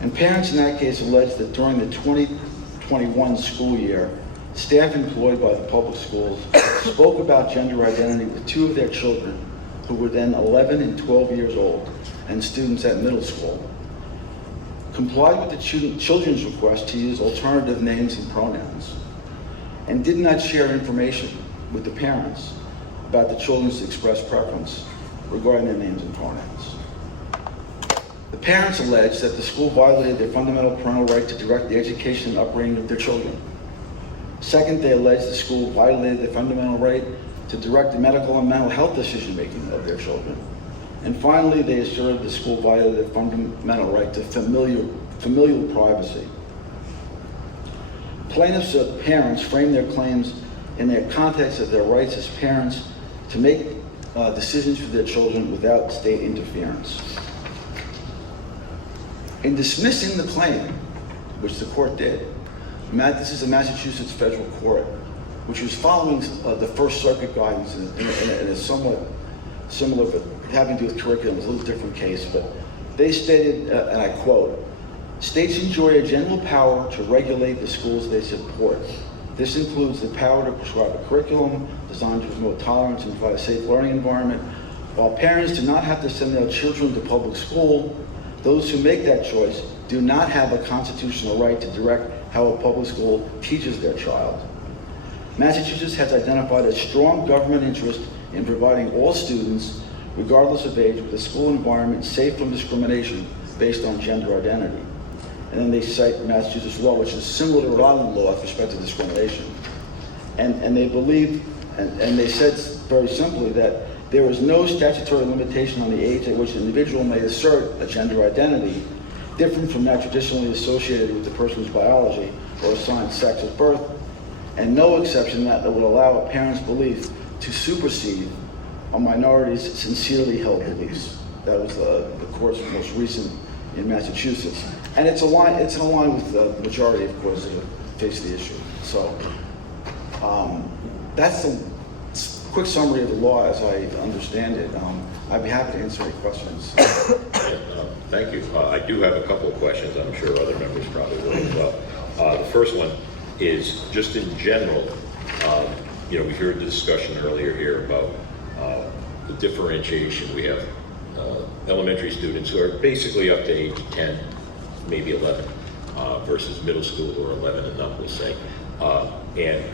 And parents in that case alleged that during the 2021 school year, staff employed by the public schools spoke about gender identity with two of their children, who were then 11 and 12 years old, and students at middle school, complied with the children's request to use alternative names and pronouns, and did not share information with the parents about the children's expressed preference regarding their names and pronouns. The parents alleged that the school violated their fundamental parental right to direct the education and upbringing of their children. Second, they alleged the school violated their fundamental right to direct the medical and mental health decision-making of their children. And finally, they asserted the school violated their fundamental right to familial privacy. Plaintiffs' parents framed their claims in their context of their rights as parents to make decisions for their children without state interference. In dismissing the claim, which the court did, this is a Massachusetts federal court, which was following the First Circuit guidance in a somewhat similar, but having to do with curriculum. It's a little different case, but they stated, and I quote, "States enjoy a general power to regulate the schools they support. This includes the power to prescribe a curriculum designed to promote tolerance and provide a safe learning environment. While parents do not have to send their children to public school, those who make that choice do not have a constitutional right to direct how a public school teaches their child. Massachusetts has identified a strong government interest in providing all students, regardless of age, with a school environment safe from discrimination based on gender identity." And then they cite Massachusetts law, which is similar to Rhode Island law with respect to discrimination. And they believe, and they said very simply that there is no statutory limitation on the age at which an individual may assert a gender identity different from that traditionally associated with the person's biology or assigned sex at birth, and no exception that would allow a parent's belief to supersede a minority's sincerely held beliefs. That was the court's most recent in Massachusetts. And it's in line with the majority, of course, that face the issue. So that's the quick summary of the law as I understand it. I'd be happy to answer any questions. Thank you. I do have a couple of questions. I'm sure other members probably will as well. The first one is just in general, we heard the discussion earlier here about the differentiation. We have elementary students who are basically up to age 10, maybe 11, versus middle school who are 11 and up, we'll say. And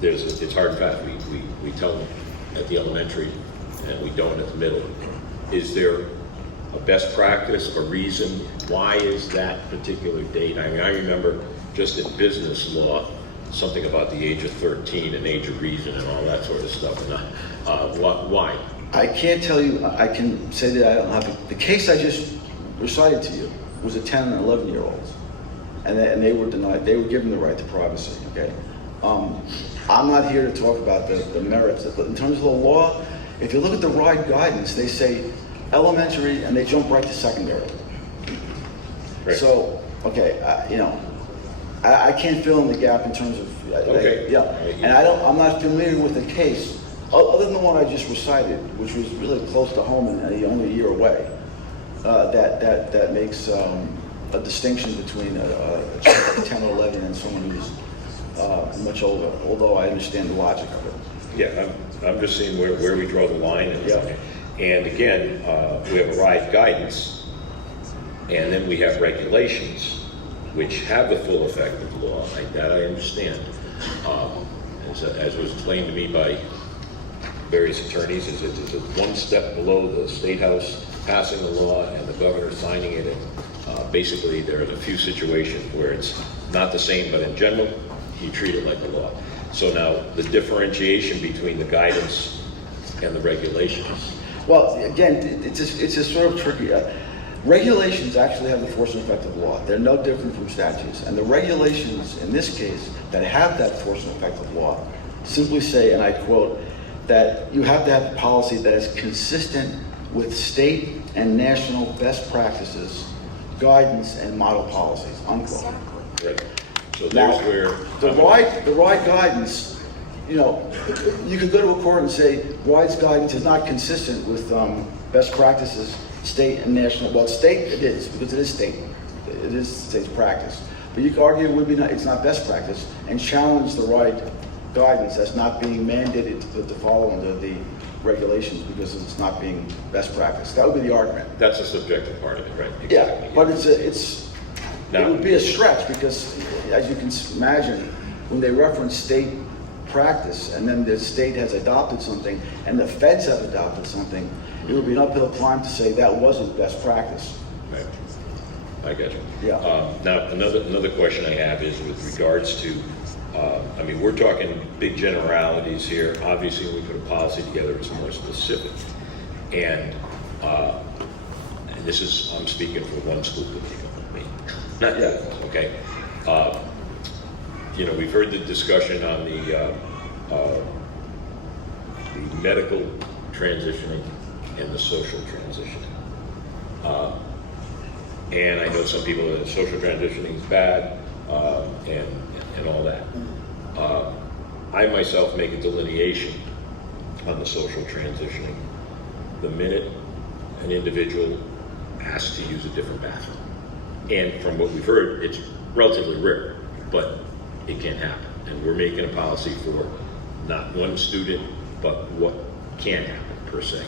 it's hard and fast. We tell them at the elementary and we don't at the middle. Is there a best practice, a reason? Why is that particular date? I mean, I remember just in business law, something about the age of 13 and age of reason and all that sort of stuff. And why? I can't tell you, I can say that I don't have it. The case I just recited to you was a 10 and 11-year-olds. And they were denied, they were given the right to privacy, okay? I'm not here to talk about the merits, but in terms of the law, if you look at the Rhode guidance, they say elementary and they jump right to secondary. Right. So, okay, I can't fill in the gap in terms of, okay. And I'm not familiar with the case, other than the one I just recited, which was really close to home and only a year away, that makes a distinction between a child of 10 or 11 and someone who's much older, although I understand the logic of it. Yeah, I'm just seeing where we draw the line. And again, we have a Rhode guidance, and then we have regulations, which have the full effect of the law. That I understand. As was explained to me by various attorneys, is it one step below the State House passing the law and the governor signing it. And basically, there are a few situations where it's not the same, but in general, you treat it like a law. So now, the differentiation between the guidance and the regulations. Well, again, it's a sort of tricky. Regulations actually have the force and effect of law. They're no different from statutes. And the regulations, in this case, that have that force and effect of law, simply say, and I quote, that you have to have a policy that is consistent with state and national best practices, guidance, and model policies, unquote. Right. So Now, there's where. the RIDE guidance, you know, you could go to a court and say RIDE's guidance is not consistent with best practices, state and national. Well, state it is, because it is state. It is state's practice. But you could argue it's not best practice and challenge the RIDE guidance as not being mandated to follow under the regulations because it's not being best practice. That would be the argument. That's a subjective part of it, right? Yeah, but it would be a stretch because, as you can imagine, when they reference state practice and then the state has adopted something and the feds have adopted something, it would be an uphill climb to say that wasn't best practice. Right. I get you. Yeah. Now, another question I have is with regards to, I mean, we're talking big generalities here. Obviously, when we put a policy together, it's more specific. And this is, I'm speaking for one school committee, not yet, okay? You know, we've heard the discussion on the medical transitioning and the social transitioning. And I know some people that social transitioning is bad and all that. I myself make a delineation on the social transitioning. The minute an individual has to use a different bathroom. And from what we've heard, it's relatively rare, but it can happen. And we're making a policy for not one student, but what can happen per se.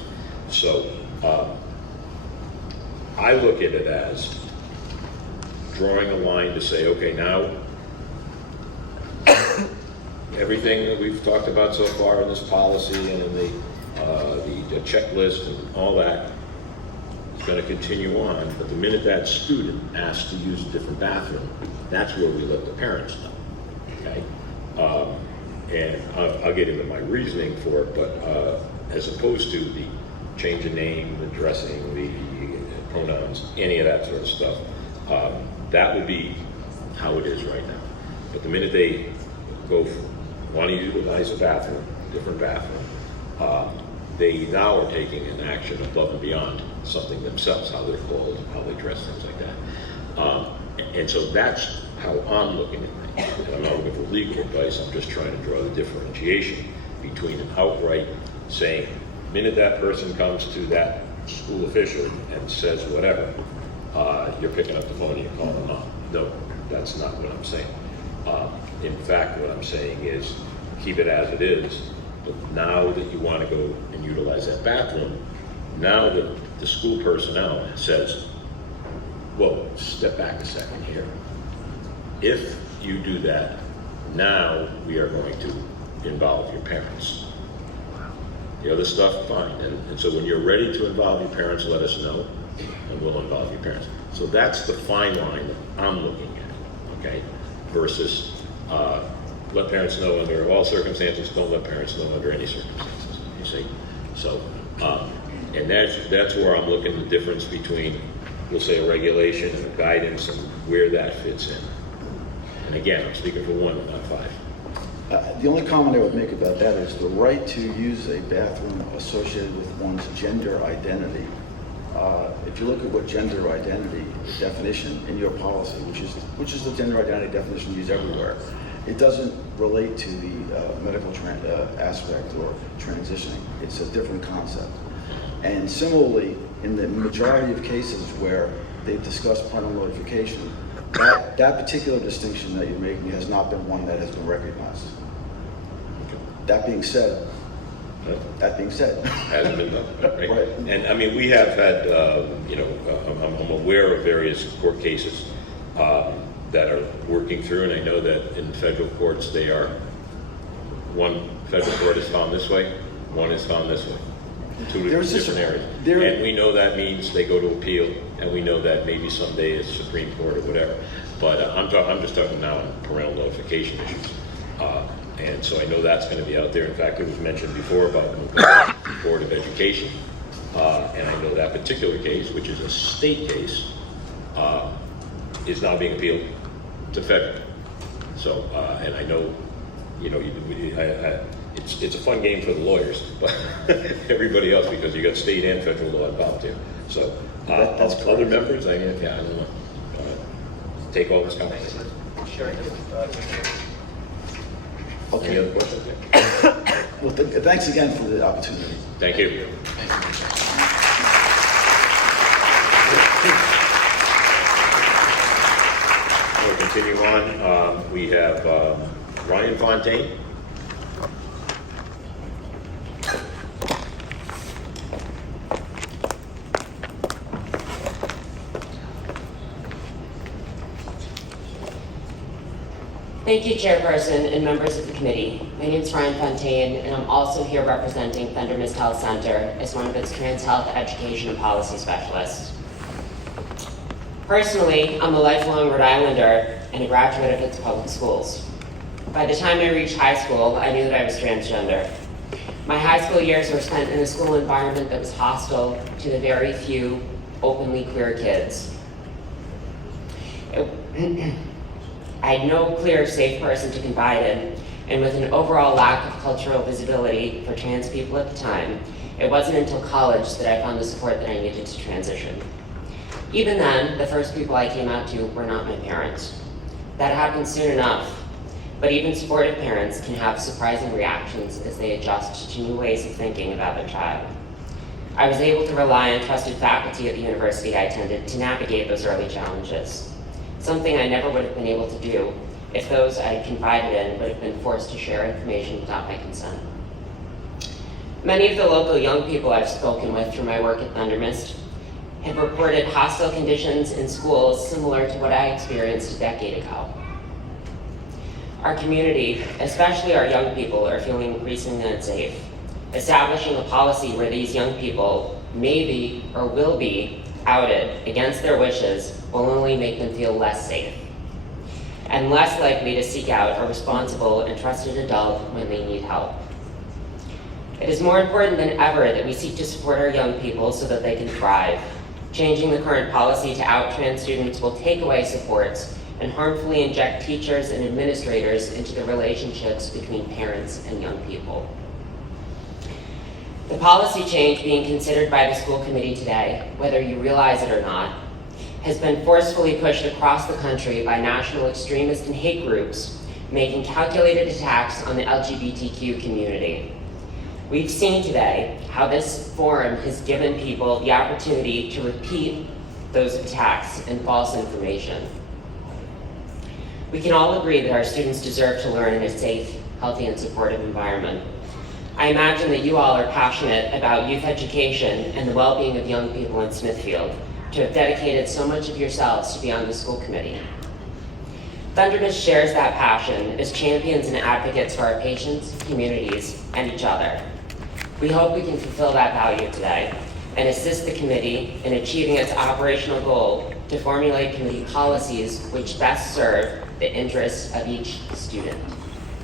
So I look at it as drawing a line to say, okay, now everything that we've talked about so far in this policy and in the checklist and all that is going to continue on, but the minute that student asks to use a different bathroom, that's where we let the parents know, okay? And I'll get into my reasoning for it, but as opposed to the change of name, the dressing, the pronouns, any of that sort of stuff, that would be how it is right now. But the minute they want to utilize a bathroom, different bathroom, they now are taking an action above and beyond something themselves, how they're called, how they dress, things like that. And so that's how I'm looking at things. I'm not looking for legal advice, I'm just trying to draw the differentiation between an outright saying, the minute that person comes to that school official and says whatever, you're picking up the phone and you're calling them up. No, that's not what I'm saying. In fact, what I'm saying is keep it as it is, but now that you want to go and utilize that bathroom, now that the school personnel says, whoa, step back a second here. If you do that, now we are going to involve your parents. The other stuff, fine. And so when you're ready to involve your parents, let us know, and we'll involve your parents. So that's the fine line that I'm looking at, okay? Versus let parents know under all circumstances, don't let parents know under any circumstances, you see? So, and that's where I'm looking at the difference between, we'll say, a regulation and a guidance and where that fits in. And again, I'm speaking for one, not five. The only comment I would make about that is the right to use a bathroom associated with one's gender identity. If you look at what gender identity definition in your policy, which is the gender identity definition used everywhere, it doesn't relate to the medical aspect or transitioning. It's a different concept. And similarly, in the majority of cases where they've discussed parental notification, that particular distinction that you're making has not been one that has been recognized. That being said, hasn't been done, right? Right. And I mean, we have had, I'm aware of various court cases that are working through, and I know that in federal courts, one federal court is found this way, one is found this way. Two different areas. And we know that means they go to appeal, and we know that maybe someday it's Supreme Court or whatever. But I'm just talking now on parental notification issues. And so I know that's going to be out there. In fact, it was mentioned before about the Board of Education. And I know that particular case, which is a state case, is now being appealed to federal. So, and I know, it's a fun game for the lawyers, but everybody else, because you got state and federal law involved here. So, That's correct. other members, I don't know. Take all this comment. Sure. Any other questions? Well, thanks again for the opportunity. Thank you. We'll continue on. We have Ryan Fontaine. Thank you, Chairperson and members of the committee. My name is Ryan Fontaine, and I'm also here representing Thundermist Health Center as one of its trans health education and policy specialists. Personally, I'm a lifelong Rhode Islander and a graduate of its public schools. By the time I reached high school, I knew that I was transgender. My high school years were spent in a school environment that was hostile to the very few openly queer kids. I had no clear, safe person to confide in, and with an overall lack of cultural visibility for trans people at the time, it wasn't until college that I found the support that I needed to transition. Even then, the first people I came out to were not my parents. That happened soon enough, but even supportive parents can have surprising reactions as they adjust to new ways of thinking about their child. I was able to rely on trusted faculty at the university I attended to navigate those early challenges, something I never would have been able to do if those I had confided in would have been forced to share information without my consent. Many of the local young people I've spoken with through my work at Thundermist have reported hostile conditions in schools similar to what I experienced a decade ago. Our community, especially our young people, are feeling increasingly unsafe. Establishing a policy where these young people may be or will be outed against their wishes will only make them feel less safe and less likely to seek out a responsible and trusted adult when they need help. It is more important than ever that we seek to support our young people so that they can thrive. Changing the current policy to out trans students will take away supports and harmfully inject teachers and administrators into the relationships between parents and young people. The policy change being considered by the school committee today, whether you realize it or not, has been forcefully pushed across the country by national extremist and hate groups, making calculated attacks on the LGBTQ community. We've seen today how this forum has given people the opportunity to repeat those attacks and false information. We can all agree that our students deserve to learn in a safe, healthy, and supportive environment. I imagine that you all are passionate about youth education and the well-being of young people in Smithfield, to have dedicated so much of yourselves to be on the school committee. Thundermist shares that passion as champions and advocates for our patients, communities, and each other. We hope we can fulfill that value today and assist the committee in achieving its operational goal to formulate committee policies which best serve the interests of each student.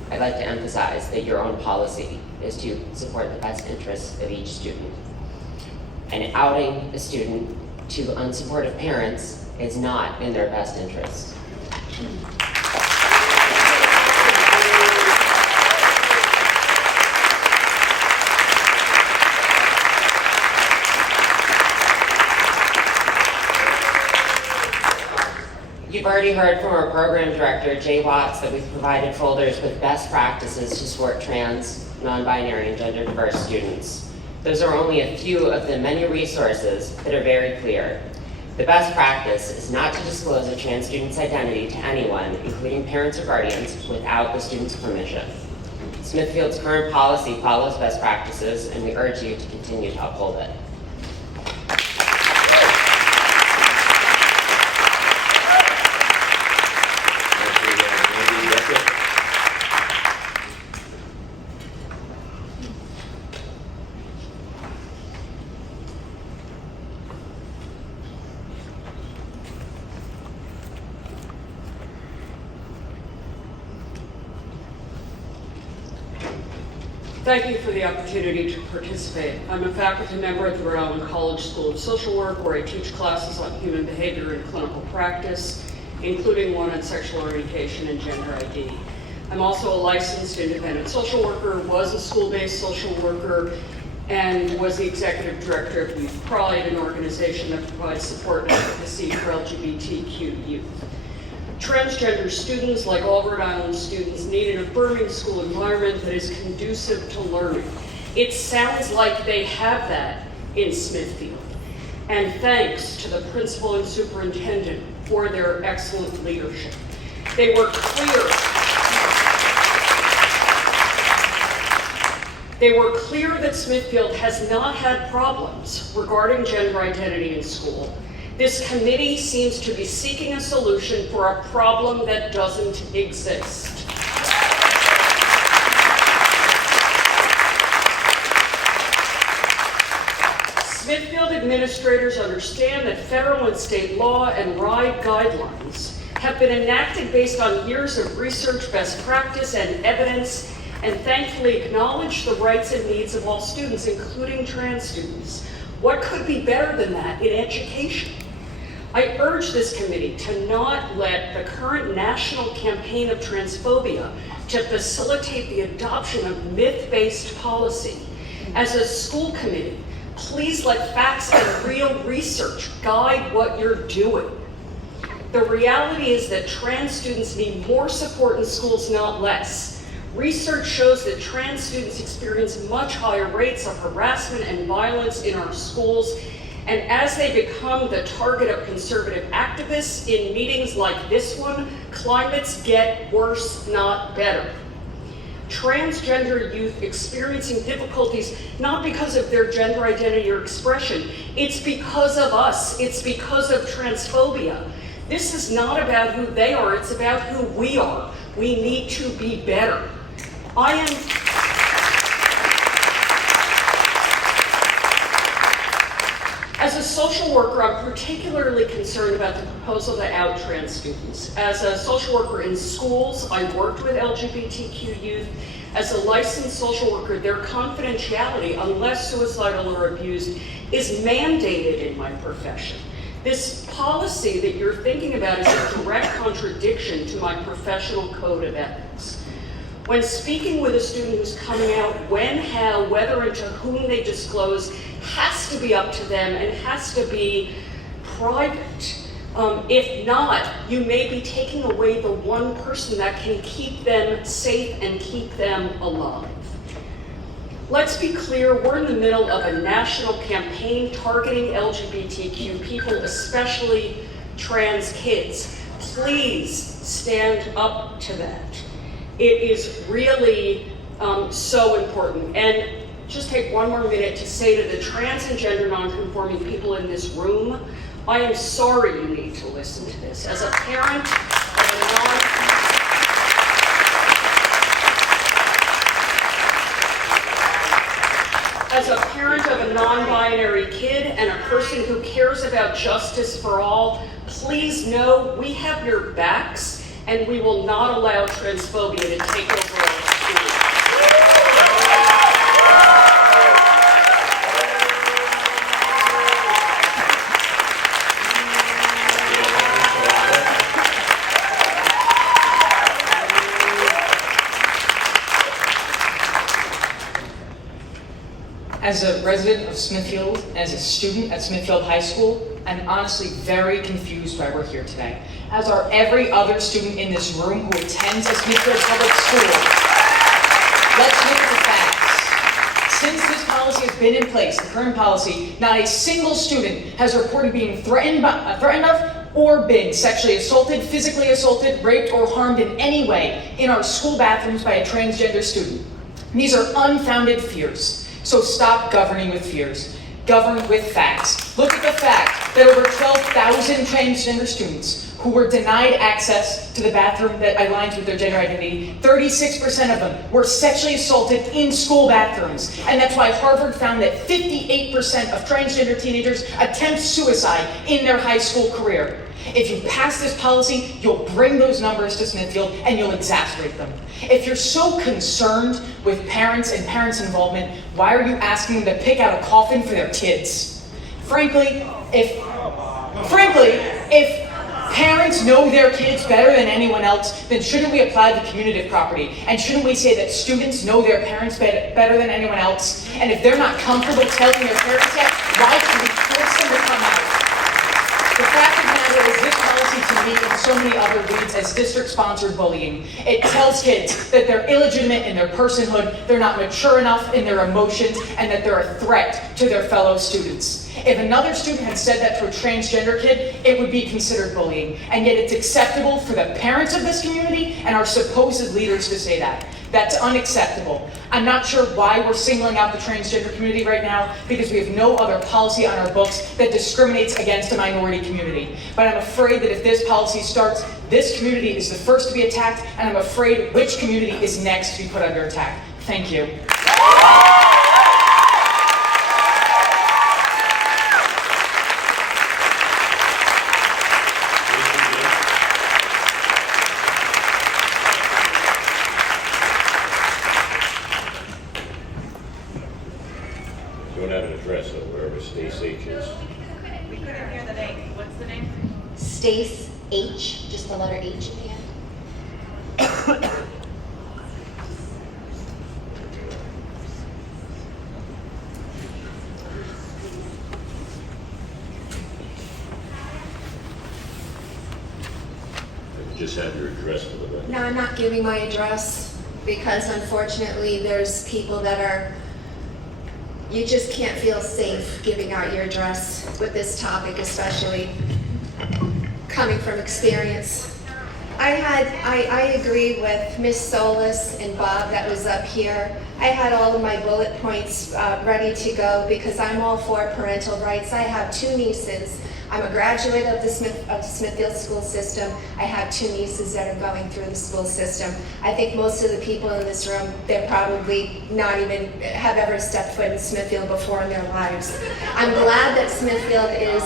I'd like to emphasize that your own policy is to support the best interests of each student. And outing a student to unsupportive parents is not in their best interests. You've already heard from our program director, Jaye that we've provided folders with best practices to support trans, non-binary, and gender diverse students. Those are only a few of the many resources that are very clear. The best practice is not to disclose a trans student's identity to anyone, including parents or guardians, without the student's permission. Smithfield's current policy follows best practices, and we urge you to continue to uphold it. Thank you for the opportunity to participate. I'm a faculty member at the Rhode Island College School of Social Work, where I teach classes on human behavior and clinical practice, including one on sexual orientation and gender ID. I'm also a licensed independent social worker, was a school-based social worker, and was the executive director of Youth Pride, an organization that provides support and advocacy for LGBTQ youth. Transgender students, like all Rhode Island students, need an affirming school environment that is conducive to learning. It sounds like they have that in Smithfield. And thanks to the principal and superintendent for their excellent leadership. They were clear. They were clear that Smithfield has not had problems regarding gender identity in school. This committee seems to be seeking a solution for a problem that doesn't exist. Smithfield administrators understand that federal and state law and Rhode guidelines have been enacted based on years of research, best practice, and evidence, and thankfully acknowledge the rights and needs of all students, including trans students. What could be better than that in education? I urge this committee to not let the current national campaign of transphobia to facilitate the adoption of myth-based policy. As a school committee, please let facts and real research guide what you're doing. The reality is that trans students need more support in schools, not less. Research shows that trans students experience much higher rates of harassment and violence in our schools, and as they become the target of conservative activists in meetings like this one, climates get worse, not better. Transgender youth experiencing difficulties not because of their gender identity or expression, it's because of us, it's because of transphobia. This is not about who they are, it's about who we are. We need to be better. As a social worker, I'm particularly concerned about the proposal to out trans students. As a social worker in schools, I worked with LGBTQ youth. As a licensed social worker, their confidentiality, unless suicidal or abused, is mandated in my profession. This policy that you're thinking about is a direct contradiction to my professional code of ethics. When speaking with a student who's coming out, when, how, whether, and to whom they disclose has to be up to them and has to be private. If not, you may be taking away the one person that can keep them safe and keep them alive. Let's be clear, we're in the middle of a national campaign targeting LGBTQ people, especially trans kids. Please stand up to that. It is really so important. And just take one more minute to say to the trans and gender nonconforming people in this room, I am sorry you need to listen to this. As a parent of a non-binary kid and a person who cares about justice for all, please know we have your backs and we will not allow transphobia to take over our schools. As a resident of Smithfield, as a student at Smithfield High School, I'm honestly very confused why we're here today, as are every other student in this room who attends a Smithfield public school. Let's look at the facts. Since this policy has been in place, the current policy, not a single student has reported being threatened of or been sexually assaulted, physically assaulted, raped, or harmed in any way in our school bathrooms by a transgender student. These are unfounded fears. So stop governing with fears. Govern with facts. Look at the fact that over 12,000 transgender students who were denied access to the bathroom that aligns with their gender identity, 36% of them were sexually assaulted in school bathrooms. And that's why Harvard found that 58% of transgender teenagers attempt suicide in their high school career. If you pass this policy, you'll bring those numbers to Smithfield and you'll exacerbate them. If you're so concerned with parents and parents' involvement, why are you asking them to pick out a coffin for their kids? Frankly, if parents know their kids better than anyone else, then shouldn't we apply the commutative property? And shouldn't we say that students know their parents better than anyone else? And if they're not comfortable telling their parents yet, why should we force them to come out? The fact of the matter is this policy to me and so many other reads as district-sponsored bullying. It tells kids that they're illegitimate in their personhood, they're not mature enough in their emotions, and that they're a threat to their fellow students. If another student had said that to a transgender kid, it would be considered bullying. And yet it's acceptable for the parents of this community and our supposed leaders to say that. That's unacceptable. I'm not sure why we're singling out the transgender community right now, because we have no other policy on our books that discriminates against a minority community. But I'm afraid that if this policy starts, this community is the first to be attacked, and I'm afraid which community is next to be put under attack. Thank you. Stacy H is. We couldn't hear the name. What's the name? Stacy H, just the letter H at the end. Just have your address for the record. No, I'm not giving my address because unfortunately there's people that are, you just can't feel safe giving out your address with this topic, especially coming from experience. I agree with Ms. Solas and Bob that was up here. I had all of my bullet points ready to go because I'm all for parental rights. I have 2 nieces. I'm a graduate of the Smithfield school system. I have 2 nieces that are going through the school system. I think most of the people in this room, they're probably not even have ever stepped foot in Smithfield before in their lives. I'm glad that Smithfield is,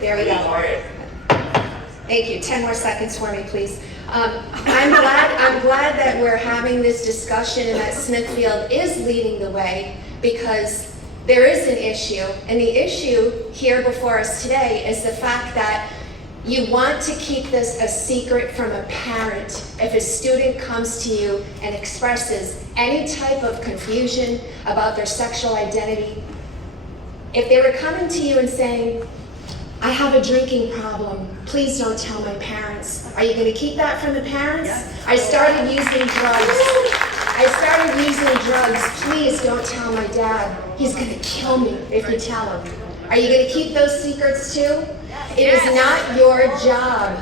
there we go. Thank you. 10 more seconds for me, please. I'm glad that we're having this discussion and that Smithfield is leading the way because there is an issue, and the issue here before us today is the fact that you want to keep this a secret from a parent if a student comes to you and expresses any type of confusion about their sexual identity. If they were coming to you and saying, I have a drinking problem, please don't tell my parents. Are you going to keep that from the parents? Yes. I started using drugs. Please don't tell my dad. He's going to kill me if you tell him. Are you going to keep those secrets too? It is not your job.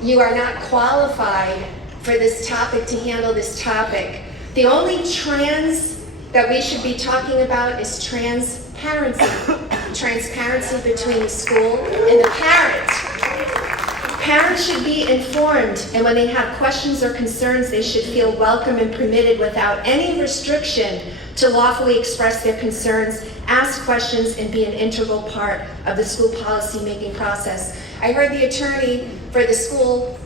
You are not qualified for this topic to handle this topic. The only trans that we should be talking about is transparency. Transparency between the school and the parent. Parents should be informed, and when they have questions or concerns, they should feel welcome and permitted without any restriction to lawfully express their concerns, ask questions, and be an integral part of the school policy making process. I heard the attorney for the school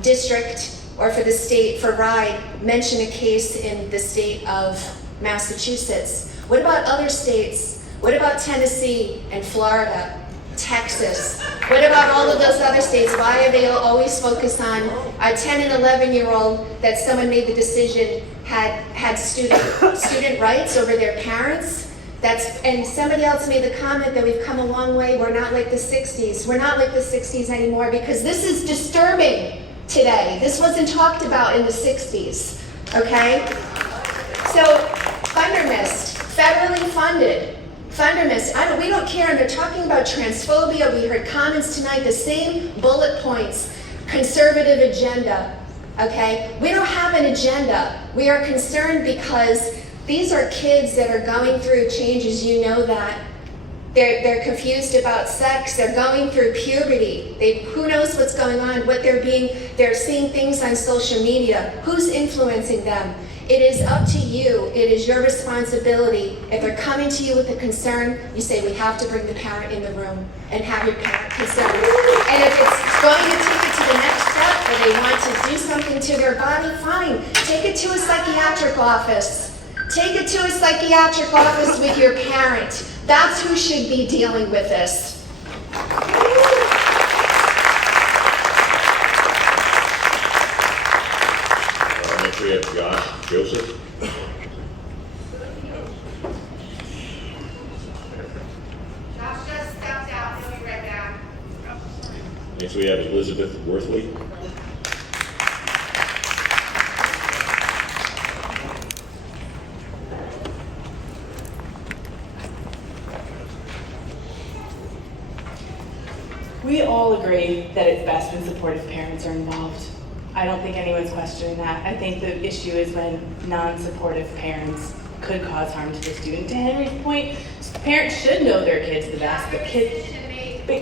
district or for the state, for Rhode, mention a case in the state of Massachusetts. What about other states? What about Tennessee and Florida, Texas? What about all of those other states? Why are they always focused on a 10 and 11-year-old that someone made the decision had student rights over their parents? And somebody else made the comment that we've come a long way. We're not like the 60s. We're not like the 60s anymore because this is disturbing today. This wasn't talked about in the 60s, okay? So, Thundermist, federally funded. Thundermist, we don't care, and they're talking about transphobia. We heard comments tonight, the same bullet points, conservative agenda, okay? We don't have an agenda. We are concerned because these are kids that are going through changes, you know that. They're confused about sex, they're going through puberty. Who knows what's going on, they're seeing things on social media. Who's influencing them? It is up to you. It is your responsibility. If they're coming to you with a concern, you say, we have to bring the parent in the room and have your parent concern. And if it's going to take it to the next step or they want to do something to their body, fine. Take it to a psychiatric office. Take it to a psychiatric office with your parent. That's who should be dealing with this. have Josh Joseph. Josh just stepped out, he'll be right back. Next we have Elizabeth Worthwaite. We all agree that it's best when supportive parents are involved. I don't think anyone's questioning that. I think the issue is when non-supportive parents could cause harm to the student. To Henry's point, parents should know their kids the best, but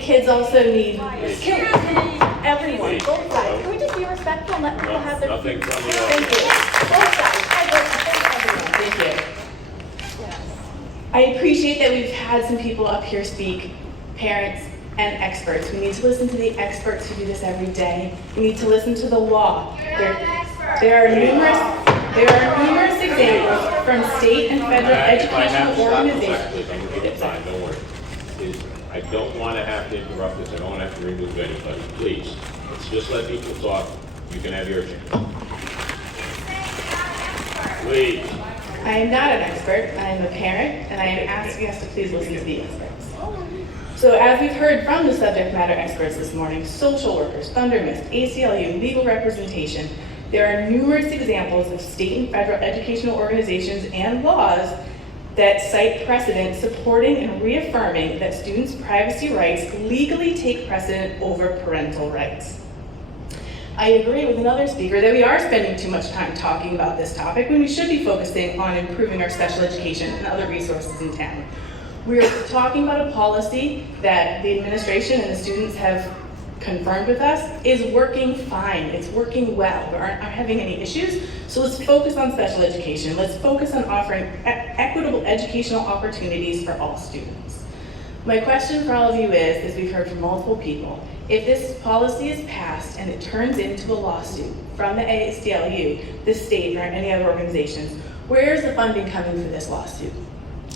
kids also need Everyone, both sides. Can we just be respectful and let people have their... Nothing from the Thank you. Both sides. Thank you. I appreciate that we've had some people up here speak, parents and experts. We need to listen to the experts who do this every day. We need to listen to the law. There are numerous examples from state and federal educational organizations. Don't worry. I don't want to have to interrupt this. I don't want to have to remove anybody. Please, let's just let people talk. You can have your chance. Please. I am not an expert. I am a parent, and I am asking us to please listen to the experts. So as we've heard from the subject matter experts this morning, social workers, Thundermist, ACLU, legal representation, there are numerous examples of state and federal educational organizations and laws that cite precedent supporting and reaffirming that students' privacy rights legally take precedent over parental rights. I agree with another speaker that we are spending too much time talking about this topic when we should be focusing on improving our special education and other resources in town. We're talking about a policy that the administration and the students have confirmed with us is working fine. It's working well. We aren't having any issues. So let's focus on special education. Let's focus on offering equitable educational opportunities for all students. My question for all of you is, as we've heard from multiple people, if this policy is passed and it turns into a lawsuit from the ACLU, the state, or any other organizations, where is the funding coming for this lawsuit?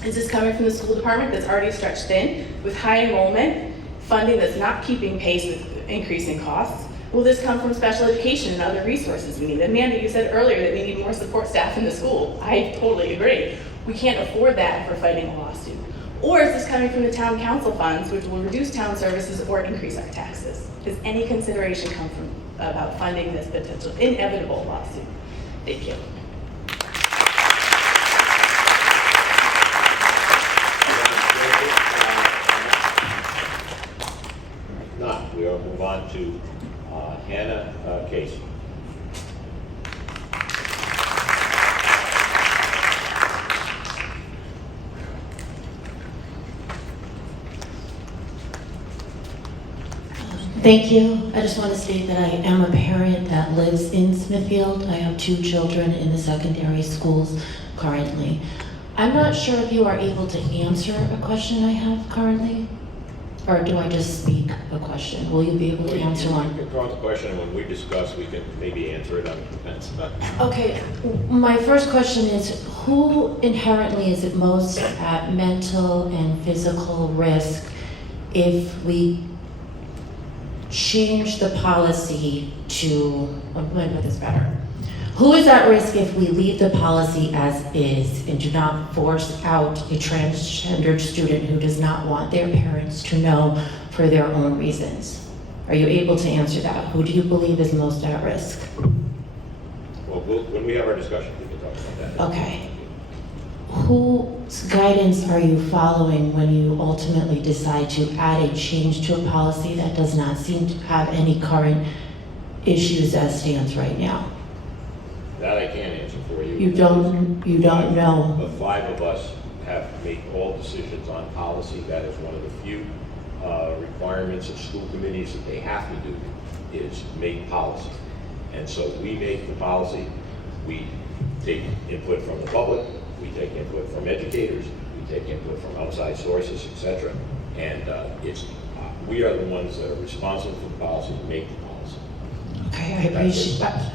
Is this coming from the school department that's already stretched thin with high enrollment, funding that's not keeping pace with increasing costs? Will this come from special education and other resources we need? Amanda, you said earlier that we need more support staff in the school. I totally agree. We can't afford that if we're fighting a lawsuit. Or is this coming from the town council funds, which will reduce town services or increase our taxes? Does any consideration come from about funding this potential inevitable lawsuit? Thank you. We will move on to Hannah Casey. Thank you. I just want to state that I am a parent that lives in Smithfield. I have 2 children in the secondary schools currently. I'm not sure if you are able to answer a question I have currently, or do I just speak a question? Will you be able to answer one? You can call the question, and when we discuss, we can maybe answer it on the defense. Okay, my first question is, who inherently is it most at mental and physical risk if we change the policy to, let me put this better. Who is at risk if we leave the policy as is and do not force out a transgendered student who does not want their parents to know for their own reasons? Are you able to answer that? Who do you believe is most at risk? Well, when we have our discussion, we can talk about that. Okay. Whose guidance are you following when you ultimately decide to add a change to a policy that does not seem to have any current issues as stands right now? That I can't answer for you. You don't know. The 5 of us have made all decisions on policy. That is one of the few requirements of school committees that they have to do is make policy. And so we make the policy. We take input from the public. We take input from educators. We take input from outside sources, etc. And we are the ones that are responsible for the policy to make the policy. Okay, I appreciate that.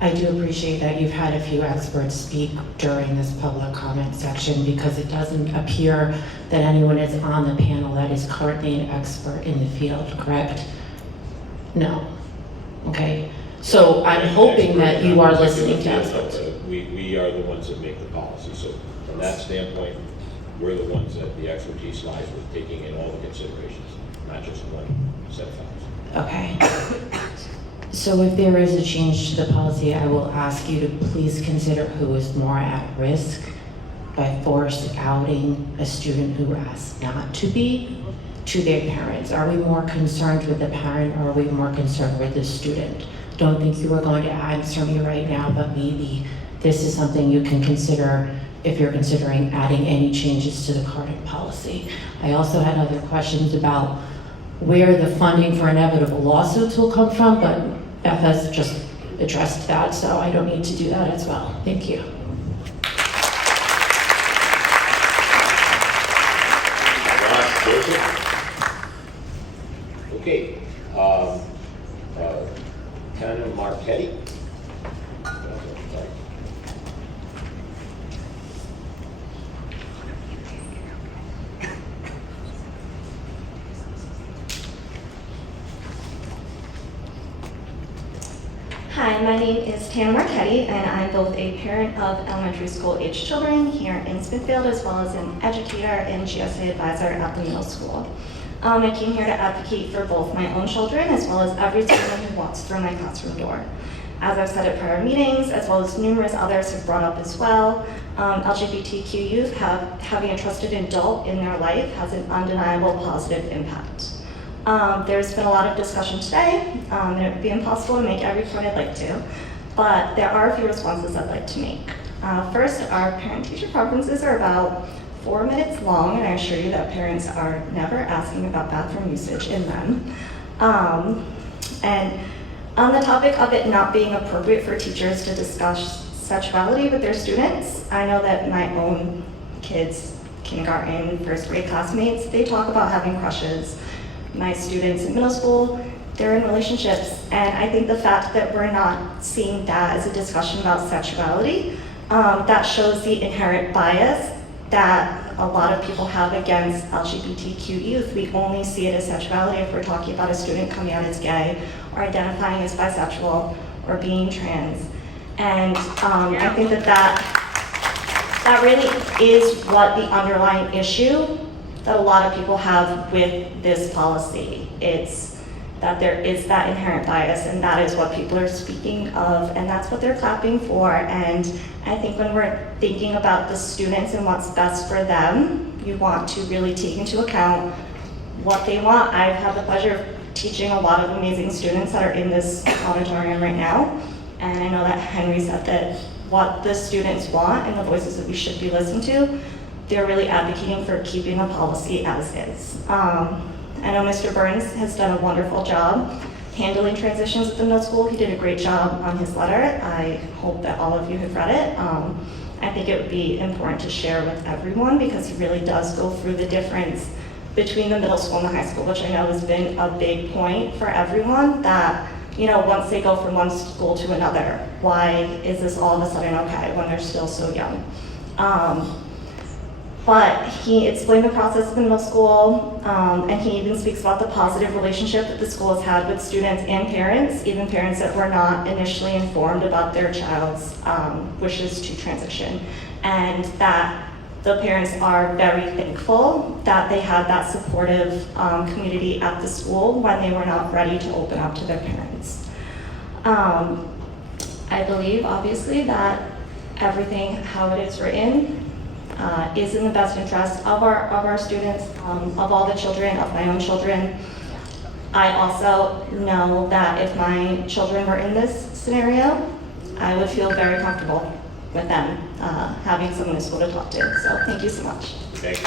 I do appreciate that you've had a few experts speak during this public comment section, because it doesn't appear that anyone is on the panel that is currently an expert in the field, correct? No. Okay. So I'm hoping that you are listening to us. We are the ones that make the policy, so from that standpoint, we're the ones that the expertise lies with, taking in all the considerations, not just one set of facts. Okay. So if there is a change to the policy, I will ask you to please consider who is more at risk by forced outing a student who asked not to be to their parents. Are we more concerned with the parent, or are we more concerned with the student? Don't think you are going to answer me right now, but maybe this is something you can consider if you're considering adding any changes to the current policy. I also had other questions about where the funding for inevitable lawsuits will come from, but Beth has just addressed that, so I don't need to do that as well. Thank you. Okay. Tanna Marchetti. Hi, my name is Tanna Marchetti, and I'm both a parent of elementary school age children here in Smithfield, as well as an educator and GSA advisor at the middle school. I came here to advocate for both my own children as well as every student who walks through my classroom door. As I've said at prior meetings, as well as numerous others have brought up as well, LGBTQ youth having a trusted adult in their life has an undeniable positive impact. There's been a lot of discussion today, and it would be impossible to make every point I'd like to, but there are a few responses I'd like to make. First, our parent-teacher conferences are about 4 minutes long, and I assure you that parents are never asking about bathroom usage in them. And on the topic of it not being appropriate for teachers to discuss sexuality with their students, I know that my own kids, kindergarten, first grade classmates, they talk about having crushes. My students in middle school, they're in relationships, and I think the fact that we're not seeing that as a discussion about sexuality, that shows the inherent bias that a lot of people have against LGBTQ youth. We only see it as sexuality if we're talking about a student coming out as gay or identifying as bisexual or being trans. And I think that really is what the underlying issue that a lot of people have with this policy. It's that there is that inherent bias, and that is what people are speaking of, and that's what they're clapping for. And I think when we're thinking about the students and what's best for them, you want to really take into account what they want. I've had the pleasure of teaching a lot of amazing students that are in this auditorium right now, and I know that Henry said that what the students want and the voices that we should be listening to, they're really advocating for keeping the policy as is. I know Mr. Burns has done a wonderful job handling transitions at the middle school. He did a great job on his letter. I hope that all of you have read it. I think it would be important to share with everyone because he really does go through the difference between the middle school and the high school, which I know has been a big point for everyone, that once they go from one school to another, why is this all of a sudden okay when they're still so young? But he explained the process of the middle school, and he even speaks about the positive relationship that the school has had with students and parents, even parents that were not initially informed about their child's wishes to transition, and that the parents are very thankful that they had that supportive community at the school when they were not ready to open up to their parents. I believe, obviously, that everything, how it is written, is in the best interest of our students, of all the children, of my own children. I also know that if my children were in this scenario, I would feel very comfortable with them having someone in school to talk to. So thank you so much. Thank you.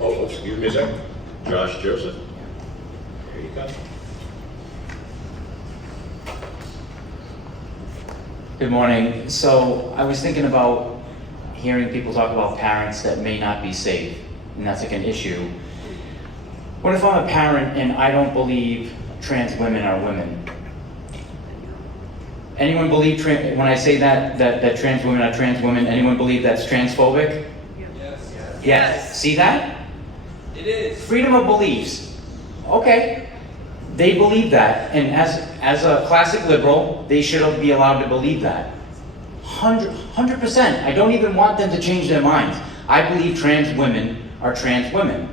Oh, excuse me a second. Josh Joseph. There you go. Good morning. So I was thinking about hearing people talk about parents that may not be safe, and that's like an issue. What if I'm a parent and I don't believe trans women are women? anyone believe, when I say that trans women are trans women, anyone believe that's transphobic? Yes. See that? It is. Freedom of beliefs. Okay. They believe that, and as a classic liberal, they should be allowed to believe that. 100%. I don't even want them to change their minds. I believe trans women are trans women.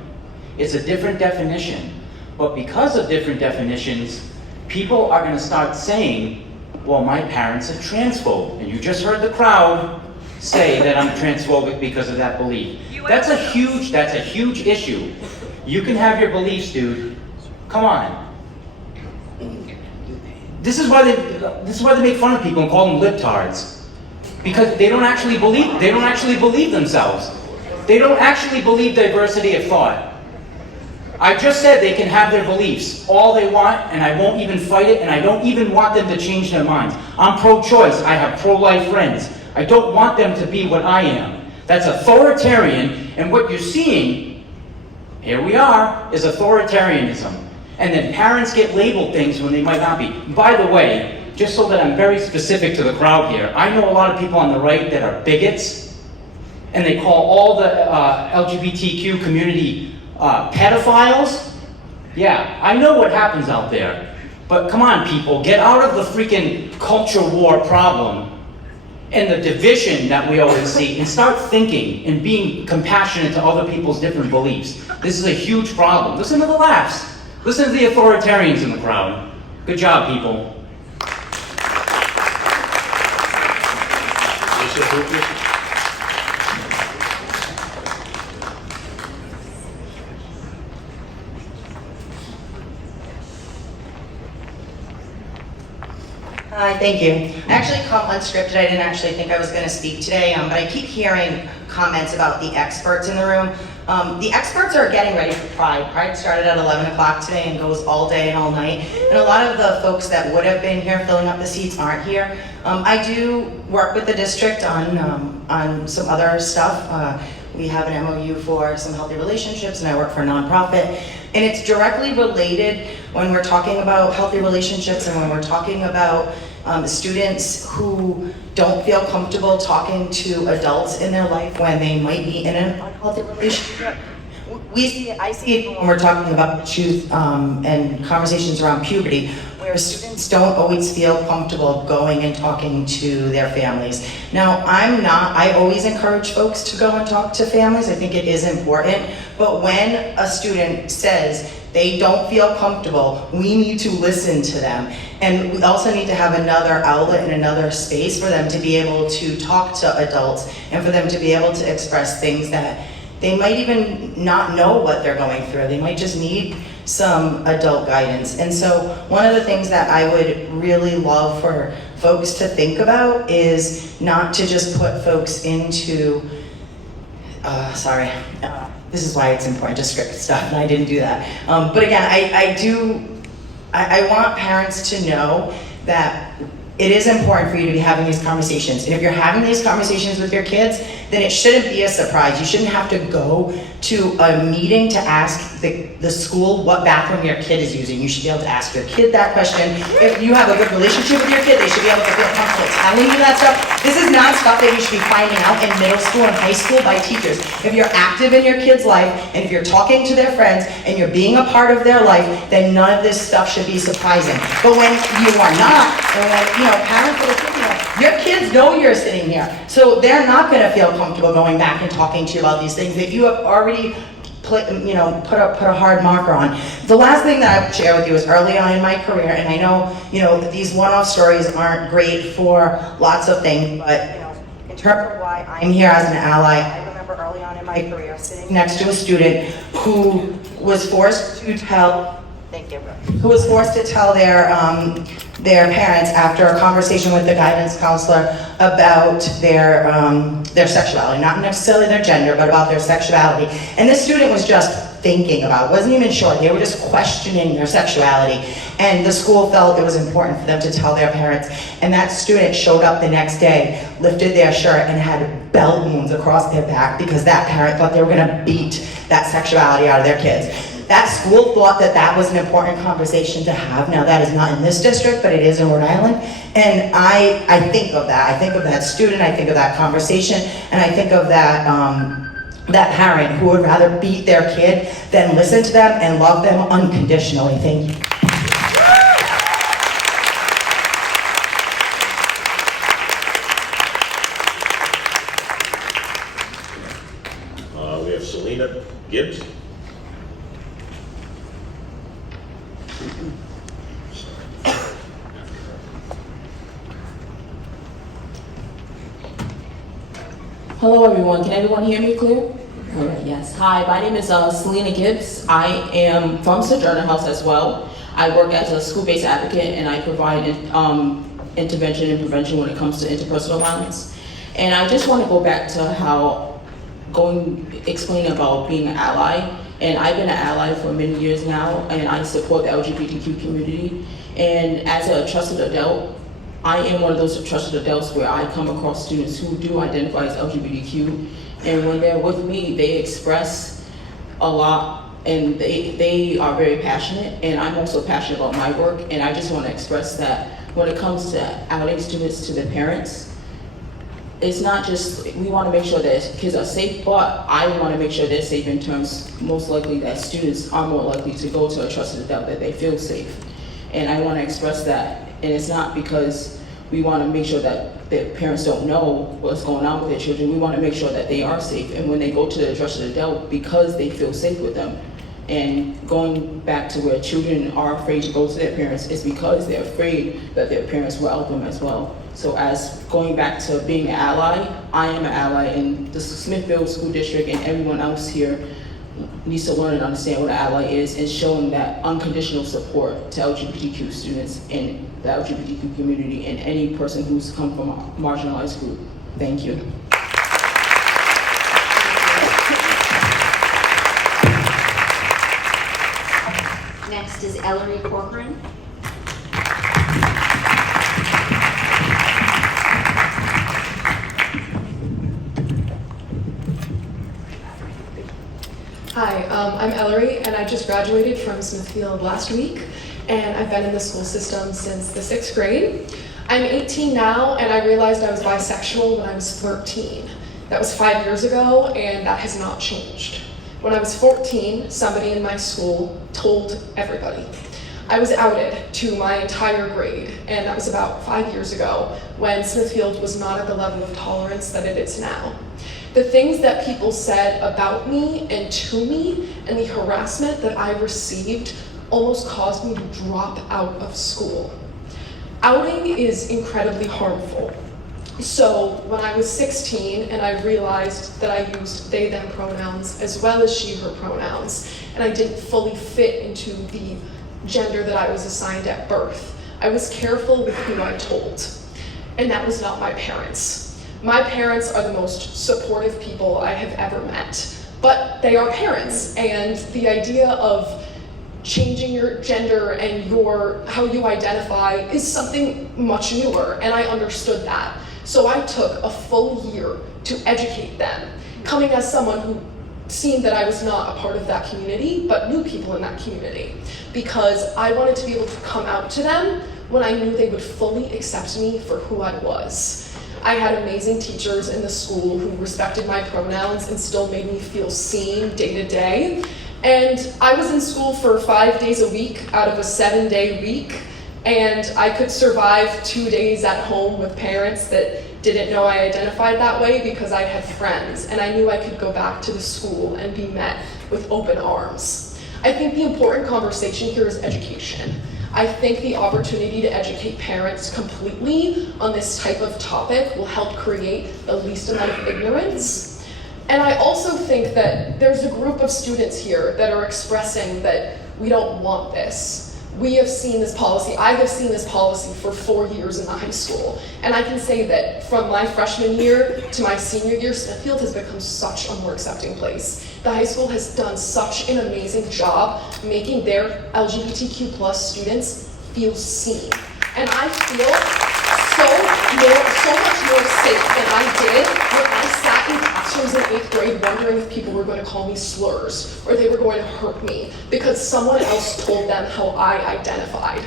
It's a different definition. But because of different definitions, people are going to start saying, well, my parents are transphobe. And you just heard the crowd say that I'm transphobic because of that belief. That's a huge issue. You can have your beliefs, dude. Come on. This is why they make fun of people and call them libtards. Because they don't actually believe themselves. They don't actually believe diversity of thought. I just said they can have their beliefs all they want, and I won't even fight it, and I don't even want them to change their minds. I'm pro-choice. I have pro-life friends. I don't want them to be what I am. That's authoritarian, and what you're seeing, here we are, is authoritarianism. And then parents get labeled things when they might not be. By the way, just so that I'm very specific to the crowd here, I know a lot of people on the right that are bigots, and they call all the LGBTQ community pedophiles. Yeah, I know what happens out there. But come on, people, get out of the freaking culture war problem and the division that we always see, and start thinking and being compassionate to other people's different beliefs. This is a huge problem. Listen to the laughs. Listen to the authoritarians in the crowd. Good job, people. Hi, thank you. I actually come unscripted. I didn't actually think I was going to speak today, but I keep hearing comments about the experts in the room. The experts are getting ready for Pride. Pride started at 11 o'clock today and goes all day and all night. And a lot of the folks that would have been here filling up the seats aren't here. I do work with the district on some other stuff. We have an MOU for some healthy relationships, and I work for a nonprofit. And it's directly related when we're talking about healthy relationships and when we're talking about students who don't feel comfortable talking to adults in their life when they might be in an unhealthy relationship. I see it when we're talking about issues and conversations around puberty, where students don't always feel comfortable going and talking to their families. Now, I always encourage folks to go and talk to families. I think it is important. But when a student says they don't feel comfortable, we need to listen to them. And we also need to have another outlet and another space for them to be able to talk to adults and for them to be able to express things that they might even not know what they're going through. They might just need some adult guidance. And so one of the things that I would really love for folks to think about is not to just put folks into, this is why it's important to script stuff, and I didn't do that. But again, I want parents to know that it is important for you to be having these conversations. And if you're having these conversations with your kids, then it shouldn't be a surprise. You shouldn't have to go to a meeting to ask the school what bathroom your kid is using. You should be able to ask your kid that question. If you have a good relationship with your kid, they should be able to feel comfortable telling you that stuff. This is not stuff that you should be finding out in middle school and high school by teachers. If you're active in your kid's life, and if you're talking to their friends, and you're being a part of their life, then none of this stuff should be surprising. But when you are not, and when, parents are sitting here, your kids know you're sitting here. So they're not gonna feel comfortable going back and talking to you about these things that you have already put a hard marker on. The last thing that I would share with you is early on in my career, and I know, these one-off stories aren't great for lots of things, but in terms of why I'm here as an ally, I remember early on in my career sitting next to a student who was forced to tell their parents after a conversation with the guidance counselor about their sexuality, not necessarily their gender, but about their sexuality. And this student was just thinking about it, wasn't even sure, they were just questioning their sexuality. And the school felt it was important for them to tell their parents. And that student showed up the next day, lifted their shirt, and had belt wounds across their back because that parent thought they were gonna beat that sexuality out of their kids. That school thought that that was an important conversation to have. Now, that is not in this district, but it is in Rhode Island. And I think of that. I think of that student, I think of that conversation, and I think of that, that parent who would rather beat their kid than listen to them and love them unconditionally. Thank you. We have Selina Gibbs. Hello everyone, can everyone hear me clear? All right, yes. Hi, my name is Selina Gibbs. I am from Sojourner House as well. I work as a school-based advocate and I provide intervention and prevention when it comes to interpersonal violence. And I just want to go back to how explaining about being an ally. And I've been an ally for many years now, and I support the LGBTQ community. And as a trusted adult, I am one of those trusted adults where I come across students who do identify as LGBTQ, and when they're with me, they express a lot, and they are very passionate, and I'm also passionate about my work, and I just want to express that when it comes to outing students to their parents, it's not just, we want to make sure that kids are safe, but I want to make sure they're safe in terms, most likely that students are more likely to go to a trusted adult that they feel safe. And I want to express that, and it's not because we want to make sure that their parents don't know what's going on with their children. We want to make sure that they are safe, and when they go to the trusted adult, because they feel safe with them. And going back to where children are afraid to go to their parents is because they're afraid that their parents will out them as well. So as going back to being an ally, I am an ally, and the Smithfield School District and everyone else here needs to learn and understand what an ally is, and showing that unconditional support to LGBTQ students and the LGBTQ community and any person who's come from a marginalized group. Thank you. Next is Ellery Corcoran. Hi, I'm Ellery, and I just graduated from Smithfield last week, and I've been in the school system since the 6th grade. I'm 18 now, and I realized I was bisexual when I was 13. That was 5 years ago, and that has not changed. When I was 14, somebody in my school told everybody. I was outed to my entire grade, and that was about 5 years ago, when Smithfield was not at the level of tolerance that it is now. The things that people said about me and to me, and the harassment that I received almost caused me to drop out of school. Outing is incredibly harmful. So when I was 16 and I realized that I used they, them pronouns as well as she, her pronouns, and I didn't fully fit into the gender that I was assigned at birth, I was careful with who I told. And that was not my parents. My parents are the most supportive people I have ever met, but they are parents, and the idea of changing your gender and how you identify is something much newer, and I understood that. So I took a full year to educate them, coming as someone who seemed that I was not a part of that community, but knew people in that community, because I wanted to be able to come out to them when I knew they would fully accept me for who I was. I had amazing teachers in the school who respected my pronouns and still made me feel seen day to day. And I was in school for 5 days a week out of a 7-day week, and I could survive 2 days at home with parents that didn't know I identified that way because I had friends, and I knew I could go back to the school and be met with open arms. I think the important conversation here is education. I think the opportunity to educate parents completely on this type of topic will help create the least amount of ignorance. And I also think that there's a group of students here that are expressing that we don't want this. We have seen this policy, I have seen this policy for 4 years in the high school. And I can say that from my freshman year to my senior year, Smithfield has become such a more accepting place. The high school has done such an amazing job making their LGBTQ+ students feel seen. And I feel so much more safe than I did when I sat in classrooms in 8th grade wondering if people were going to call me slurs or they were going to hurt me because someone else told them how I identified.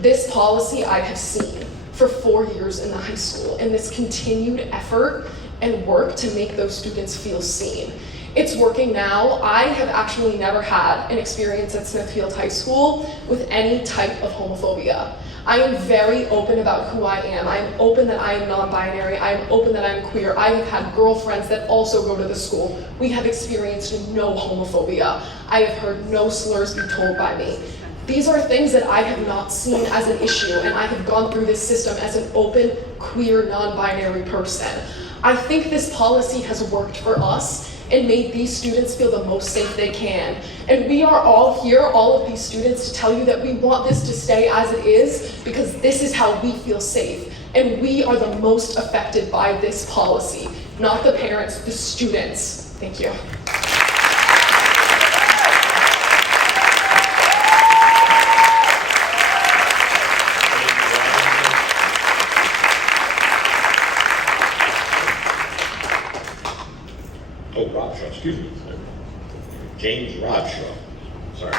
This policy I have seen for 4 years in the high school, and this continued effort and work to make those students feel seen. It's working now. I have actually never had an experience at Smithfield High School with any type of homophobia. I am very open about who I am. I am open that I am non-binary. I am open that I am queer. I have had girlfriends that also go to the school. We have experienced no homophobia. I have heard no slurs be told by me. These are things that I have not seen as an issue, and I have gone through this system as an open, queer, non-binary person. I think this policy has worked for us and made these students feel the most safe they can. And we are all here, all of these students, to tell you that we want this to stay as it is because this is how we feel safe. And we are the most affected by this policy, not the parents, the students. Thank you. Oh, Rodshaw, excuse me. James Rodshaw. Sorry.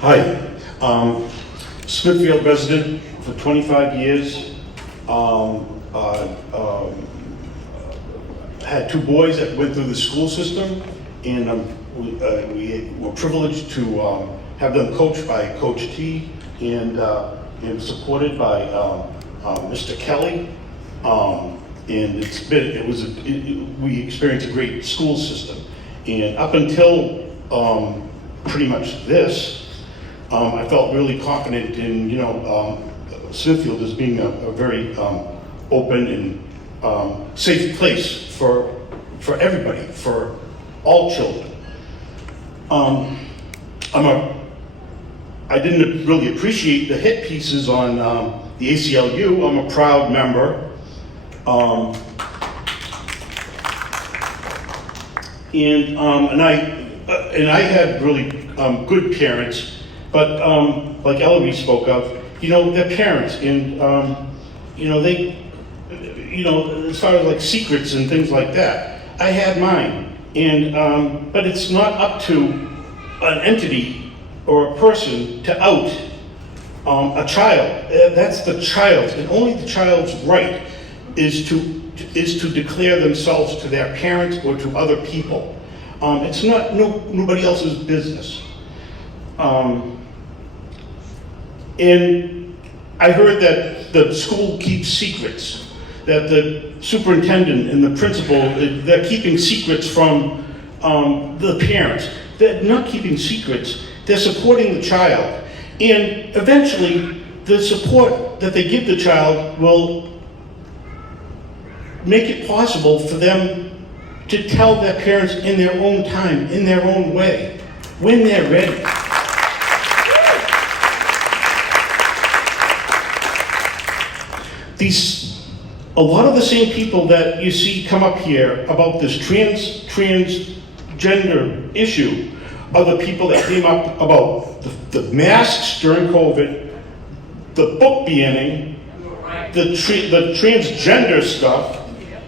Hi, Smithfield resident for 25 years. Had 2 boys that went through the school system, and we were privileged to have them coached by Coach T and supported by Mr. Kelley. And we experienced a great school system. And up until pretty much this, I felt really confident in, Smithfield as being a very open and safe place for everybody, for all children. I didn't really appreciate the hit pieces on the ACLU. I'm a proud member. And I had really good parents, but like Ellery spoke of, they're parents, and they, as far as like secrets and things like that, I had mine, and but it's not up to an entity or a person to out a child. That's the child's, and only the child's right is to declare themselves to their parents or to other people. It's not nobody else's business. And I heard that the school keeps secrets, that the superintendent and the principal, they're keeping secrets from the parents. They're not keeping secrets, they're supporting the child. And eventually, the support that they give the child will make it possible for them to tell their parents in their own time, in their own way, when they're ready. A lot of the same people that you see come up here about this transgender issue are the people that came up about the masks during COVID, the book banning, the transgender stuff,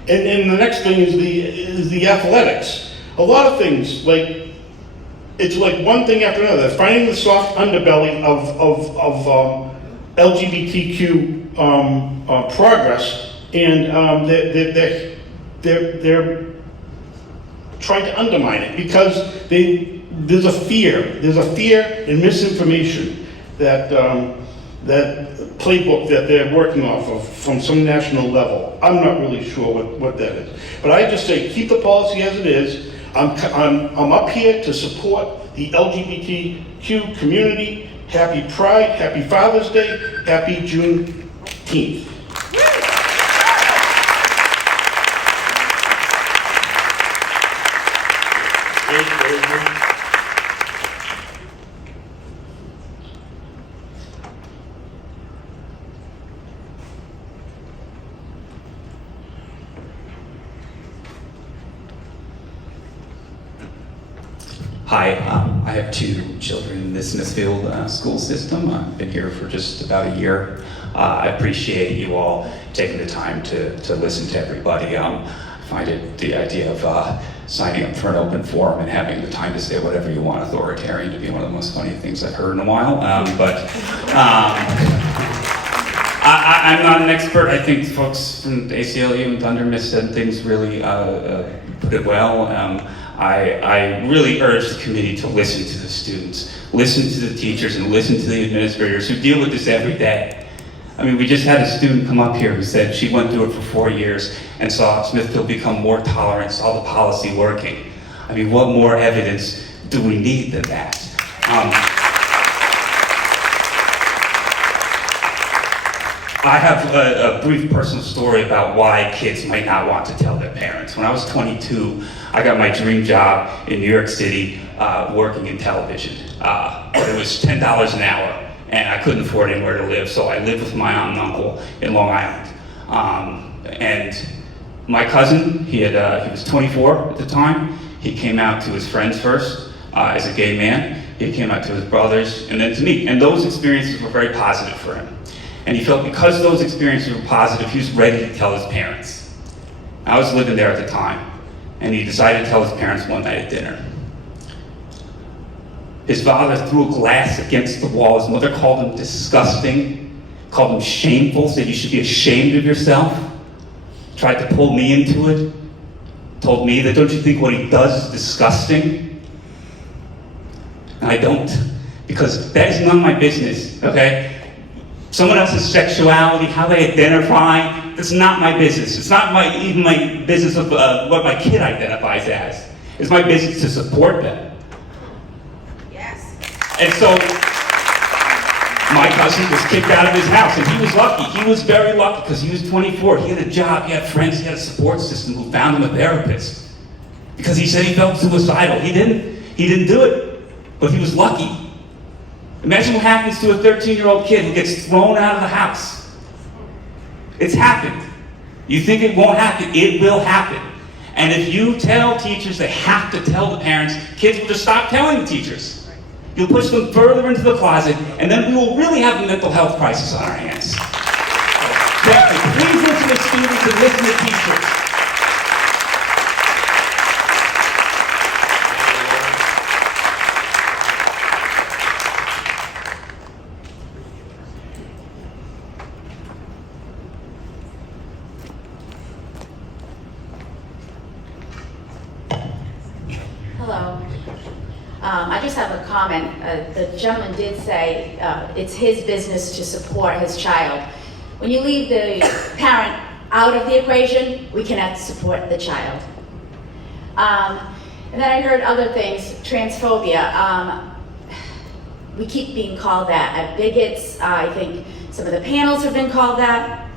and the next thing is the athletics. A lot of things, like, it's like one thing after another. They're finding the soft underbelly of LGBTQ progress, and they're trying to undermine it because there's a fear and misinformation that playbook that they're working off of from some national level. I'm not really sure what that is, but I just say keep the policy as it is. I'm up here to support the LGBTQ community. Happy Pride, Happy Father's Day, Happy Juneteenth. Hi, I have 2 children in the Smithfield school system. I've been here for just about a year. I appreciate you all taking the time to listen to everybody. I find the idea of signing up for an open forum and having the time to say whatever you want authoritarian to be one of the most funny things I've heard in a while. I'm not an expert. I think folks from the ACLU and Thundermist said things really put it well. I really urge the committee to listen to the students, listen to the teachers, and listen to the administrators who deal with this every day. I mean, we just had a student come up here who said she went through it for 4 years and saw Smithfield become more tolerant, saw the policy working. I mean, what more evidence do we need than that? I have a brief personal story about why kids might not want to tell their parents. When I was 22, I got my dream job in New York City working in television. But it was $10 an hour, and I couldn't afford anywhere to live, so I lived with my aunt and uncle in Long Island. And my cousin, he was 24 at the time. He came out to his friends first as a gay man. He came out to his brothers, and then to me. And those experiences were very positive for him. And he felt because those experiences were positive, he was ready to tell his parents. I was living there at the time, and he decided to tell his parents one night at dinner. His father threw a glass against the wall. His mother called him disgusting, called him shameful, said you should be ashamed of yourself, tried to pull me into it, told me that don't you think what he does is disgusting? And I don't, because that is none of my business, okay? Someone else's sexuality, how they identify, that's not my business. It's not even my business of what my kid identifies as. It's my business to support them. Yes. And so, my cousin was kicked out of his house, and he was lucky. He was very lucky because he was 24. He had a job, he had friends, he had a support system who found him a therapist. Because he said he felt suicidal. He didn't do it, but he was lucky. Imagine what happens to a 13-year-old kid who gets thrown out of the house. It's happened. You think it won't happen, it will happen. And if you tell teachers they have to tell the parents, kids will just stop telling the teachers. You'll push them further into the closet, and then we will really have a mental health crisis on our hands. Definitely, please listen to students and listen to teachers. Hello. I just have a comment. The gentleman did say it's his business to support his child. When you leave the parent out of the equation, we cannot support the child. And then I heard other things, transphobia. We keep being called that. Bigots, I think some of the panels have been called that.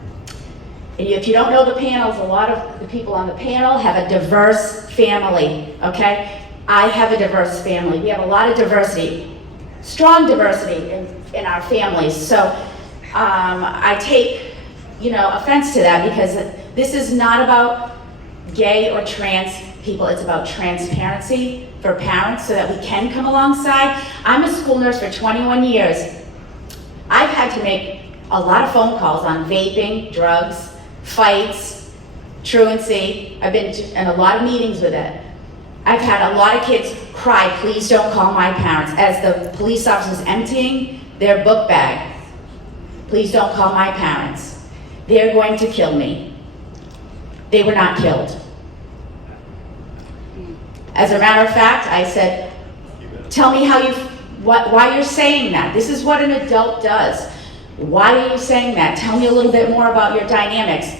And if you don't know the panels, a lot of the people on the panel have a diverse family, okay? I have a diverse family. We have a lot of diversity, strong diversity in our families. So I take, offense to that because this is not about gay or trans people. It's about transparency for parents so that we can come alongside. I'm a school nurse for 21 years. I've had to make a lot of phone calls on vaping, drugs, fights, truancy. I've been in a lot of meetings with it. I've had a lot of kids cry, please don't call my parents, as the police officer's emptying their book bag. Please don't call my parents. They're going to kill me. They were not killed. As a matter of fact, I said, tell me why you're saying that. This is what an adult does. Why are you saying that? Tell me a little bit more about your dynamics.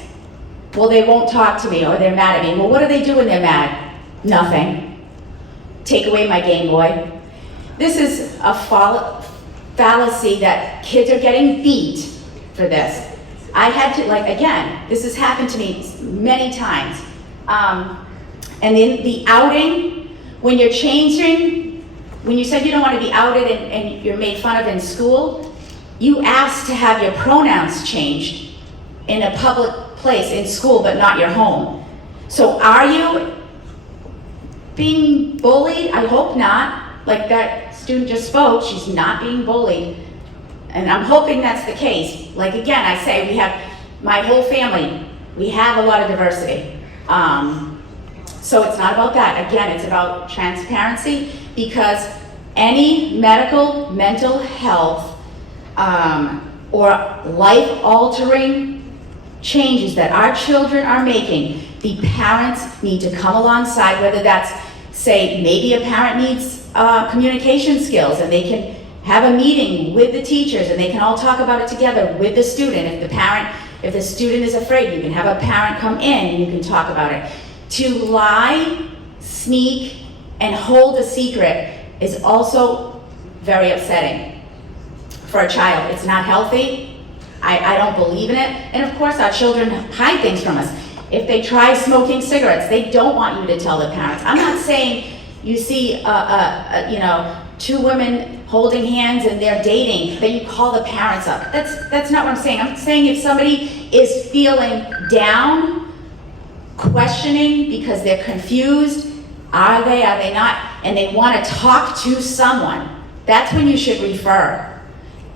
Well, they won't talk to me or they're mad at me. Well, what do they do when they're mad? Nothing. Take away my Game Boy. This is a fallacy that kids are getting beat for this. I had to, again, this has happened to me many times. And then the outing, when you're changing, when you said you don't want to be outed and you're made fun of in school, you asked to have your pronouns changed in a public place, in school, but not your home. So are you being bullied? I hope not. like that student just spoke, she's not being bullied. And I'm hoping that's the case. Like again, I say we have my whole family, we have a lot of diversity. So it's not about that. Again, it's about transparency, because any medical, mental health, or life-altering changes that our children are making, the parents need to come alongside, whether that's, say, maybe a parent needs communication skills and they can have a meeting with the teachers and they can all talk about it together with the student. If the student is afraid, you can have a parent come in and you can talk about it. To lie, sneak, and hold a secret is also very upsetting for a child. It's not healthy. I don't believe in it. And of course, our children hide things from us. If they try smoking cigarettes, they don't want you to tell the parents. I'm not saying you see, two women holding hands and they're dating, that you call the parents up. That's not what I'm saying. I'm saying if somebody is feeling down, questioning because they're confused, are they not, and they want to talk to someone, that's when you should refer.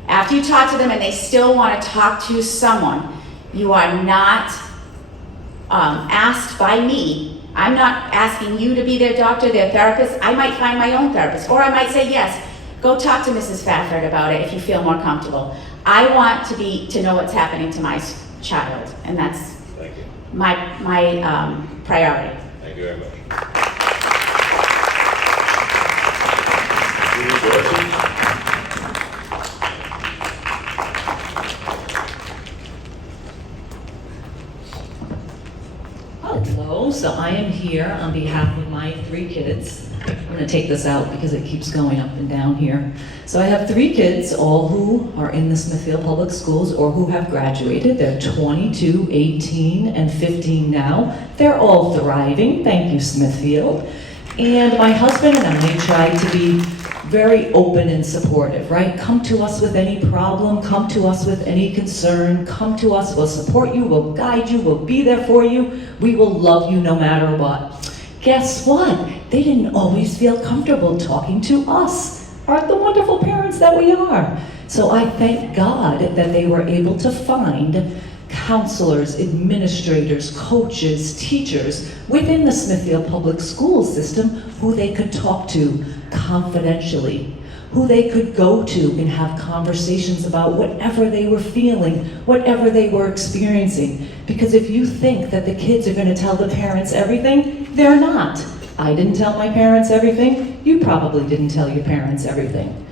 After you talk to them and they still want to talk to someone, you are not asked by me. I'm not asking you to be their doctor, their therapist. I might find my own therapist, or I might say, yes, go talk to Mrs. Fafford about it if you feel more comfortable. I want to know what's happening to my child, and that's my priority. Thank you very much. Hello, so I am here on behalf of my 3 kids. I'm going to take this out because it keeps going up and down here. So I have 3 kids, all who are in the Smithfield Public Schools or who have graduated. They're 22, 18, and 15 now. They're all thriving, thank you, Smithfield. And my husband and I try to be very open and supportive, right? Come to us with any problem, come to us with any concern, come to us, we'll support you, we'll guide you, we'll be there for you, we will love you no matter what. Guess what? They didn't always feel comfortable talking to us, the wonderful parents that we are. So I thank God that they were able to find counselors, administrators, coaches, teachers within the Smithfield Public School system who they could talk to confidentially, who they could go to and have conversations about whatever they were feeling, whatever they were experiencing. Because if you think that the kids are going to tell the parents everything, they're not. I didn't tell my parents everything. You probably didn't tell your parents everything.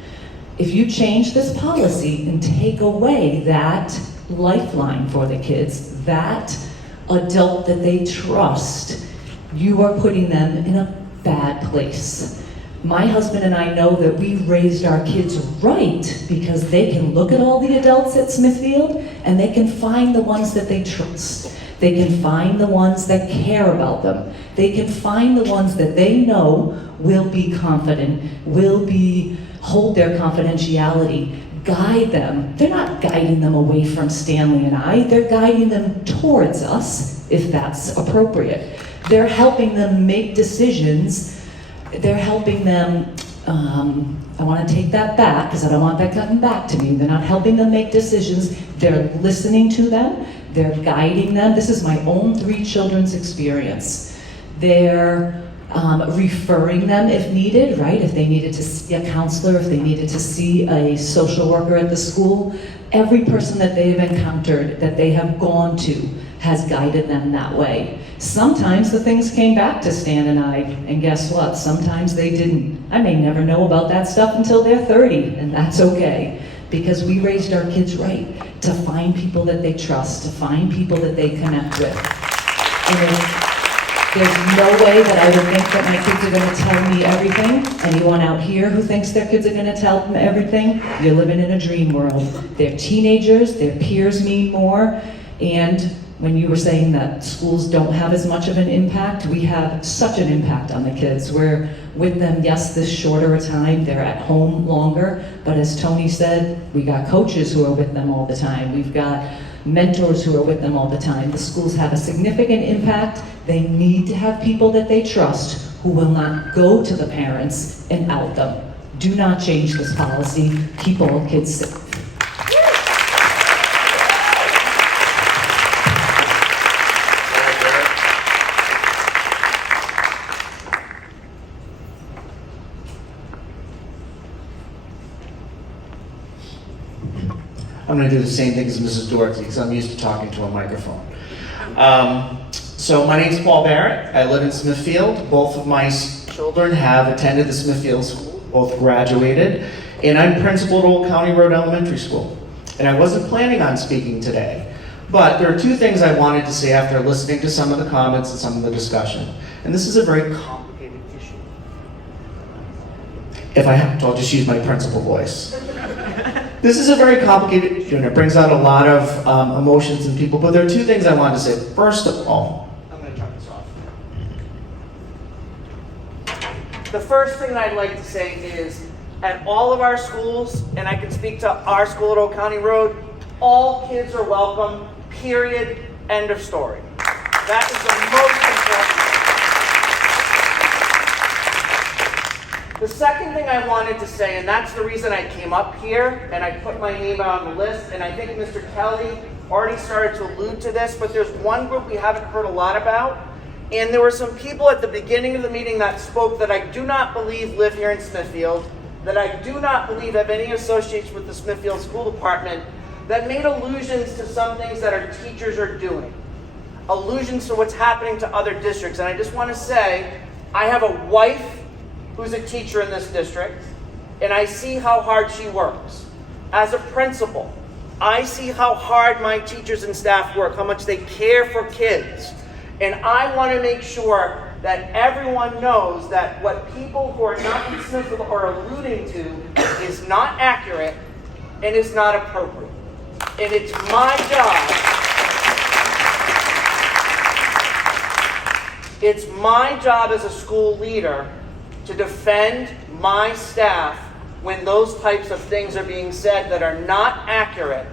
If you change this policy and take away that lifeline for the kids, that adult that they trust, you are putting them in a bad place. My husband and I know that we raised our kids right because they can look at all the adults at Smithfield and they can find the ones that they trust. They can find the ones that care about them. They can find the ones that they know will be confident, hold their confidentiality, guide them. They're not guiding them away from Stanley and I, they're guiding them towards us, if that's appropriate. They're helping them make decisions. They're helping them, I want to take that back because I don't want that coming back to me. They're not helping them make decisions. They're listening to them. They're guiding them. This is my own 3 children's experience. They're referring them if needed, right? If they needed to see a counselor, if they needed to see a social worker at the school. Every person that they've encountered, that they have gone to, has guided them that way. Sometimes the things came back to Stan and I, and guess what? Sometimes they didn't. I may never know about that stuff until they're 30, and that's okay. Because we raised our kids right to find people that they trust, to find people that they connect with. And there's no way that I would think that my kids are going to tell me everything. Anyone out here who thinks their kids are going to tell them everything, you're living in a dream world. They're teenagers, their peers mean more, and when you were saying that schools don't have as much of an impact, we have such an impact on the kids. We're with them, yes, this shorter a time, they're at home longer, but as Tony said, we got coaches who are with them all the time. We've got mentors who are with them all the time. The schools have a significant impact. They need to have people that they trust who will not go to the parents and out them. Do not change this policy. Keep all kids safe. I'm going to do the same thing as Mrs. Doherty because I'm used to talking to a microphone. So my name is Paul Barrett. I live in Smithfield. Both of my children have attended the Smithfield School, both graduated, and I'm principal at Old County Road Elementary School. And I wasn't planning on speaking today, but there are two things I wanted to say after listening to some of the comments and some of the discussion. And this is a very complicated issue. If I have to, I'll just use my principal voice. This is a very complicated issue, and it brings out a lot of emotions in people, but there are two things I wanted to say. First of all, I'm going to turn this off. The first thing I'd like to say is, at all of our schools, and I can speak to our school at Old County Road, all kids are welcome, period, end of story. That is the most important. The second thing I wanted to say, and that's the reason I came up here, and I put my name on the list, and I think Mr. Kelley already started to allude to this, but there's one group we haven't heard a lot about, and there were some people at the beginning of the meeting that spoke that I do not believe live here in Smithfield, that I do not believe have any associates with the Smithfield School Department, that made allusions to some things that our teachers are doing, allusions to what's happening to other districts. And I just want to say, I have a wife who's a teacher in this district, and I see how hard she works. As a principal, I see how hard my teachers and staff work, how much they care for kids. And I want to make sure that everyone knows that what people who are not in Smithfield are alluding to is not accurate and is not appropriate. And it's my job, as a school leader to defend my staff when those types of things are being said that are not accurate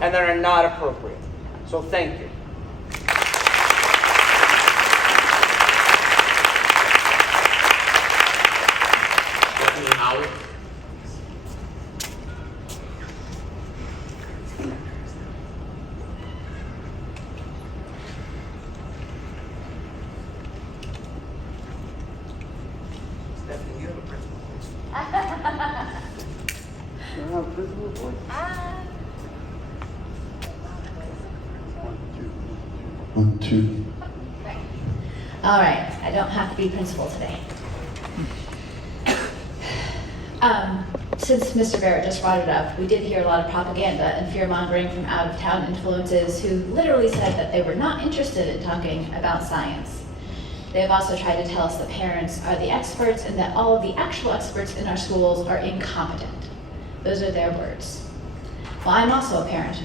and that are not appropriate. So thank you. Howard. Stephanie, you have a principal voice. You don't have a principal voice? 1, 2. All right, I don't have to be principal today. Since Mr. Barrett just brought it up, we did hear a lot of propaganda and fear-mongering from out-of-town influences who literally said that they were not interested in talking about science. They have also tried to tell us that parents are the experts and that all of the actual experts in our schools are incompetent. Those are their words. Well, I'm also a parent.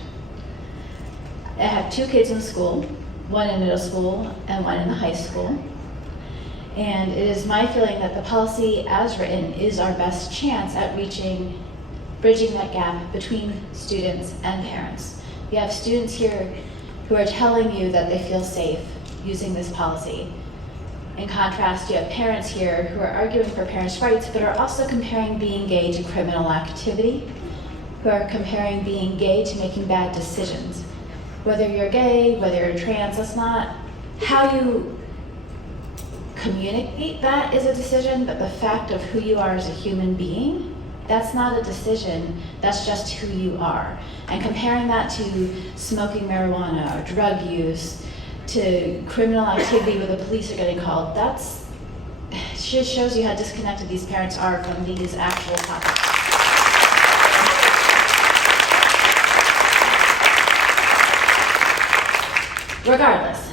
I have 2 kids in school, one in middle school and one in the high school. And it is my feeling that the policy as written is our best chance at bridging that gap between students and parents. You have students here who are telling you that they feel safe using this policy. In contrast, you have parents here who are arguing for parents' rights, but are also comparing being gay to criminal activity, who are comparing being gay to making bad decisions. Whether you're gay, whether you're trans, that's not how you communicate that is a decision, but the fact of who you are as a human being, that's not a decision, that's just who you are. And comparing that to smoking marijuana or drug use, to criminal activity where the police are getting called, that's just shows you how disconnected these parents are from these actual topics. Regardless,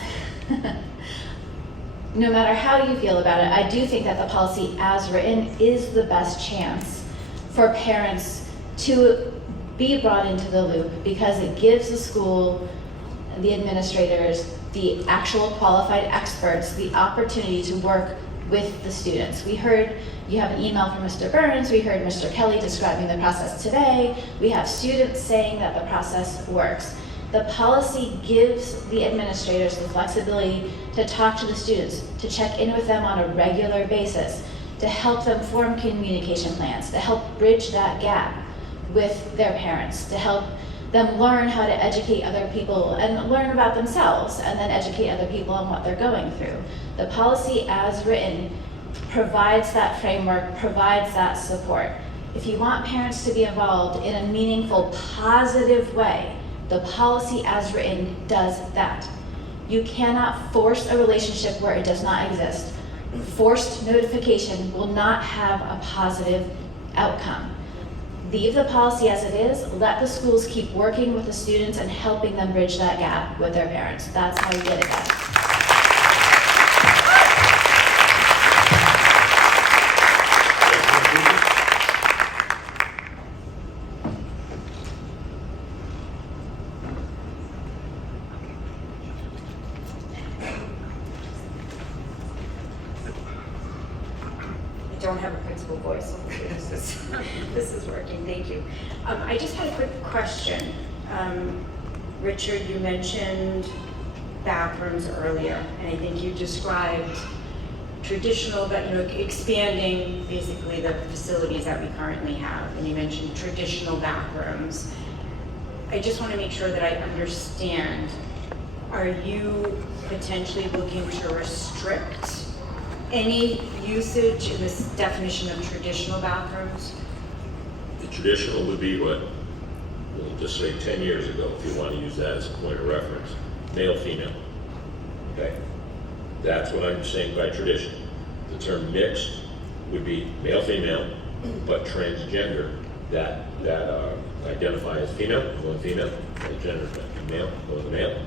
no matter how you feel about it, I do think that the policy as written is the best chance for parents to be brought into the loop because it gives the school, the administrators, the actual qualified experts, the opportunity to work with the students. We heard you have an email from Mr. Burns, we heard Mr. Kelley describing the process today, we have students saying that the process works. The policy gives the administrators the flexibility to talk to the students, to check in with them on a regular basis. to help them form communication plans, to help bridge that gap with their parents, to help them learn how to educate other people and learn about themselves and then educate other people on what they're going through. The policy as written provides that framework, provides that support. If you want parents to be involved in a meaningful, positive way, the policy as written does that. You cannot force a relationship where it does not exist. Forced notification will not have a positive outcome. Leave the policy as it is, let the schools keep working with the students and helping them bridge that gap with their parents. That's how you get it done. I don't have a principal voice, so this is working, thank you. I just had a quick question. Richard, you mentioned bathrooms earlier, and I think you described traditional, but expanding basically the facilities that we currently have, and you mentioned traditional bathrooms. I just want to make sure that I understand. Are you potentially looking to restrict any usage in this definition of traditional bathrooms? The traditional would be what, we'll just say 10 years ago, if you want to use that as a point of reference, male, female. Okay? That's what I'm saying by tradition. The term mixed would be male, female, but transgender that identify as female, going female, transgender, male, going male.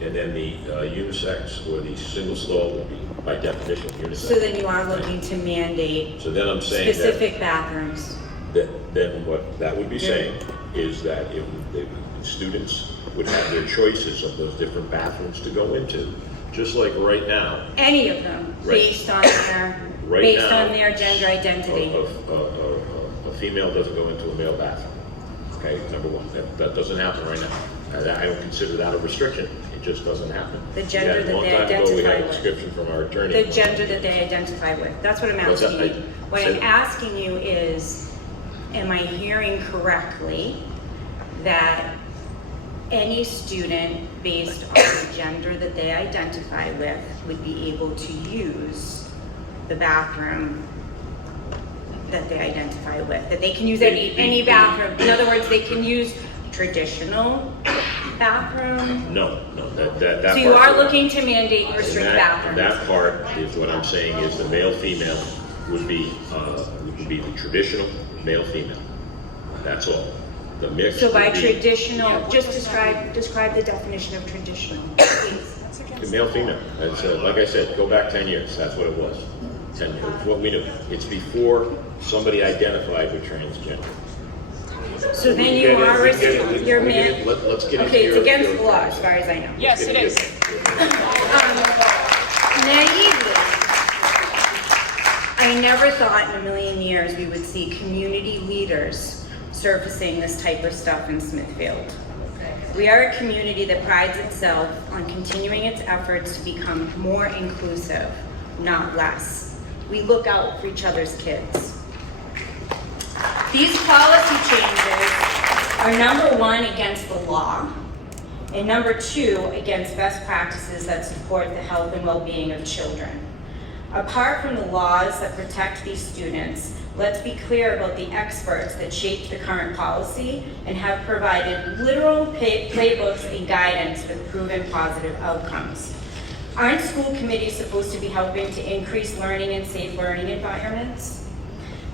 And then the unisex or the single stall would be by definition unisex. So then you are looking to mandate so then I'm saying specific bathrooms. Then what that would be saying is that if the students would have their choices of those different bathrooms to go into, just like right now. Any of them, based on their gender identity. A female doesn't go into a male bathroom. Okay, number one, that doesn't happen right now. I don't consider that a restriction. It just doesn't happen. The gender that they A long time ago, we had a identify description from our attorney. The gender that they identify with. That's what I'm asking you. What I'm asking you is, am I hearing correctly that any student based on the gender that they identify with would be able to use the bathroom that they identify with? That they can use any bathroom? In other words, they can use traditional bathroom? No, that So you part- are looking to mandate restrict bathrooms? That part is what I'm saying is the male-female would be the traditional male-female. That's all. The mix. So by would be traditional, just describe the definition of traditional, please. the male-female. That's like I said, go back 10 years. That's what it was. 10 years. It's what we knew. It's before somebody identified with transgender. So then you are restricting your man. Let's get into Okay, it's your- against the law as far as I know. Yes, it is. Naively, I never thought in a million years we would see community leaders surfacing this type of stuff in Smithfield. We are a community that prides itself on continuing its efforts to become more inclusive, not less. We look out for each other's kids. These policy changes are number one, against the law, and number two, against best practices that support the health and well-being of children. Apart from the laws that protect these students, let's be clear about the experts that shaped the current policy and have provided literal playbooks and guidance with proven positive outcomes. Aren't school committees supposed to be helping to increase learning and safe learning environments?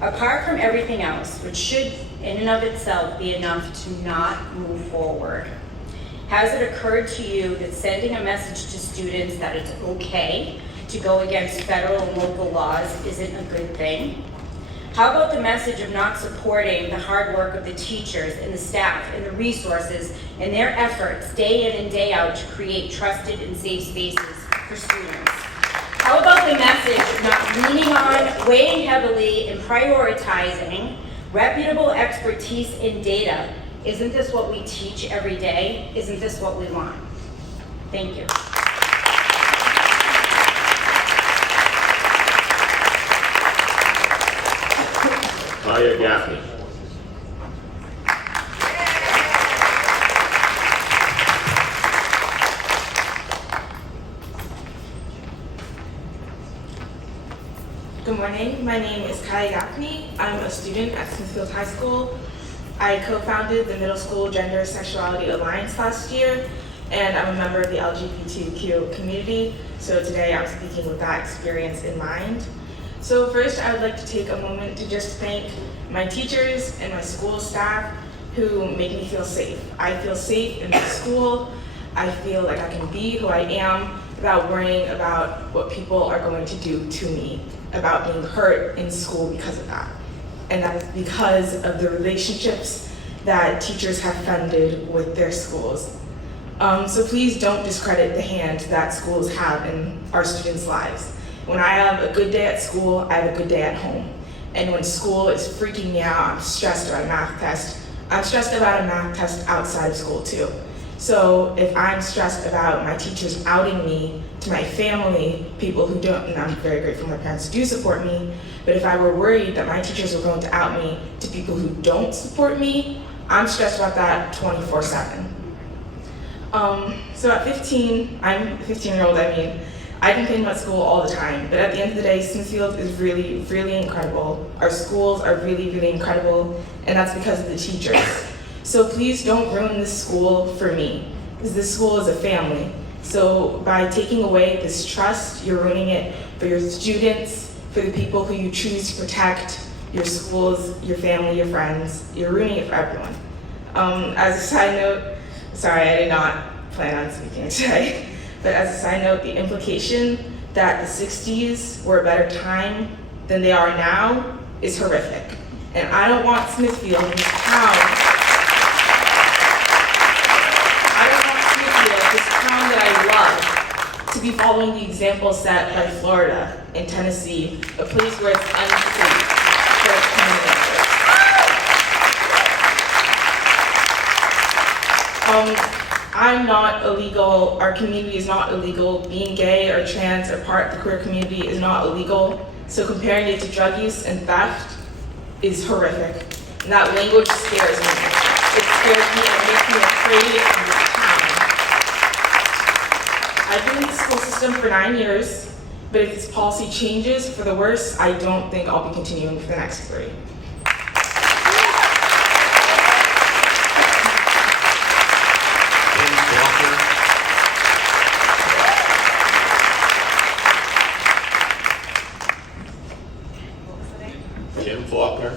Apart from everything else, which should in and of itself be enough to not move forward, has it occurred to you that sending a message to students that it's okay to go against federal and local laws isn't a good thing? How about the message of not supporting the hard work of the teachers and the staff and the resources and their efforts day in and day out to create trusted and safe spaces for students? How about the message of not leaning on, weighing heavily, and prioritizing reputable expertise in data? Isn't this what we teach every day? Isn't this what we want? Thank you. hire Daphne. Good morning, my name is Daphne. I'm a student at Smithfield High School. I co-founded the Middle School Gender Sexuality Alliance last year, and I'm a member of the LGBTQ community, so today I'm speaking with that experience in mind. So first, I would like to take a moment to just thank my teachers and my school staff who make me feel safe. I feel safe in my school. I feel like I can be who I am without worrying about what people are going to do to me, about being hurt in school because of that. And that is because of the relationships that teachers have funded with their schools. So please don't discredit the hand that schools have in our students' lives. When I have a good day at school, I have a good day at home. And when school is freaking me out, I'm stressed about a math test, I'm stressed about a math test outside of school too. So if I'm stressed about my teachers outing me to my family, people who don't, and I'm very grateful my parents do support me, but if I were worried that my teachers were going to out me to people who don't support me, I'm stressed about that 24/7. So at 15, I'm a 15-year-old, I complain about school all the time, but at the end of the day, Smithfield is really, really incredible. Our schools are really, really incredible, and that's because of the teachers. So please don't ruin this school for me, because this school is a family. So by taking away this trust, you're ruining it for your students, for the people who you choose to protect, your schools, your family, your friends. You're ruining it for everyone. As a side note, sorry, I did not plan on speaking today, but as a side note, the implication that the 60s were a better time than they are now is horrific. And I don't want Smithfield, this town, that I love, to be following the example set by Florida and Tennessee, a place where it's unsafe for community members. I'm not illegal, our community is not illegal, being gay or trans or part of the queer community is not illegal, so comparing it to drug use and theft is horrific. And that language scares me. It scares me and makes me afraid of this town. I've been in the school system for 9 years, but if this policy changes for the worse, I don't think I'll be continuing for the next 3. Faulkner.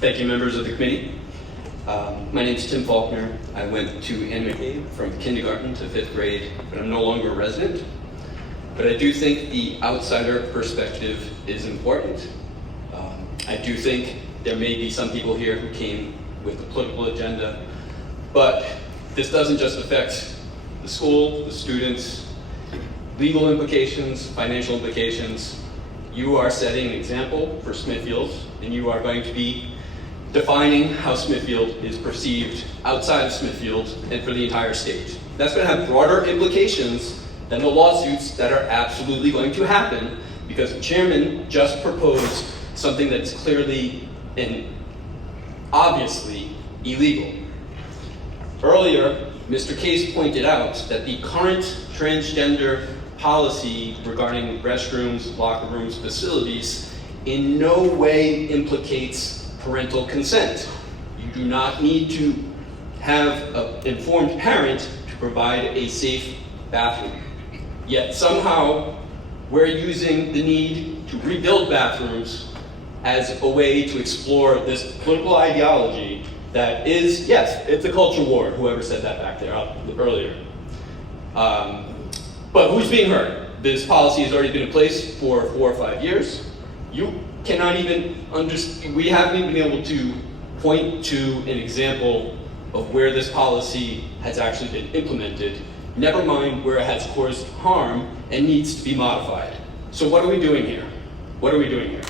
Thank you, members of the committee. My name is Tim Faulkner. I went to Iannitelli from kindergarten to 5th grade, but I'm no longer a resident. But I do think the outsider perspective is important. I do think there may be some people here who came with a political agenda, but this doesn't just affect the school, the students, legal implications, financial implications. You are setting an example for Smithfield, and you are going to be defining how Smithfield is perceived outside of Smithfield and for the entire state. That's going to have broader implications than the lawsuits that are absolutely going to happen because the chairman just proposed something that's clearly and obviously illegal. Earlier, Mr. Case pointed out that the current transgender policy regarding restrooms, locker rooms, facilities in no way implicates parental consent. You do not need to have an informed parent to provide a safe bathroom. Yet somehow we're using the need to rebuild bathrooms as a way to explore this political ideology that is, yes, it's a culture war, whoever said that back there earlier. But who's being hurt? This policy has already been in place for 4 or 5 years. You cannot even understand, we haven't even been able to point to an example of where this policy has actually been implemented, never mind where it has caused harm and needs to be modified. So what are we doing here? What are we doing here?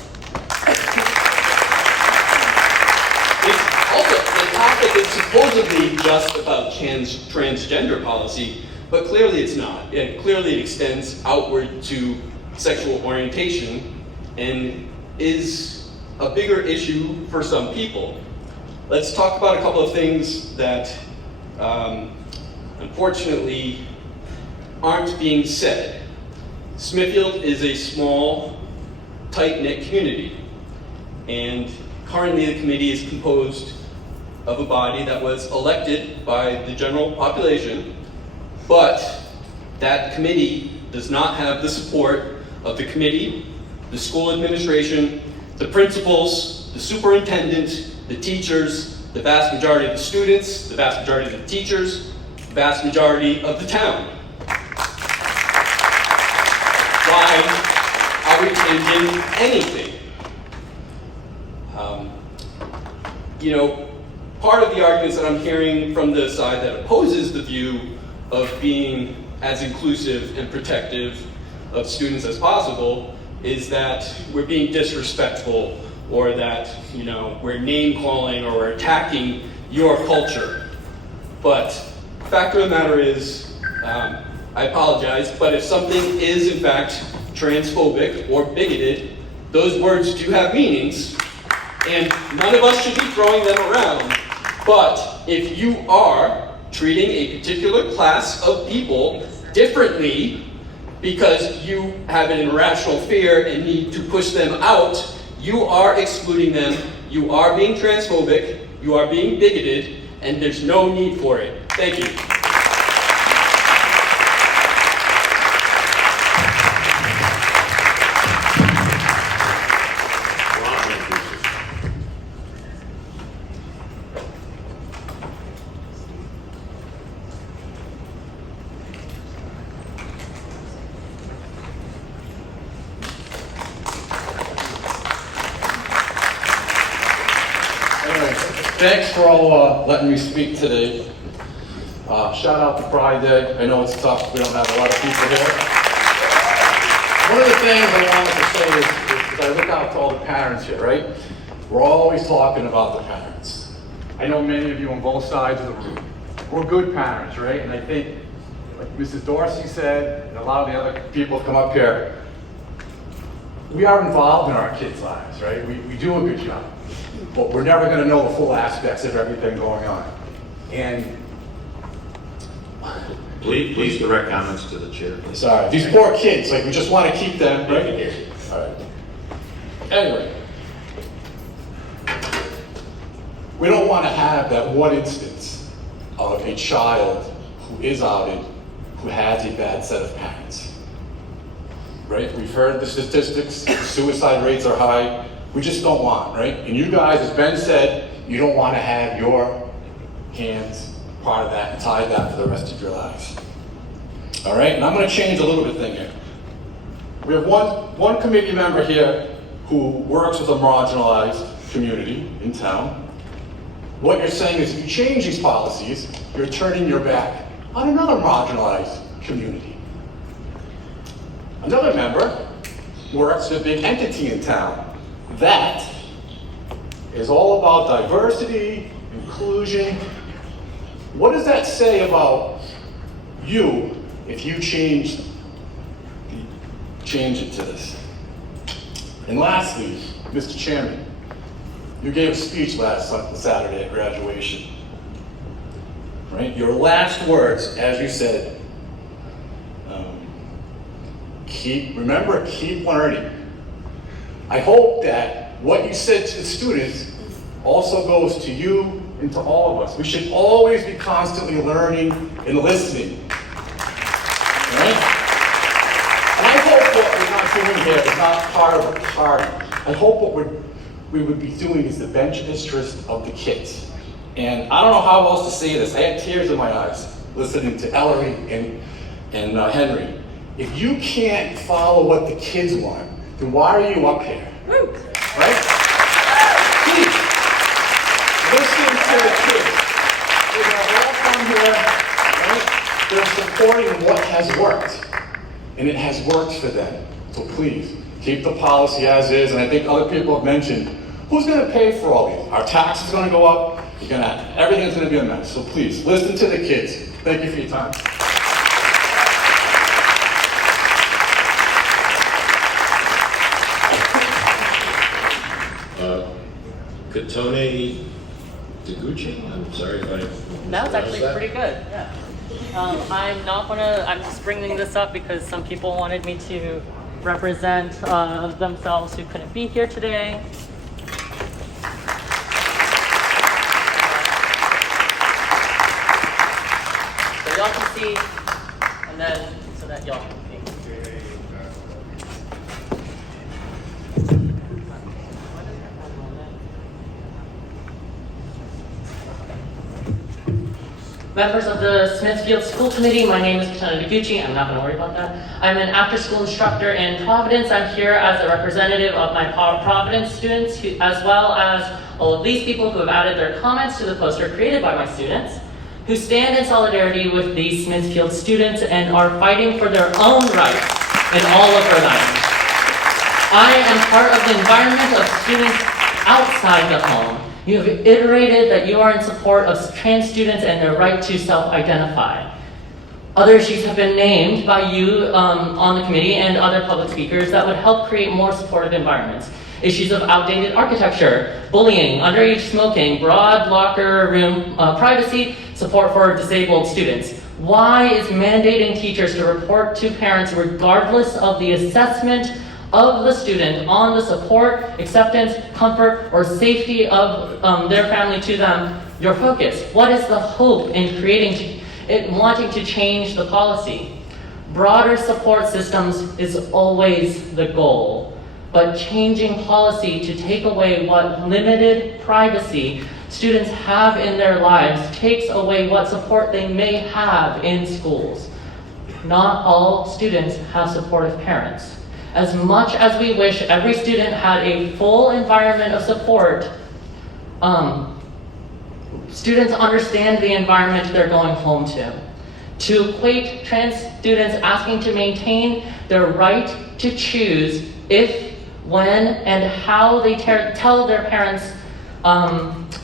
Also, the topic is supposedly just about transgender policy, but clearly it's not. And clearly it extends outward to sexual orientation and is a bigger issue for some people. Let's talk about a couple of things that unfortunately aren't being said. Smithfield is a small, tight-knit community, and currently the committee is composed of a body that was elected by the general population, but that committee does not have the support of the committee, the school administration, the principals, the superintendent, the teachers, the vast majority of the students, the vast majority of the teachers, the vast majority of the town. Why are we changing anything? Part of the arguments that I'm hearing from the side that opposes the view of being as inclusive and protective of students as possible is that we're being disrespectful, or that we're name calling or we're attacking your culture. But the fact of the matter is, I apologize, but if something is in fact transphobic or bigoted, those words do have meanings, and none of us should be throwing them around. But if you are treating a particular class of people differently because you have an irrational fear and need to push them out, you are excluding them, you are being transphobic, you are being bigoted, and there's no need for it. Thank you. Thanks for all letting me speak today. Shout out to Pride Day. I know it's tough. We don't have a lot of people here. One of the things I wanted to say is I look out to all the parents here, right? We're always talking about the parents. I know many of you on both sides of the room. We're good parents, right? And I think, like Mrs. Dorsey said, and a lot of the other people come up here, we are involved in our kids' lives, right? We do a good job. But we're never going to know the full aspects of everything going on. And please direct comments to the chair. Sorry, these poor kids, we just want to keep them right. All right. Anyway, we don't want to have that one instance of a child who is outed, who has a bad set of parents. Right? We've heard the statistics. Suicide rates are high. We just don't want, right? And you guys, as Ben said, you don't want to have your hands part of that and tie that for the rest of your lives. All right, and I'm going to change a little bit thing here. We have one committee member here who works with a marginalized community in town. What you're saying is if you change these policies, you're turning your back on another marginalized community. Another member works with a big entity in town. That is all about diversity, inclusion. What does that say about you if you change it to this? And lastly, Mr. Chairman, you gave a speech last Saturday at graduation. Right? Your last words, as you said, keep learning. I hope that what you said to the students also goes to you and to all of us. We should always be constantly learning and listening. Right? And I hope what we're not doing here is not part of a party. I hope what we would be doing is the best interest of the kids. And I don't know how else to say this. I had tears in my eyes listening to Ellery and Henry. If you can't follow what the kids want, then why are you up here? Right? Please, listen to the kids. They're going to all come here, right? They're I'm supporting what has worked, and it has worked for them. So please, keep the policy as is, and I think other people have mentioned, who's gonna pay for all these? Our taxes are gonna go up, everything's gonna be a mess. So please, listen to the kids. Thank you for your time. Pitone Noguchi, I'm sorry if I That was actually mispronounced pretty good, yeah. I'm just bringing this up because some people wanted me to represent themselves who couldn't be here today. So y'all can see, and then so that y'all can see. Members of the Smithfield School Committee, my name is Tikone Noguchi. I'm not going to worry about that. I'm an after-school instructor in Providence. I'm here as a representative of my Providence students, as well as all of these people who have added their comments to the poster created by my students, who stand in solidarity with these Smithfield students and are fighting for their own rights in all of Rhode Island. I am part of the environment of students outside the home. You have iterated that you are in support of trans students and their right to self-identify. Other issues have been named by you on the committee and other public speakers that would help create more supportive environments. Issues of outdated architecture, bullying, underage smoking, broad locker room privacy, support for disabled students. Why is mandating teachers to report to parents regardless of the assessment of the student on the support, acceptance, comfort, or safety of their family to them your focus? What is the hope in wanting to change the policy? Broader support systems is always the goal, but changing policy to take away what limited privacy students have in their lives takes away what support they may have in schools. Not all students have supportive parents. As much as we wish every student had a full environment of support, students understand the environment they're going home to. To equate trans students asking to maintain their right to choose if, when, and how they tell their parents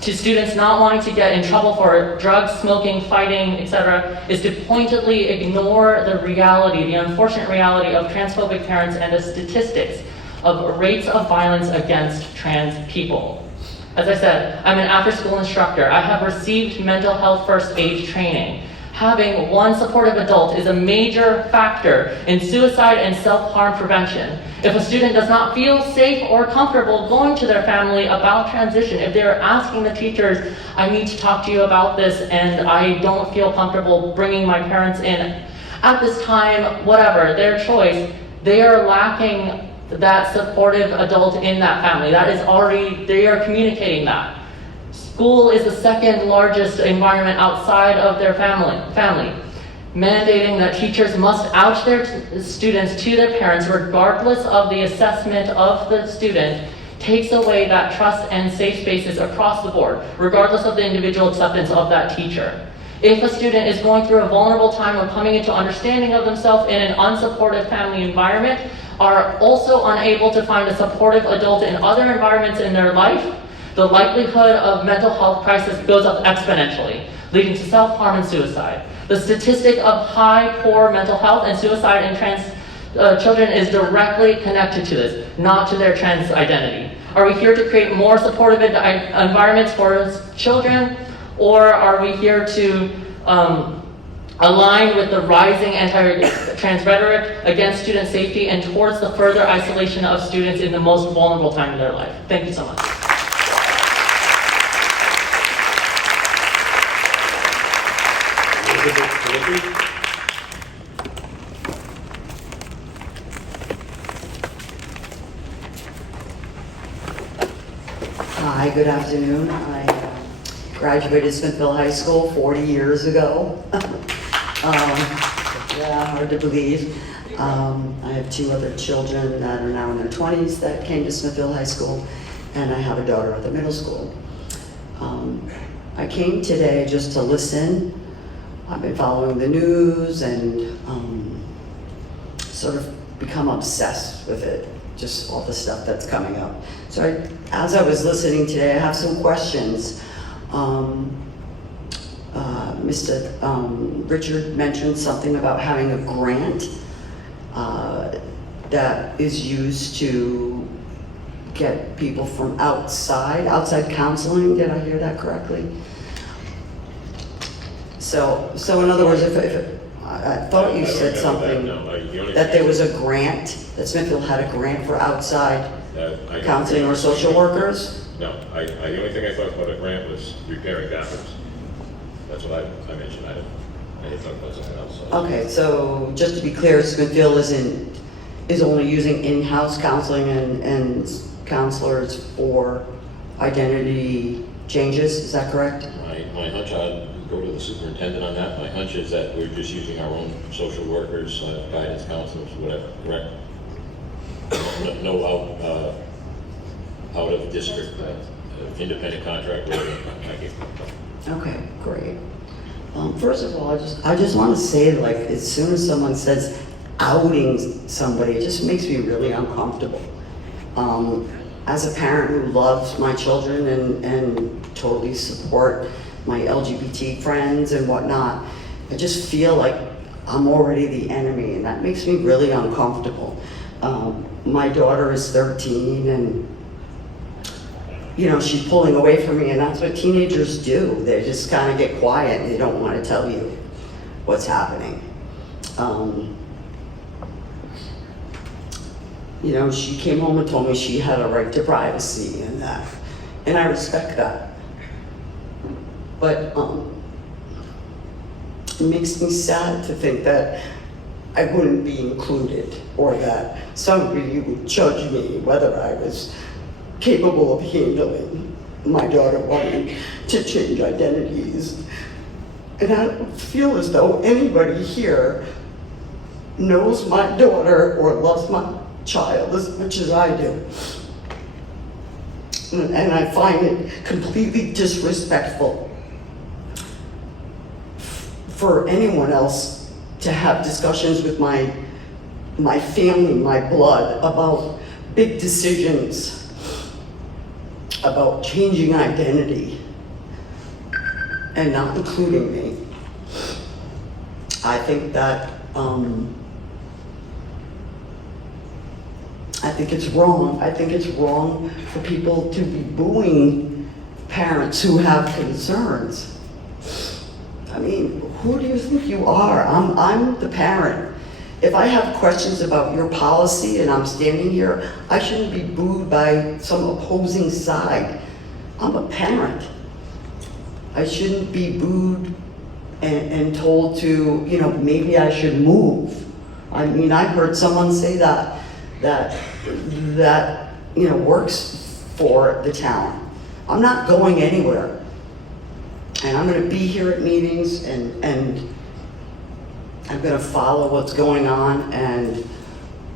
to students not wanting to get in trouble for drugs, smoking, fighting, etc., is to pointedly ignore the reality, the unfortunate reality of transphobic parents and the statistics of rates of violence against trans people. As I said, I'm an after-school instructor. I have received mental health first aid training. Having one supportive adult is a major factor in suicide and self-harm prevention. If a student does not feel safe or comfortable going to their family about transition, if they're asking the teachers, I need to talk to you about this and I don't feel comfortable bringing my parents in at this time, whatever, their choice, they are lacking that supportive adult in that family. That is already, they are communicating that. School is the second largest environment outside of their family. Mandating that teachers must out their students to their parents regardless of the assessment of the student takes away that trust and safe spaces across the board, regardless of the individual acceptance of that teacher. If a student is going through a vulnerable time or coming into understanding of themselves in an unsupportive family environment, are also unable to find a supportive adult in other environments in their life, the likelihood of mental health crisis goes up exponentially, leading to self-harm and suicide. The statistic of high, poor mental health and suicide in trans children is directly connected to this, not to their trans identity. Are we here to create more supportive environments for children, or are we here to align with the rising anti-trans rhetoric against student safety and towards the further isolation of students in the most vulnerable time in their life? Thank you so much. Hi, good afternoon. I graduated Smithfield High School 40 years ago. Yeah, hard to believe. I have two other children that are now in their 20s that came to Smithfield High School, and I have a daughter at the middle school. I came today just to listen I've been following the news and sort of become obsessed with it, just all the stuff that's coming up. So as I was listening today, I have some questions. Mr. Richard mentioned something about having a grant that is used to get people from outside counseling. Did I hear that correctly? So in other words, if I thought you said something that there was a grant, that Smithfield had a grant for outside counseling or social workers? No, the only thing I thought about a grant was repairing bathrooms. That's what I mentioned. I didn't talk about something else. Okay, so just to be clear, Smithfield is only using in-house counseling and counselors for identity changes, is that correct? My hunch, I'd go to the superintendent on that. My hunch is that we're just using our own social workers, guidance counselors, whatever, correct? No out of district, independent contract, whatever. Thank you. Okay, great. First of all, I just want to say, like, as soon as someone says outing somebody, it just makes me really uncomfortable. As a parent who loves my children and totally support my LGBT friends and whatnot, I just feel like I'm already the enemy, and that makes me really uncomfortable. My daughter is 13, and you know, she's pulling away from me, and that's what teenagers do. They just kind of get quiet, and they don't want to tell you what's happening. You know, she came home and told me she had a right to privacy and that, and I respect that. But it makes me sad to think that I wouldn't be included, or that somebody would judge me whether I was capable of handling my daughter wanting to change identities. And I don't feel as though anybody here knows my daughter or loves my child as much as I do. And I find it completely disrespectful for anyone else to have discussions with my family, my blood, about big decisions, about changing identity, and not including me. I think that, I think it's wrong. I think it's wrong for people to be booing parents who have concerns. I mean, who do you think you are? I'm the parent. If I have questions about your policy and I'm standing here, I shouldn't be booed by some opposing side. I'm a parent. I shouldn't be booed and told to, you know, maybe I should move. I mean, I heard someone say that you know, works for the town. I'm not going anywhere. And I'm going to be here at meetings, and I'm going to follow what's going on, and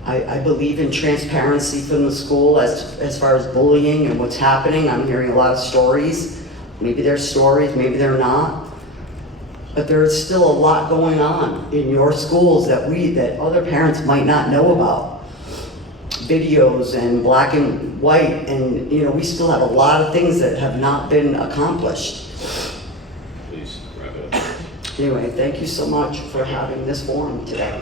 I believe in transparency from the school as far as bullying and what's happening. I'm hearing a lot of stories. Maybe they're stories, maybe they're not. But there is still a lot going on in your schools that other parents might not know about. Videos and black and white, and you know, we still have a lot of things that have not been accomplished. Please wrap it up. Anyway, thank you so much for having this forum today.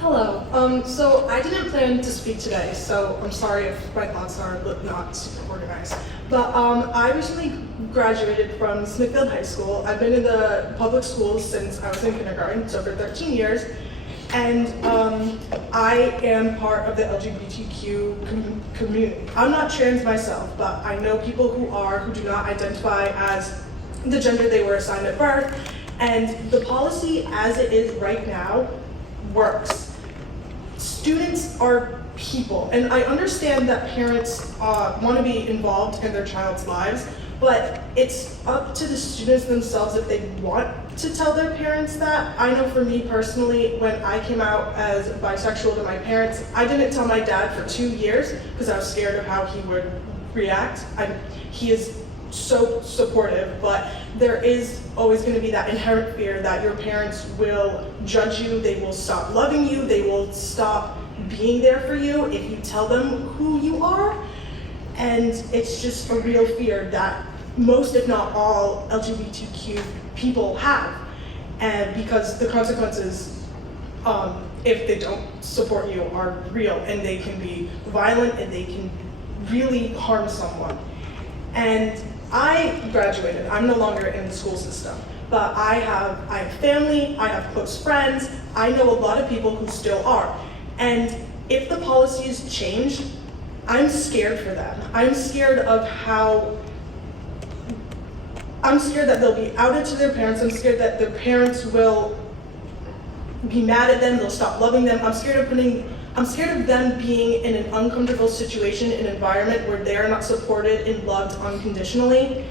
Hello. So I didn't plan to speak today, so I'm sorry if my thoughts are not super organized. But I recently graduated from Smithfield High School. I've been in the public schools since I was in kindergarten, so for 13 years. And I am part of the LGBTQ community. I'm not trans myself, but I know people who do not identify as the gender they were assigned at birth. And the policy as it is right now works. Students are people, and I understand that parents want to be involved in their child's lives, but it's up to the students themselves if they want to tell their parents that. I know for me personally, when I came out as bisexual to my parents, I didn't tell my dad for 2 years because I was scared of how he would react. He is so supportive, but there is always going to be that inherent fear that your parents will judge you, they will stop loving you, they will stop being there for you if you tell them who you are. And it's just a real fear that most, if not all, LGBTQ people have. And because the consequences, if they don't support you, are real, and they can be violent and they can really harm someone. And I graduated. I'm no longer in the school system, but I have family, I have close friends, I know a lot of people who still are. And if the policies change, I'm scared for them. I'm scared that they'll be outed to their parents. I'm scared that their parents will be mad at them, they'll stop loving them. I'm scared of them being in an uncomfortable situation, an environment where they're not supported and loved unconditionally.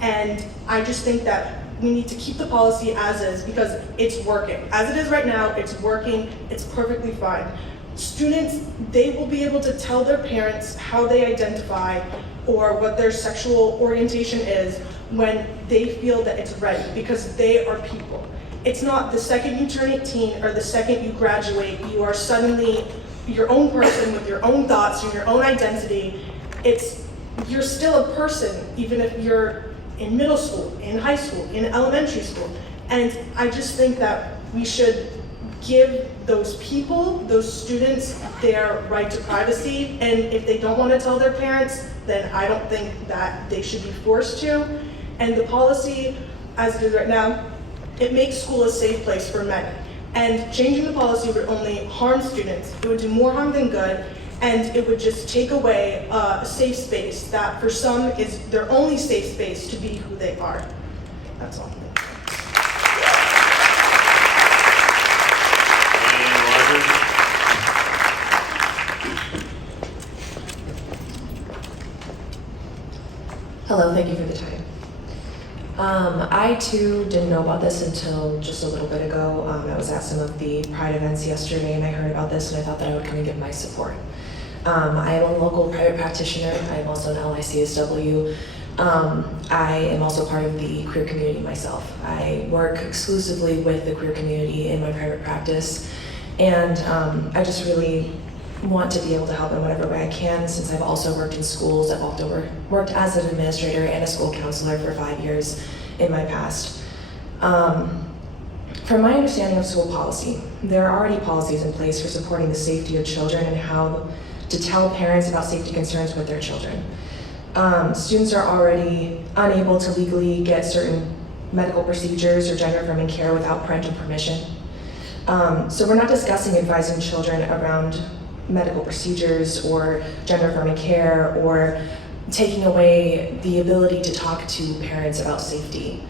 And I just think that we need to keep the policy as is because it's working. As it is right now, it's working, it's perfectly fine. Students, they will be able to tell their parents how they identify or what their sexual orientation is when they feel that it's ready, because they are people. It's not the second you turn 18 or the second you graduate, you are suddenly your own person with your own thoughts and your own identity. You're still a person, even if you're in middle school, in high school, in elementary school. And I just think that we should give those people, those students, their right to privacy. And if they don't want to tell their parents, then I don't think that they should be forced to. And the policy, as it is right now, it makes school a safe place for many. And changing the policy would only harm students. It would do more harm than good, and it would just take away a safe space that for some is their only safe space to be who they are. That's all. Hello, thank you for the time. I too didn't know about this until just a little bit ago. I was at some of the Pride events yesterday and I heard about this and I thought that I would come and give my support. I am a local private practitioner. I am also an LICSW. I am also part of the queer community myself. I work exclusively with the queer community in my private practice, and I just really want to be able to help in whatever way I can. Since I've also worked in schools, I've also worked as an administrator and a school counselor for 5 years in my past. From my understanding of school policy, there are already policies in place for supporting the safety of children and how to tell parents about safety concerns with their children. Students are already unable to legally get certain medical procedures or gender-affirming care without parental permission. So we're not discussing advising children around medical procedures or gender-affirming care or taking away the ability to talk to parents about safety.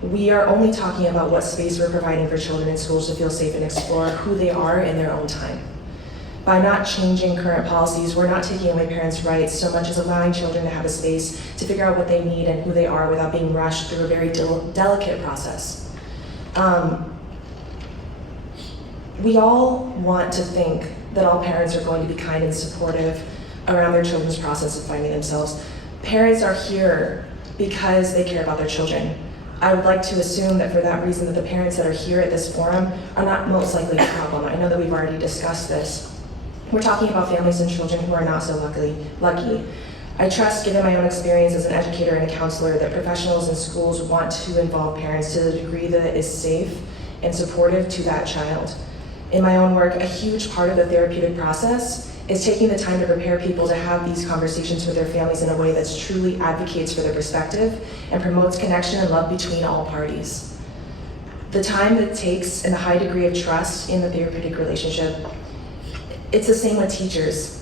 We are only talking about what space we're providing for children in schools to feel safe and explore who they are in their own time. By not changing current policies, we're not taking away parents' rights so much as allowing children to have a space to figure out what they need and who they are without being rushed through a very delicate process. We all want to think that all parents are going to be kind and supportive around their children's process of finding themselves. Parents are here because they care about their children. I would like to assume that for that reason that the parents that are here at this forum are not most likely the problem. I know that we've already discussed this. We're talking about families and children who are not so lucky. I trust, given my own experience as an educator and a counselor, that professionals in schools want to involve parents to the degree that it is safe and supportive to that child. In my own work, a huge part of the therapeutic process is taking the time to prepare people to have these conversations with their families in a way that truly advocates for their perspective and promotes connection and love between all parties. The time that it takes and the high degree of trust in the therapeutic relationship, it's the same with teachers.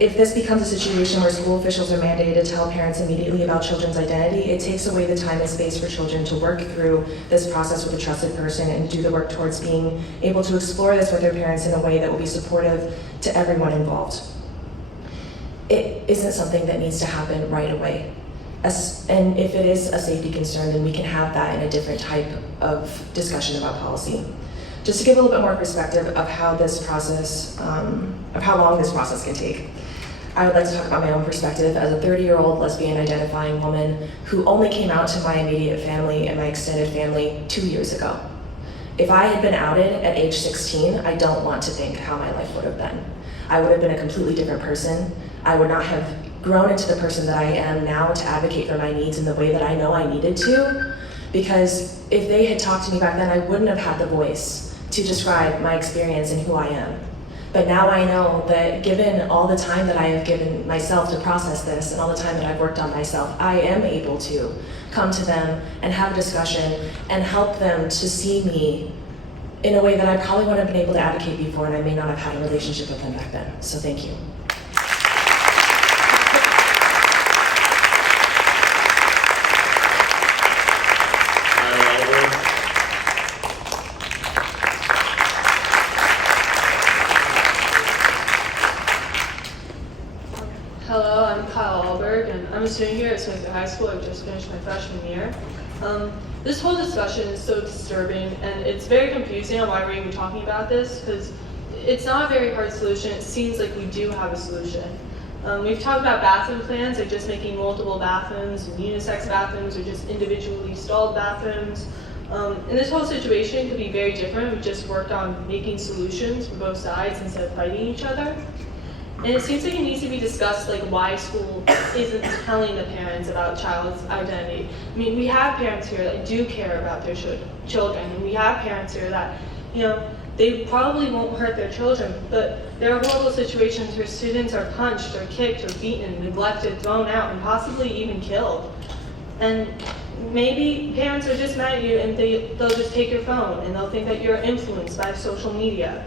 If this becomes a situation where school officials are mandated to tell parents immediately about children's identity, it takes away the time and space for children to work through this process with a trusted person and do the work towards being able to explore this with their parents in a way that will be supportive to everyone involved. It isn't something that needs to happen right away. And if it is a safety concern, then we can have that in a different type of discussion about policy. Just to give a little bit more perspective of how this process, of how long this process can take. I would like to talk about my own perspective as a 30-year-old lesbian identifying woman who only came out to my immediate family and my extended family 2 years ago. If I had been outed at age 16, I don't want to think how my life would have been. I would have been a completely different person. I would not have grown into the person that I am now to advocate for my needs in the way that I know I needed to, because if they had talked to me back then, I wouldn't have had the voice to describe my experience and who I am. But now I know that given all the time that I have given myself to process this and all the time that I've worked on myself, I am able to come to them and have a discussion and help them to see me in a way that I probably wouldn't have been able to advocate before, and I may not have had a relationship with them back then. So thank you. Hello, I'm Kyle Alberg, and I'm a student here at Smithfield High School. I've just finished my freshman year. This whole discussion is so disturbing, and it's very confusing on why we're even talking about this, because it's not a very hard solution. It seems like we do have a solution. We've talked about bathroom plans, like just making multiple bathrooms, and unisex bathrooms, or just individually stalled bathrooms. And this whole situation could be very different. We've just worked on making solutions for both sides instead of fighting each other. And it seems like it needs to be discussed, like why school isn't telling the parents about child's identity. I mean, we have parents here that do care about their children, and we have parents here that, you know, they probably won't hurt their children, but there are horrible situations where students are punched or kicked or beaten, neglected, thrown out, and possibly even killed. And maybe parents are just mad at you and they'll just take your phone and they'll think that you're influenced by social media.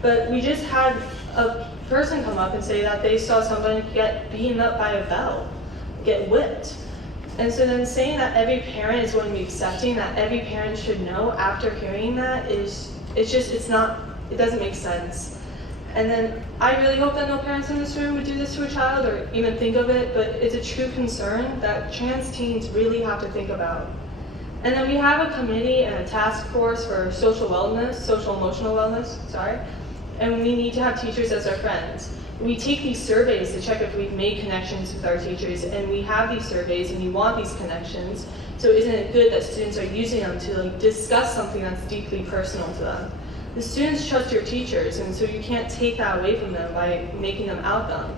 But we just had a person come up and say that they saw somebody get beaten up by a bell, get whipped. And so then saying that every parent is going to be accepting, that every parent should know after hearing that it doesn't make sense. And then I really hope that no parents in this room would do this to a child or even think of it, but it's a true concern that trans teens really have to think about. And then we have a committee and a task force for social emotional wellness, and we need to have teachers as our friends. We take these surveys to check if we've made connections with our teachers, and we have these surveys and we want these connections. So isn't it good that students are using them to discuss something that's deeply personal to them? The students trust your teachers, and so you can't take that away from them by making them out them.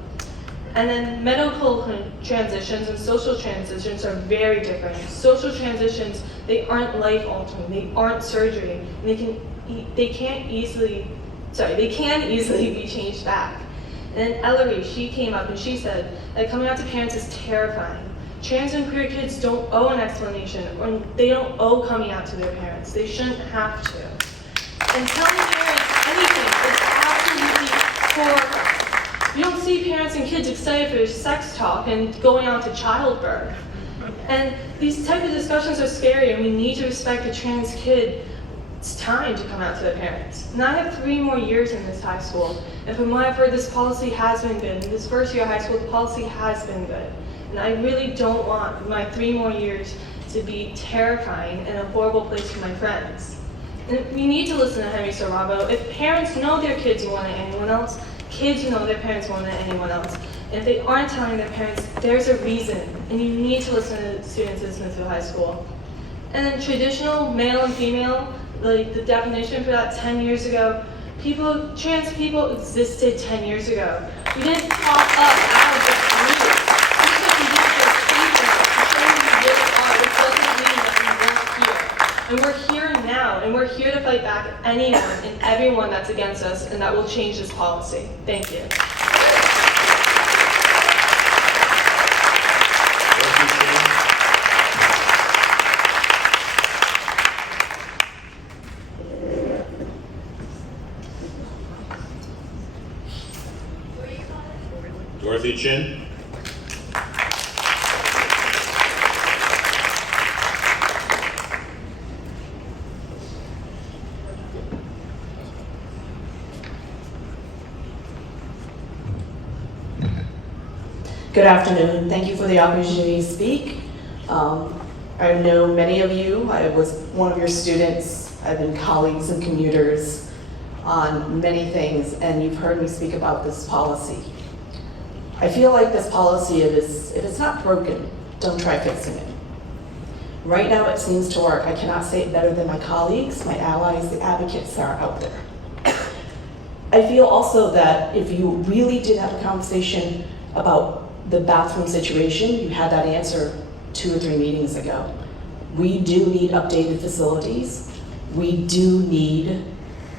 And then medical transitions and social transitions are very different. Social transitions, they aren't life-altering, they aren't surgery, and they can easily be changed back. And then Ellery, she came up and she said that coming out to parents is terrifying. Trans and queer kids don't owe an explanation, or they don't owe coming out to their parents. They shouldn't have to. And telling parents anything is absolutely horrifying. You don't see parents and kids excited for sex talk and going on to childbirth. And these type of discussions are scary, and we need to respect a trans kid's time to come out to their parents. And I have 3 more years in this high school, and from what I've heard, this policy has been good. In this first year of high school, the policy has been good. And I really don't want my 3 more years to be terrifying and a horrible place for my friends. And we need to listen to Henry Siravo. If parents know their kids more than anyone else, kids know their parents more than anyone else. And if they aren't telling their parents, there's a reason. And you need to listen to students at Smithfield High School. And then traditional male and female, like the definition for that 10 years ago, trans people existed 10 years ago. We didn't pop up out of the blue. Just like we did for statements to show who we really are, it doesn't mean that we weren't here. And we're here now, and we're here to fight back anyone and everyone that's against us, and that will change this policy. Thank you. Dorothy Chin. Good afternoon. Thank you for the opportunity to speak. I know many of you. I was one of your students. I've been colleagues and commuters on many things, and you've heard me speak about this policy. I feel like this policy, if it's not broken, don't try fixing it. Right now it seems to work. I cannot say it better than my colleagues, my allies, the advocates that are out there. I feel also that if you really did have a conversation about the bathroom situation, you had that answer 2 or 3 meetings ago. We do need updated facilities. We do need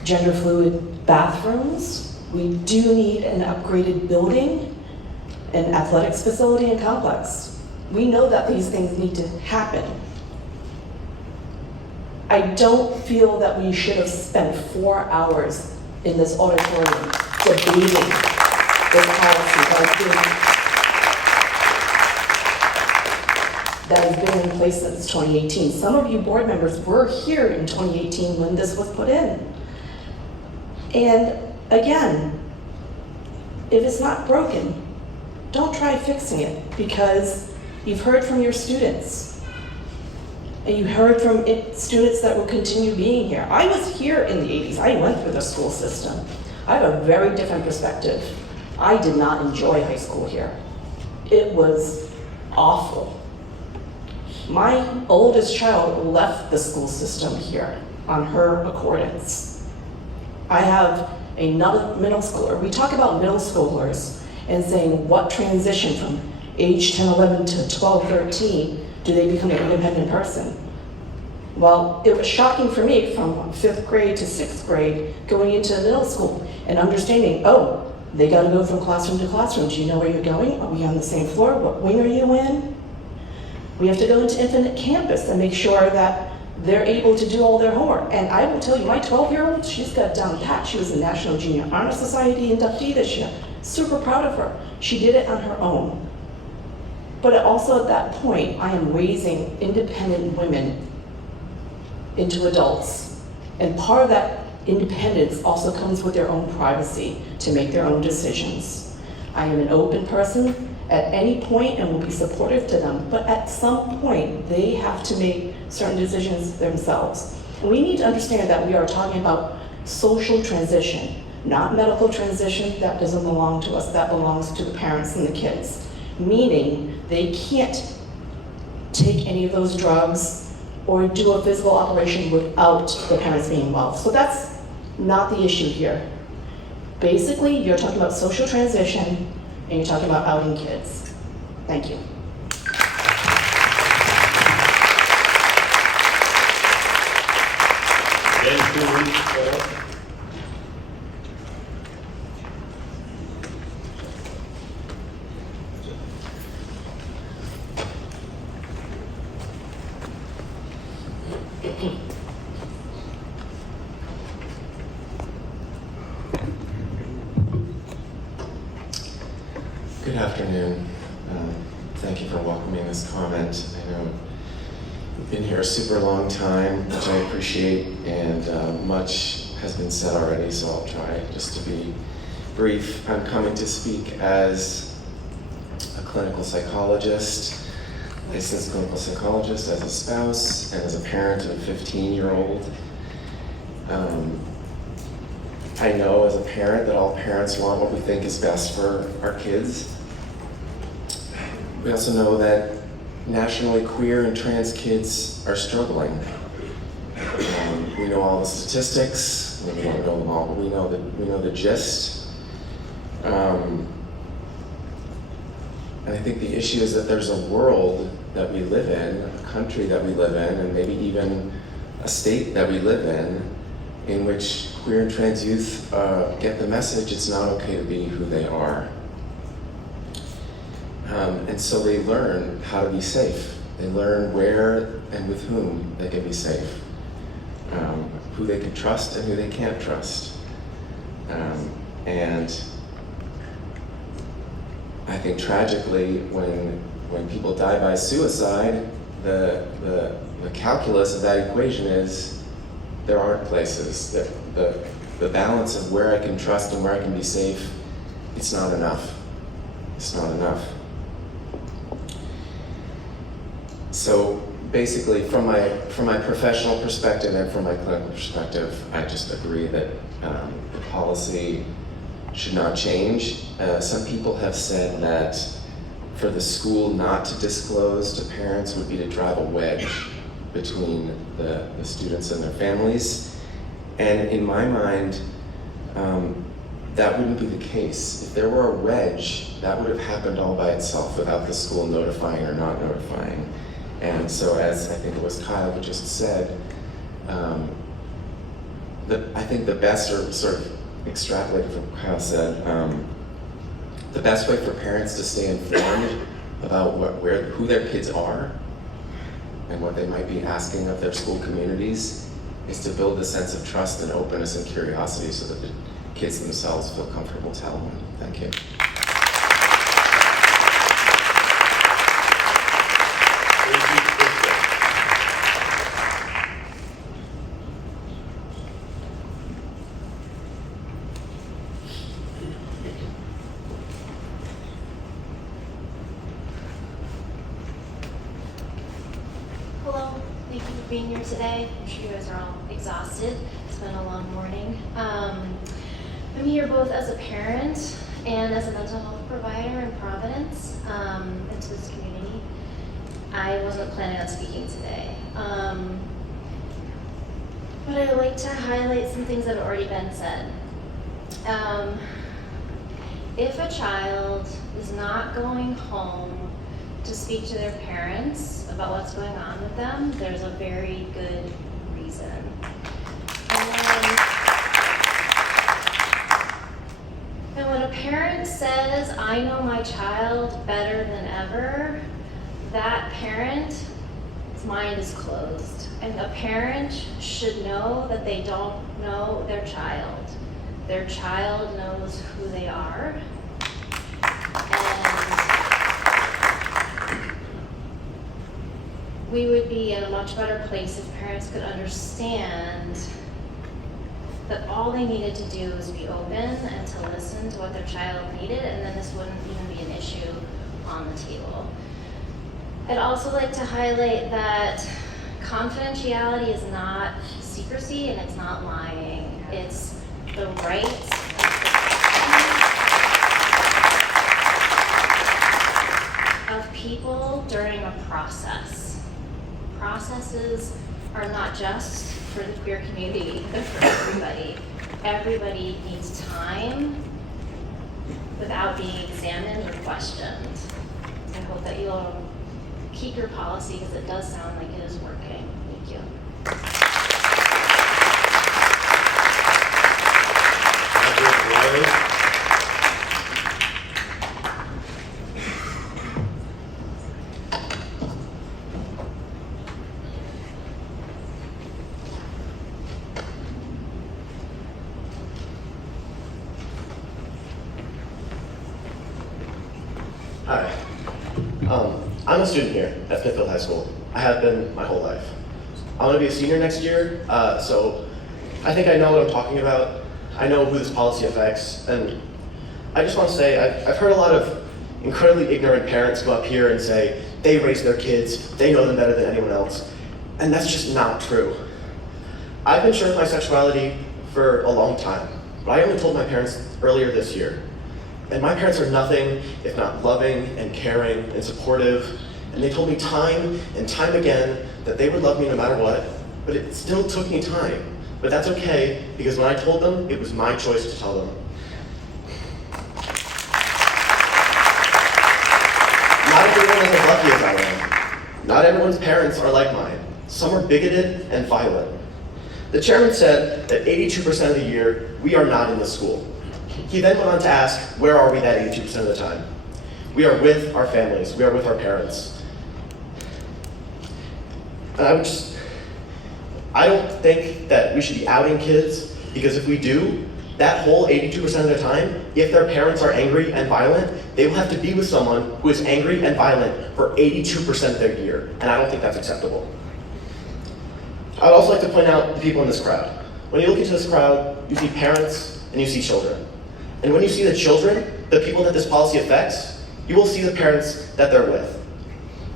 gender fluid bathrooms. We do need an upgraded building, an athletics facility and complex. We know that these things need to happen. I don't feel that we should have spent 4 hours in this auditorium debating this policy that has been in place since 2018. Some of you board members were here in 2018 when this was put in. And again, if it's not broken, don't try fixing it, because you've heard from your students. And you heard from students that will continue being here. I was here in the 80s. I went through the school system. I have a very different perspective. I did not enjoy high school here. It was awful. My oldest child left the school system here on her accordance. I have another middle schooler. We talk about middle schoolers and saying what transition from age 10, 11 to 12, 13 do they become an independent person? Well, it was shocking for me from 5th grade to 6th grade going into middle school and understanding, oh, they gotta go from classroom to classroom. Do you know where you're going? Are we on the same floor? What wing are you in? We have to go into Infinite Campus and make sure that they're able to do all their homework. And I will tell you, my 12-year-old, she's got down pat. She was a National Junior Honor Society inductee this year. Super proud of her. She did it on her own. But also at that point, I am raising independent women into adults. And part of that independence also comes with their own privacy to make their own decisions. I am an open person at any point and will be supportive to them, but at some point, they have to make certain decisions themselves. And we need to understand that we are talking about social transition, not medical transition. That doesn't belong to us, that belongs to the parents and the kids. Meaning, they can't take any of those drugs or do a physical operation without the parents being involved. So that's not the issue here. Basically, you're talking about social transition and you're talking about outing kids. Thank you. Good afternoon. Thank you for welcoming this comment. I know we've been here a super long time, which I appreciate, and much has been said already, so I'll try just to be brief. I'm coming to speak as a clinical psychologist, licensed clinical psychologist, as a spouse, and as a parent of a 15-year-old. I know as a parent that all parents want what we think is best for our kids. We also know that nationally queer and trans kids are struggling. We know all the statistics. We don't know them all, but we know the gist. And I think the issue is that there's a world that we live in, a country that we live in, and maybe even a state that we live in which queer and trans youth get the message it's not okay to be who they are. And so they learn how to be safe. They learn where and with whom they can be safe, who they can trust and who they can't trust. And I think tragically, when people die by suicide, the calculus of that equation is there aren't places. The balance of where I can trust and where I can be safe, it's not enough. It's not enough. So basically, from my professional perspective and from my clinical perspective, I just agree that the policy should not change. Some people have said that for the school not to disclose to parents would be to drive a wedge between the students and their families. And in my mind, that wouldn't be the case. If there were a wedge, that would have happened all by itself without the school notifying or not notifying. And so, as I think it was Kyle who just said, I think the best, or sort of extrapolated from what Kyle said, the best way for parents to stay informed about who their kids are and what they might be asking of their school communities is to build a sense of trust and openness and curiosity so that the kids themselves feel comfortable telling them. Thank you. Hello, thank you for being here today. I'm sure you guys are all exhausted. It's been a long morning. I'm here both as a parent and as a mental health provider in Providence, into this community. I wasn't planning on speaking today. But I would like to highlight some things that have already been said. If a child is not going home to speak to their parents about what's going on with them, there's a very good reason. And when a parent says, I know my child better than ever, that parent's mind is closed. And a parent should know that they don't know their child. Their child knows who they are. And we would be in a much better place if parents could understand that all they needed to do was be open and to listen to what their child needed, and then this wouldn't even be an issue on the table. I'd also like to highlight that confidentiality is not secrecy and it's not lying. It's the rights of people during a process. Processes are not just for the queer community, they're for everybody. Everybody needs time without being examined or questioned. I hope that you'll keep your policy because it does sound like it is working. Thank you. Hi. I'm a student here at Smithfield High School. I have been my whole life. I'm going to be a senior next year, so I think I know what I'm talking about. I know who this policy affects, and I just want to say I've heard a lot of incredibly ignorant parents go up here and say they raise their kids, they know them better than anyone else, and that's just not true. I've been sure of my sexuality for a long time, but I only told my parents earlier this year. And my parents are nothing if not loving and caring and supportive. And they told me time and time again that they would love me no matter what, but it still took me time. But that's okay, because when I told them, it was my choice to tell them. Not everyone is as lucky as I am. Not everyone's parents are like mine. Some are bigoted and violent. The chairman said that 82% of the year, we are not in the school. He then went on to ask, where are we that 82% of the time? We are with our families, we are with our parents. And I don't think that we should be outing kids, because if we do, that whole 82% of the time, if their parents are angry and violent, they will have to be with someone who is angry and violent for 82% of their year, and I don't think that's acceptable. I would also like to point out the people in this crowd. When you look into this crowd, you see parents and you see children. And when you see the children, the people that this policy affects, you will see the parents that they're with.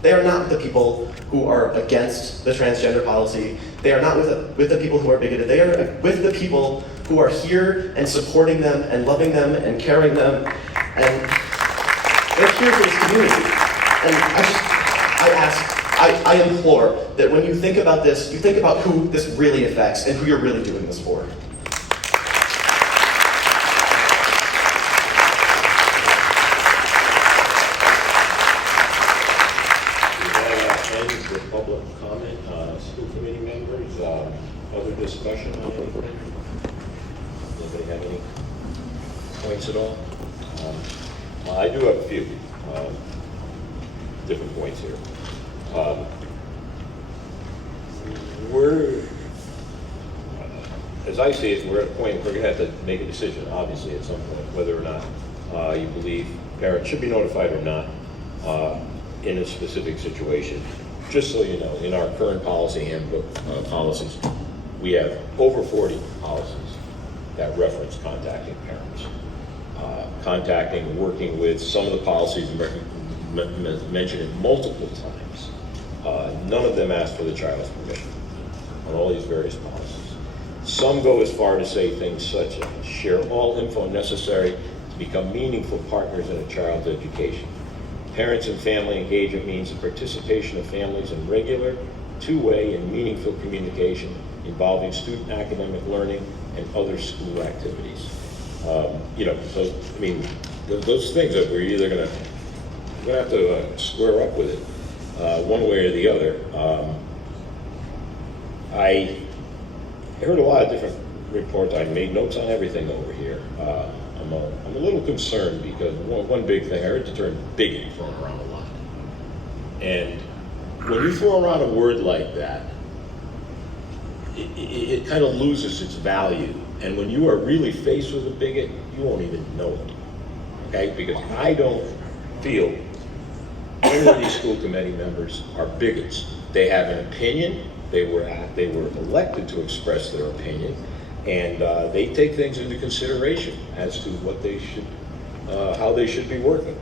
They are not the people who are against the transgender policy. They are not with the people who are bigoted. They are with the people who are here and supporting them and loving them and caring them. And they're here for this community. And I implore that when you think about this, you think about who this really affects and who you're really doing this for. Any public comment, school committee members, other discussion on anything? Anybody have any points at all? I do have a few different points here. As I see it, we're at a point we're going to have to make a decision, obviously, at some point, whether or not you believe parents should be notified or not in a specific situation. Just so you know, in our current policy handbook policies, we have over 40 policies that reference contacting parents. Contacting, working with, some of the policies mentioned it multiple times. None of them ask for the child's permission on all these various policies. Some go as far to say things such as share all info necessary to become meaningful partners in a child's education. Parents and family engagement means the participation of families in regular, two-way, and meaningful communication involving student academic learning and other school activities. So, I mean, those things that we're either going to have to square up with it one way or the other. I heard a lot of different reports. I made notes on everything over here. I'm a little concerned because one big thing, I heard the term bigot thrown around a lot. And when you throw around a word like that, it kind of loses its value. And when you are really faced with a bigot, you won't even know it, okay? Because I don't feel any of these school committee members are bigots. They have an opinion. They were elected to express their opinion, and they take things into consideration as to what they should, how they should be working.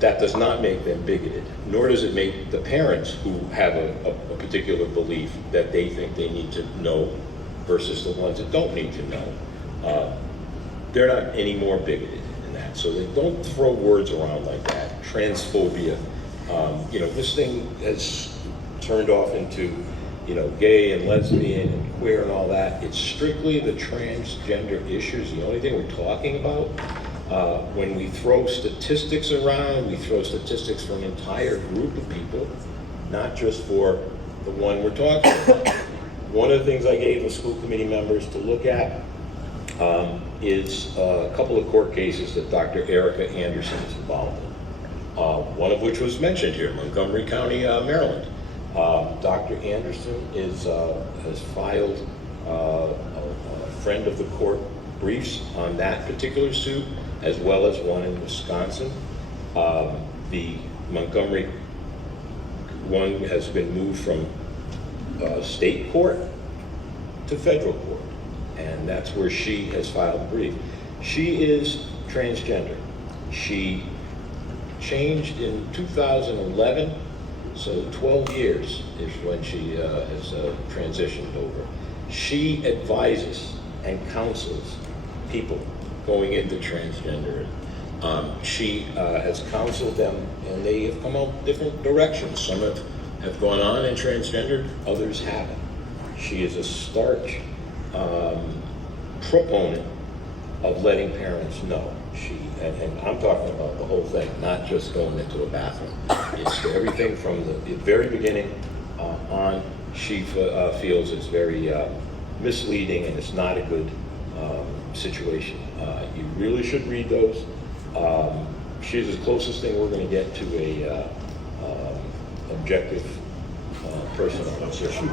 That does not make them bigoted, nor does it make the parents who have a particular belief that they think they need to know versus the ones that don't need to know. They're not any more bigoted than that. So they don't throw words around like that. Transphobia. This thing has turned off into, gay and lesbian and queer and all that. It's strictly the transgender issues. The only thing we're talking about. When we throw statistics around, we throw statistics for an entire group of people, not just for the one we're talking about. One of the things I gave the school committee members to look at is a couple of court cases that Dr. Erica Anderson is involved in, one of which was mentioned here, Montgomery County, Maryland. Dr. Anderson has filed a friend of the court briefs on that particular suit, as well as one in Wisconsin. The Montgomery one has been moved from state court to federal court, and that's where she has filed a brief. She is transgender. She changed in 2011, so 12 years is when she has transitioned over. She advises and counsels people going into transgender. She has counseled them, and they have come out different directions. Some have gone on in transgender, others haven't. She is a stark proponent of letting parents know. And I'm talking about the whole thing, not just going into a bathroom. It's everything from the very beginning on. She feels it's very misleading, and it's not a good situation. You really should read those. She's the closest thing we're going to get to a objective person on this issue.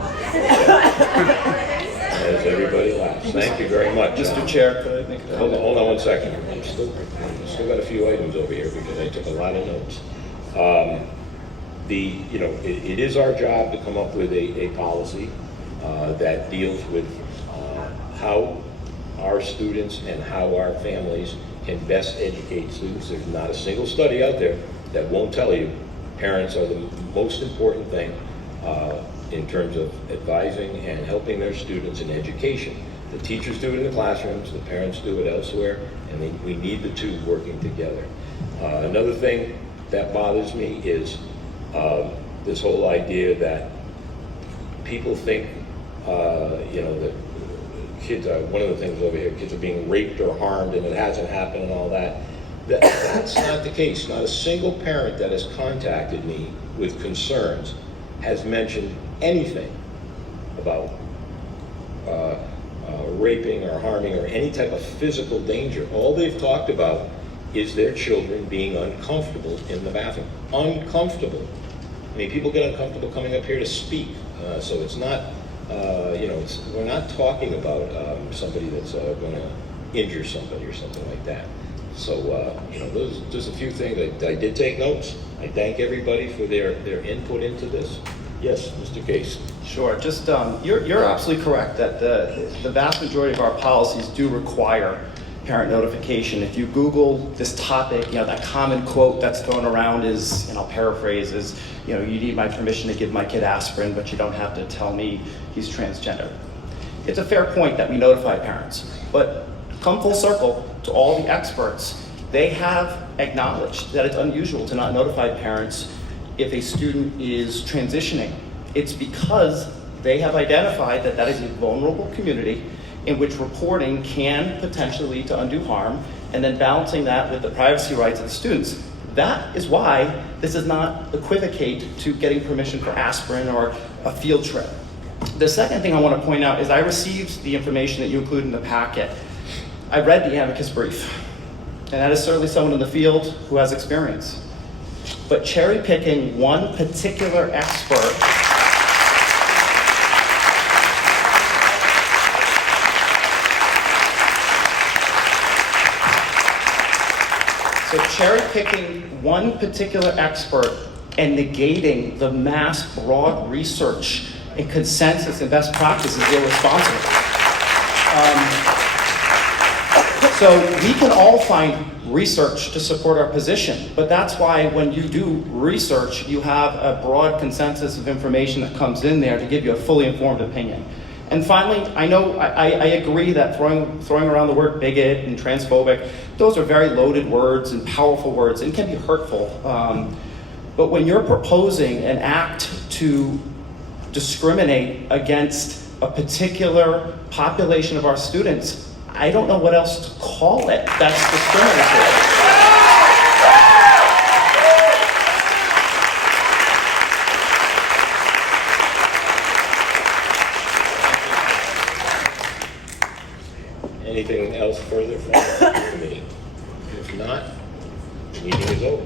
As everybody laughs. Thank you very much. Mr. Chair, could I make a comment? Hold on 1 second. I've still got a few items over here because I took a lot of notes. It is our job to come up with a policy that deals with how our students and how our families can best educate students. There's not a single study out there that won't tell you Parents are the most important thing in terms of advising and helping their students in education. The teachers do it in the classrooms, the parents do it elsewhere, and we need the two working together. Another thing that bothers me is this whole idea that people think, that kids are, one of the things over here, kids are being raped or harmed and it hasn't happened and all that. That's not the case. Not a single parent that has contacted me with concerns has mentioned anything about raping or harming or any type of physical danger. All they've talked about is their children being uncomfortable in the bathroom. Uncomfortable. I mean, people get uncomfortable coming up here to speak, so it's not, we're not talking about somebody that's going to injure somebody or something like that. So, those just a few things. I did take notes. I thank everybody for their input into this. Yes, Mr. Case. Sure. Just you're absolutely correct that the vast majority of our policies do require parent notification. If you Google this topic, that common quote that's thrown around is, and I'll paraphrase, is, you need my permission to give my kid aspirin, but you don't have to tell me he's transgender. It's a fair point that we notify parents, but come full circle to all the experts. They have acknowledged that it's unusual to not notify parents if a student is transitioning. It's because they have identified that that is a vulnerable community in which reporting can potentially lead to undue harm, and then balancing that with the privacy rights of the students. That is why this does not equivocate to getting permission for aspirin or a field trip. The second thing I want to point out is I received the information that you included in the packet. I read the amicus brief, and that is certainly someone in the field who has experience. But cherry picking one particular expert and negating the mass broad research and consensus and best practices is irresponsible. So we can all find research to support our position, but that's why when you do research, you have a broad consensus of information that comes in there to give you a fully informed opinion. And finally, I know I agree that throwing around the word bigot and transphobic, those are very loaded words and powerful words and can be hurtful. But when you're proposing an act to discriminate against a particular population of our students, I don't know what else to call it that's discriminatory. Anything else further from the committee? If not, the meeting is over.